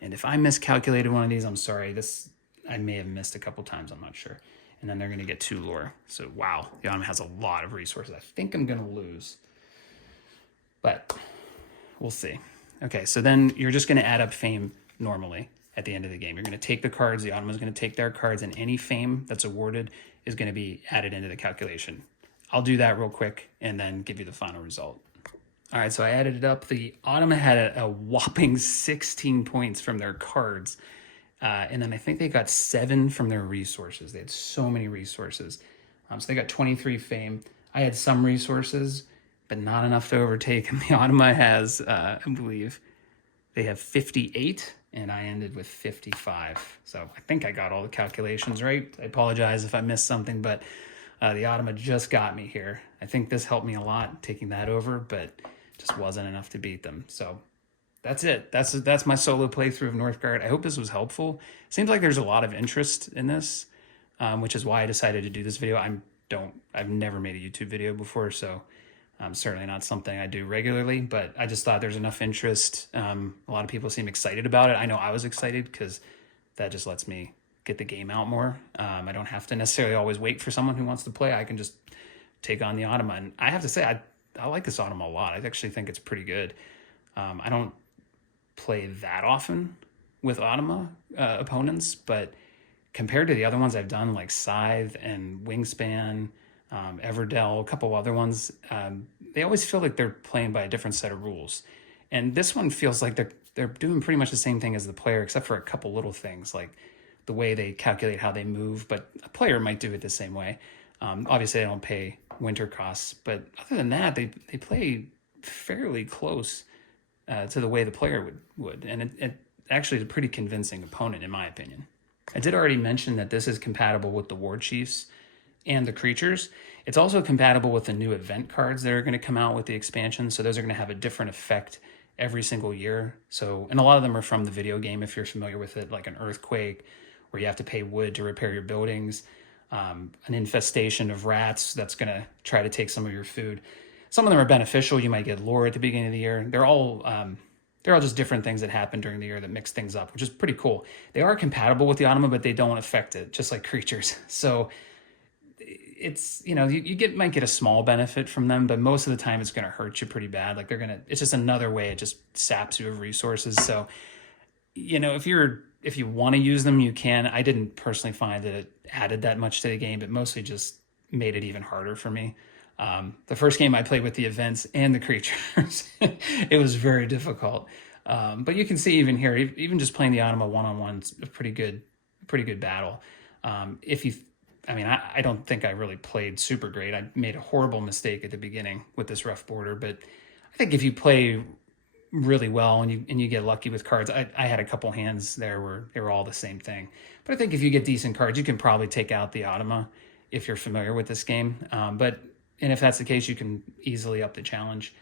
And if I miscalculated one of these, I'm sorry. I may have missed a couple times. I'm not sure. And then they're going to get 2 lore. So, wow, the Automa has a lot of resources. I think I'm going to lose. But we'll see. Okay, so then you're just going to add up fame normally at the end of the game. You're going to take the cards, the Automa is going to take their cards, and any fame that's awarded is going to be added into the calculation. I'll do that real quick and then give you the final result. All right, so I added it up. The Automa had a whopping 16 points from their cards, and then I think they got 7 from their resources. They had so many resources. So they got 23 fame. I had some resources, but not enough to overtake him. The Automa has, I believe, they have 58, and I ended with 55. So I think I got all the calculations right. I apologize if I missed something, but the Automa just got me here. I think this helped me a lot, taking that over, but just wasn't enough to beat them. So that's it. That's my solo playthrough of Northgard. I hope this was helpful. Seems like there's a lot of interest in this, which is why I decided to do this video. I've never made a YouTube video before, so certainly not something I do regularly, but I just thought there's enough interest. A lot of people seem excited about it. I know I was excited because that just lets me get the game out more. I don't have to necessarily always wait for someone who wants to play. I can just take on the Automa. And I have to say, I like this Automa a lot. I actually think it's pretty good. I don't play that often with Automa opponents, but compared to the other ones I've done, like Scythe and Wingspan, Everdell, a couple other ones, they always feel like they're playing by a different set of rules. And this one feels like they're doing pretty much the same thing as the player, except for a couple little things, like the way they calculate how they move, but a player might do it the same way. Obviously, they don't pay winter costs, but other than that, they play fairly close to the way the player would. And it actually is a pretty convincing opponent, in my opinion. I did already mention that this is compatible with the War Chiefs and the creatures. It's also compatible with the new event cards that are going to come out with the expansion. So those are going to have a different effect every single year. So, and a lot of them are from the video game, if you're familiar with it, like an earthquake, where you have to pay wood to repair your buildings, an infestation of rats that's going to try to take some of your food. Some of them are beneficial. You might get lore at the beginning of the year. They're all just different things that happen during the year that mix things up, which is pretty cool. They are compatible with the Automa, but they don't affect it, just like creatures. So it's, you might get a small benefit from them, but most of the time it's going to hurt you pretty bad. Like it's just another way it just saps you of resources. So, if you want to use them, you can. I didn't personally find that it added that much to the game, but mostly just made it even harder for me. The first game I played with the events and the creatures, it was very difficult. But you can see even here, even just playing the Automa one-on-one is a pretty good battle. I don't think I really played super great. I made a horrible mistake at the beginning with this rough border, but I think if you play really well and you get lucky with cards, I had a couple hands there where they were all the same thing. But I think if you get decent cards, you can probably take out the Automa if you're familiar with this game. And if that's the case, you can easily up the challenge.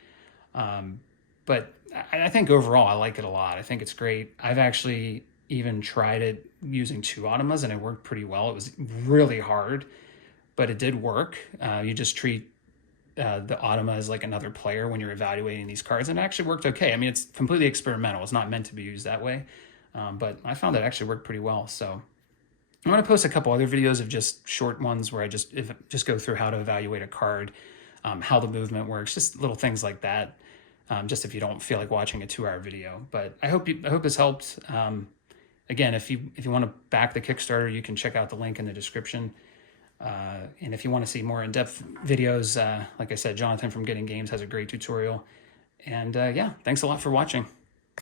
But I think overall, I like it a lot. I think it's great. I've actually even tried it using 2 Automas, and it worked pretty well. It was really hard, but it did work. You just treat the Automa as like another player when you're evaluating these cards, and it actually worked okay. I mean, it's completely experimental. It's not meant to be used that way, but I found it actually worked pretty well. So I'm going to post a couple other videos of just short ones where I just go through how to evaluate a card, how the movement works, just little things like that. Just if you don't feel like watching a 2-hour video, but I hope this helped. Again, if you want to back the Kickstarter, you can check out the link in the description. And if you want to see more in-depth videos, like I said, Jonathan from Getting Games has a great tutorial. And yeah, thanks a lot for watching.